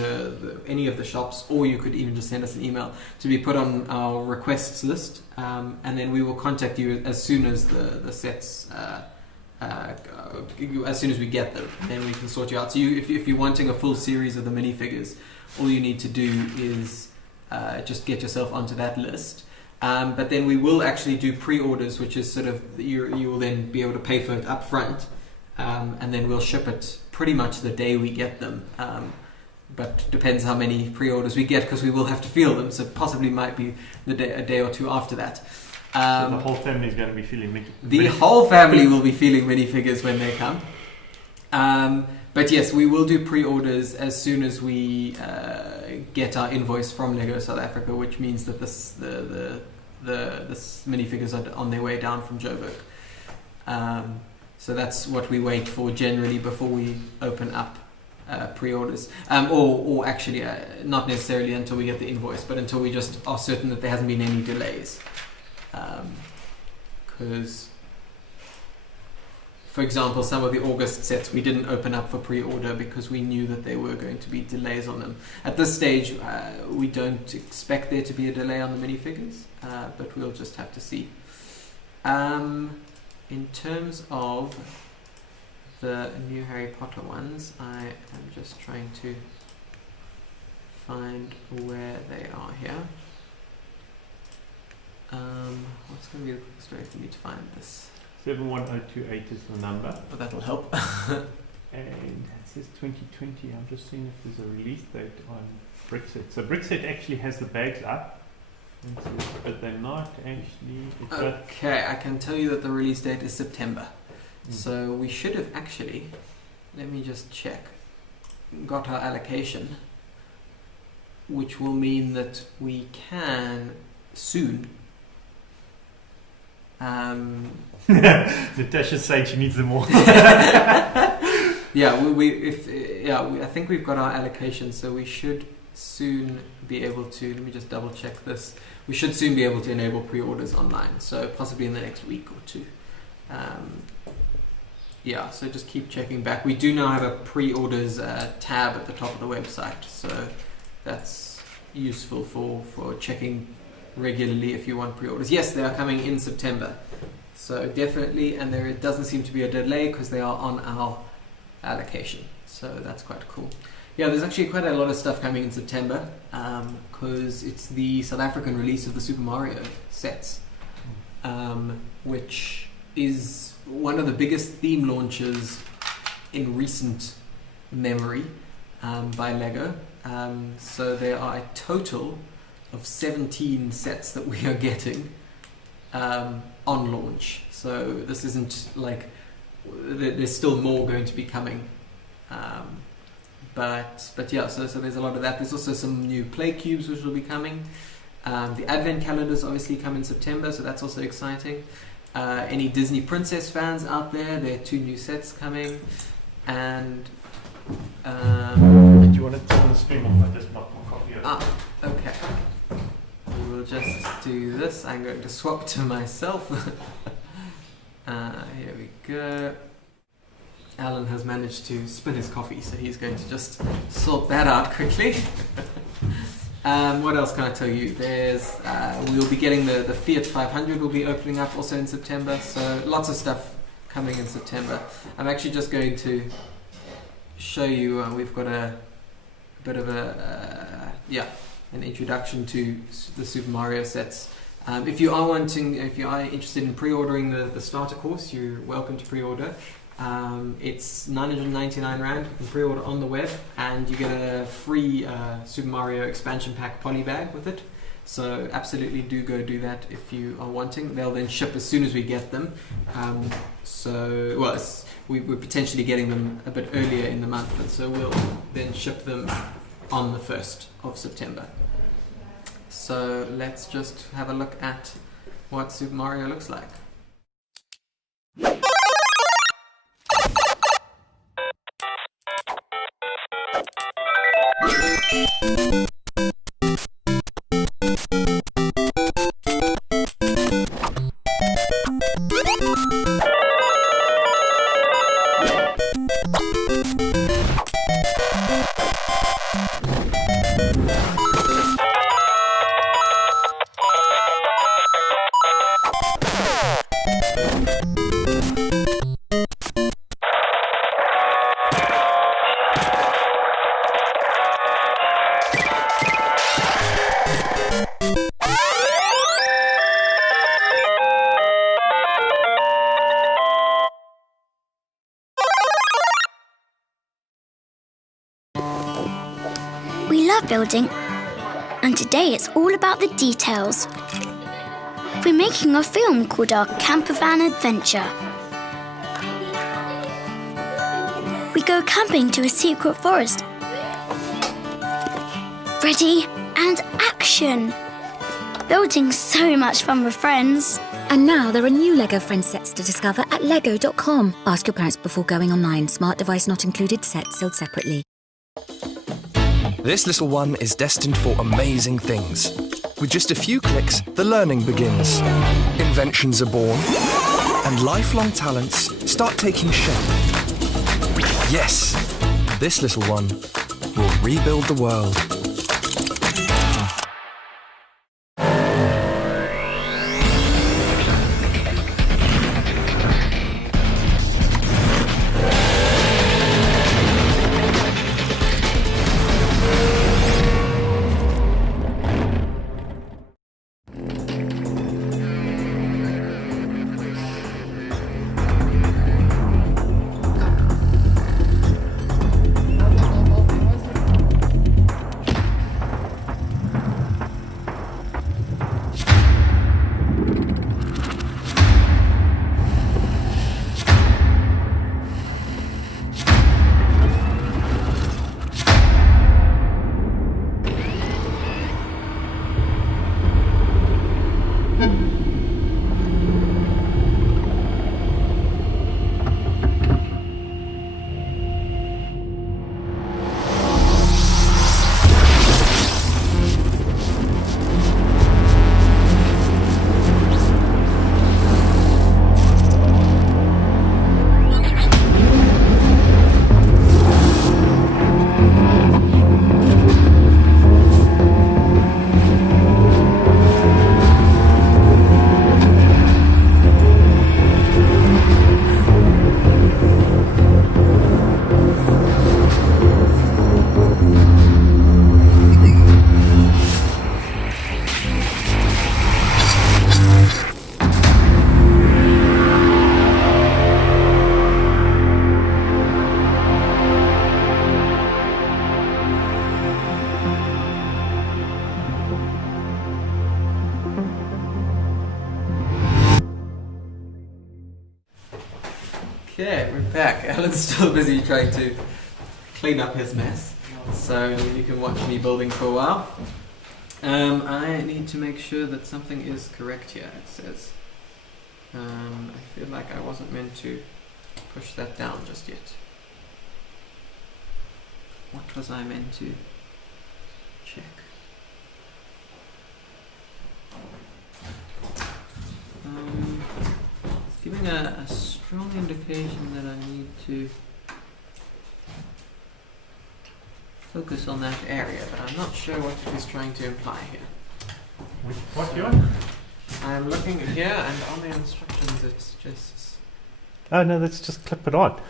any of the shops, or you could even just send us an email to be put on our requests list, and then we will contact you as soon as the sets, as soon as we get them, and then we can sort you out. So if you're wanting a full series of the minifigures, all you need to do is just get yourself onto that list. But then we will actually do pre-orders, which is sort of you will then be able to pay for it up front, and then we'll ship it pretty much the day we get them. But depends how many pre-orders we get, because we will have to feel them, so possibly might be a day or two after that. So the whole family is going to be feeling minifigures. The whole family will be feeling minifigures when they come. But yes, we will do pre-orders as soon as we get our invoice from LEGO South Africa, which means that the minifigures are on their way down from Joburg. So that's what we wait for generally before we open up pre-orders. Or actually, not necessarily until we get the invoice, but until we just are certain that there hasn't been any delays. Because, for example, some of the August sets we didn't open up for pre-order because we knew that there were going to be delays on them. At this stage, we don't expect there to be a delay on the minifigures, but we'll just have to see. In terms of the new Harry Potter ones. I am just trying to find where they are here. What's going to be the quickest way for me to find this? 71028 is the number. But that'll help. And it says 2020. I'm just seeing if there's a release date on Brexit. So Brexit actually has the bags up, but they're not actually. Okay, I can tell you that the release date is September. So we should have actually, let me just check, got our allocation, which will mean that we can soon. Natasha's saying she needs them all. Yeah, I think we've got our allocation, so we should soon be able to. Let me just double check this. We should soon be able to enable pre-orders online, so possibly in the next week or two. Yeah, so just keep checking back. We do now have a pre-orders tab at the top of the website, so that's useful for checking regularly if you want pre-orders. Yes, they are coming in September, so definitely, and there doesn't seem to be a delay because they are on our allocation, so that's quite cool. Yeah, there's actually quite a lot of stuff coming in September because it's the South African release of the Super Mario sets, which is one of the biggest theme launches in recent memory by LEGO. So there are a total of 17 sets that we are getting on launch. So this isn't like, there's still more going to be coming. But yeah, so there's a lot of that. There's also some new play cubes which will be coming. The advent calendars obviously come in September, so that's also exciting. Any Disney Princess fans out there, there are 2 new sets coming. And do you want to turn the stream off? I just knocked my coffee over. Okay. We will just do this. I'm going to swap to myself. Here we go. Alan has managed to spin his coffee, so he's going to just sort that out quickly. What else can I tell you? There's we'll be getting the Fiat 500 will be opening up also in September, so lots of stuff coming in September. I'm actually just going to show you, we've got a bit of an introduction to the Super Mario sets. If you are interested in pre-ordering the starter course, you're welcome to pre-order. It's 999 Rand. You can pre-order on the web, and you get a free Super Mario expansion pack poly bag with it. So absolutely do go do that if you are wanting. They'll then ship as soon as we get them. We're potentially getting them a bit earlier in the month, and so we'll then ship them on the 1st of September. So let's just have a look at what Super Mario looks like. We love building, and today it's all about the details. We're making a film called our Camper Van Adventure. We go camping to a secret forest. Ready and action! Building so much fun with friends. And now there are new LEGO Friends sets to discover at lego.com. Ask your parents before going online. Smart device not included. Sets sold separately. This little one is destined for amazing things. With just a few clicks, the learning begins. Inventions are born, and lifelong talents start taking shape. Yes, this little one will rebuild the world. We're back. Alan's still busy trying to clean up his mess, so you can watch me building for a while. I need to make sure that something is correct here. It says, I feel like I wasn't meant to push that down just yet. What was I meant to check? It's giving a strong indication that I need to focus on that area, but I'm not sure what it is trying to imply here. What you on? I'm looking here, and on the instructions it's just... Oh no, let's just clip it on.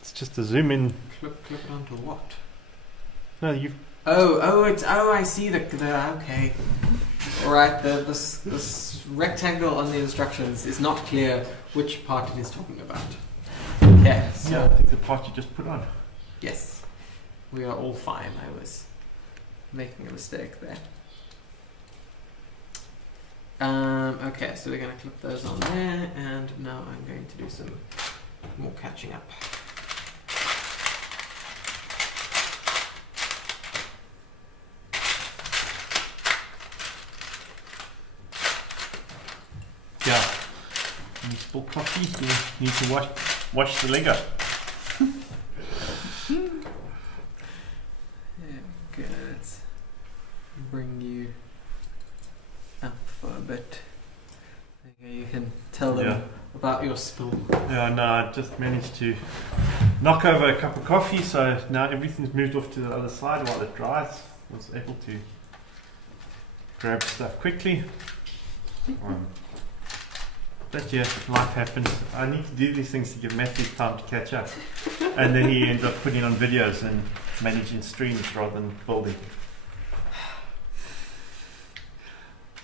It's just a zoom in. Clip it onto what? No, you. Oh, I see the okay. Alright, this rectangle on the instructions is not clear which part it is talking about. Okay, so Yeah, I think the part you just put on. yes, we are all fine. I was making a mistake there. Okay, so we're going to clip those on there, and now I'm going to do some more catching up. Yeah. When you spill coffee, you need to wash the Lego. Okay, let's bring you up for a bit. Okay, you can tell them about your spill. Yeah, no, I just managed to knock over a cup of coffee, so now everything's moved off to the other side while it dries. I was able to grab stuff quickly. But yeah, life happens. I need to do these things to give Matthew time to catch up. And then he ends up putting on videos and managing streams rather than building.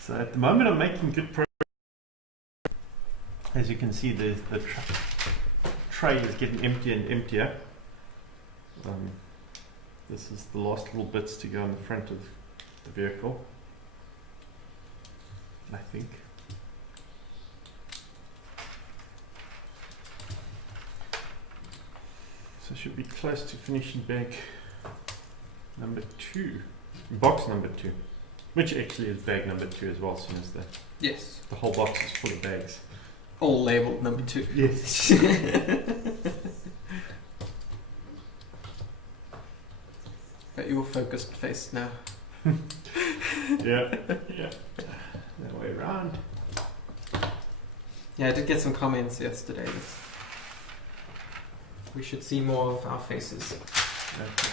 So at the moment I'm making good progress. As you can see, the tray is getting emptier and emptier. This is the last little bits to go on the front of the vehicle, I think. So should be close to finishing bag number 2, box number 2, which actually is bag number 2 as well, as soon as the whole box is full of bags. All labelled number 2. Yes. But you're focused face now. Yeah. That way around. Yeah, I did get some comments yesterday that we should see more of our faces. Okay.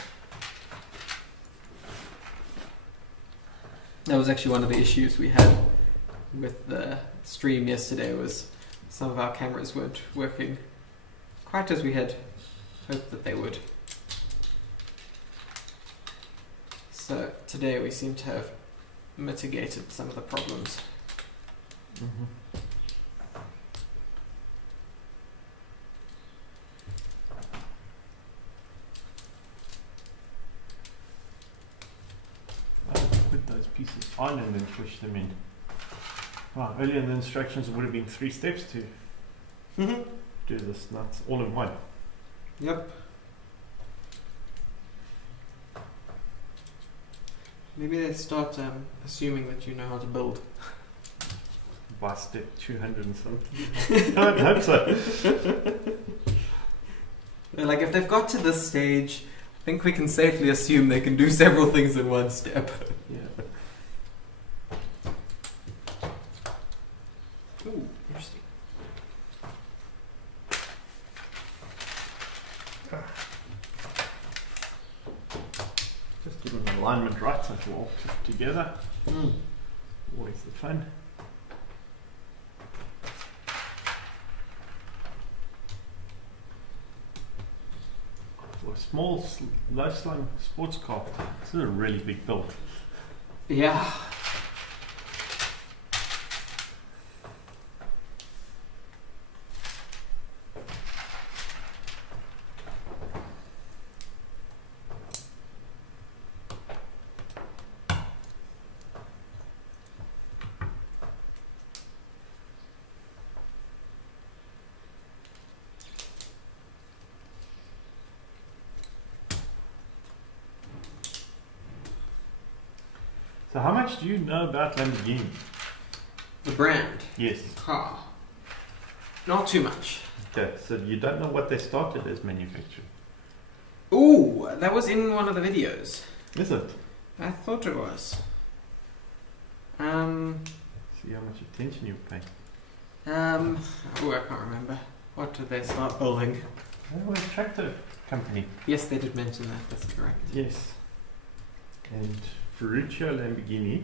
That was actually one of the issues we had with the stream yesterday, was some of our cameras weren't working quite as we had hoped that they would. So today we seem to have mitigated some of the problems. Mm-hmm. Put those pieces on and then push them in. Wow, earlier in the instructions it would have been 3 steps to do this. Now it's all in one. Yep. Maybe they start assuming that you know how to build. By step 200 and something. I hope so. Like, if they've got to this stage, I think we can safely assume they can do several things in one step. Yeah. Ooh, interesting. Just getting the alignment right so it's all clipped together. Always the fun. For a small, low-slung sports car, this is a really big build. Yeah. So how much do you know about Lamborghini? The brand? Yes. Car. Not too much. Okay, so you don't know what they started as manufacturing? Ooh, that was in one of the videos. Is it? I thought it was. See how much attention you pay. Oh, I can't remember. What did they start building? They were a tractor company. Yes, they did mention that. That's correct. Yes. And Ferruccio Lamborghini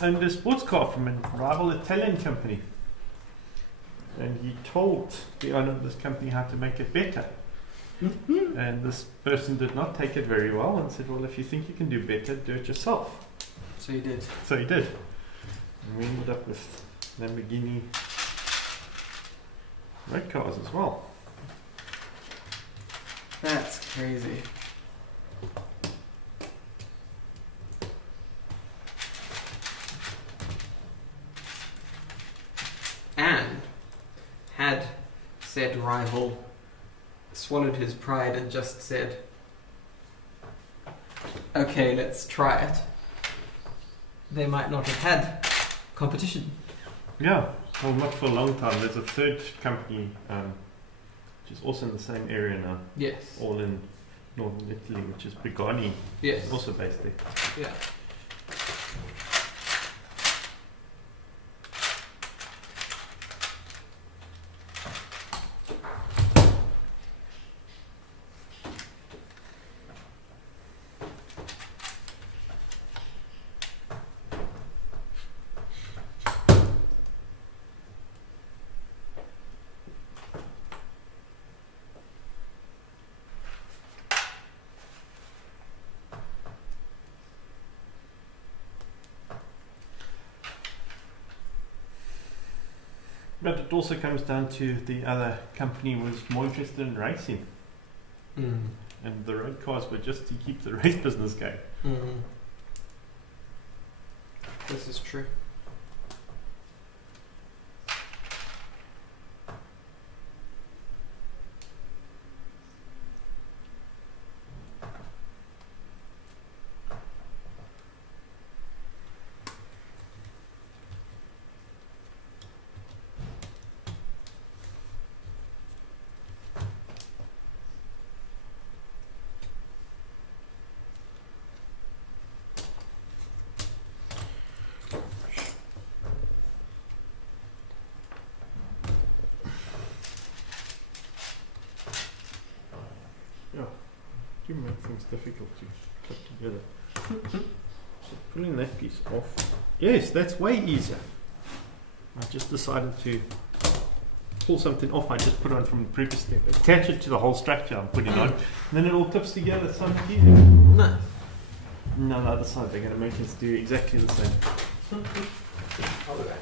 owned a sports car from a rival Italian company. And he told the owner of this company how to make it better. And this person did not take it very well and said, well, if you think you can do better, do it yourself. So he did. So he did. And we ended up with Lamborghini road cars as well. That's crazy. And had said rival swallowed his pride and just said, okay, let's try it, they might not have had competition. Yeah, well, not for a long time. There's a third company which is also in the same area now. Yes. All in northern Italy, which is Pagani. Yes. Also based there. Yeah. But it also comes down to the other company was more interested in racing. And the road cars were just to keep the race business going. This is true. Do make things difficult to put together. So pulling that piece off. Yes, that's way easier. I just decided to pull something off I just put on from the previous step. Attach it to the whole structure I'm putting on. And then it all clips together so much easier. Nice. No, the other side they're going to make us do exactly the same. I'll do that.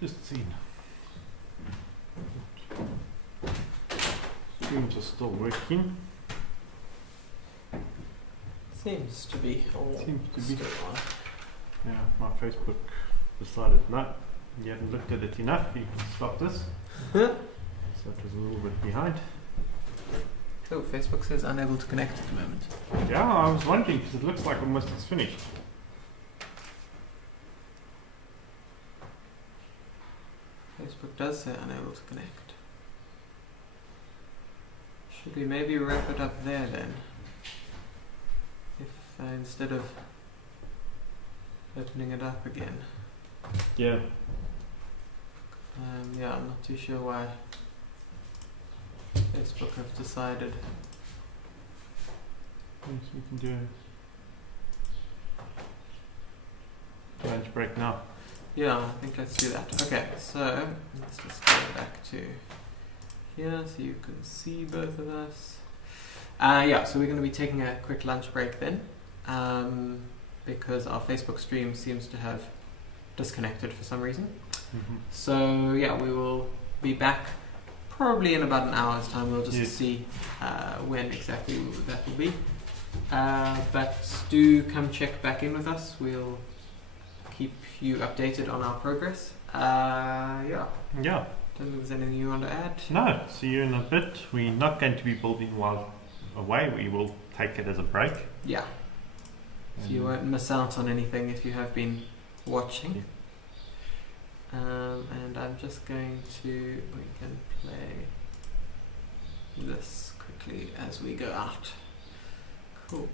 Just seeing. Screens are still working. Seems to be. Seems to be. Still on. Yeah, my Facebook decided no, you haven't looked at it enough, you can stop this. So it was a little bit behind. Oh, Facebook says unable to connect at the moment. Yeah, I was wondering because it looks like almost it's finished. Facebook does say unable to connect. Should we maybe wrap it up there then? If instead of opening it up again. Yeah. Yeah, I'm not too sure why Facebook have decided. Yes, we can do a lunch break now. Yeah, I think let's do that. Okay, so let's just go back to here so you can see both of us. Yeah, so we're going to be taking a quick lunch break then, because our Facebook stream seems to have disconnected for some reason. So yeah, we will be back probably in about an hour's time. We'll just see when exactly that will be. But do come check back in with us. We'll keep you updated on our progress. Yeah. Yeah. Don't think there's anything you want to add. No, see you in a bit. We're not going to be building while away. We will take it as a break. Yeah. So you won't miss out on anything if you have been watching. And I'm just going to, we can play this quickly as we go out. Cool.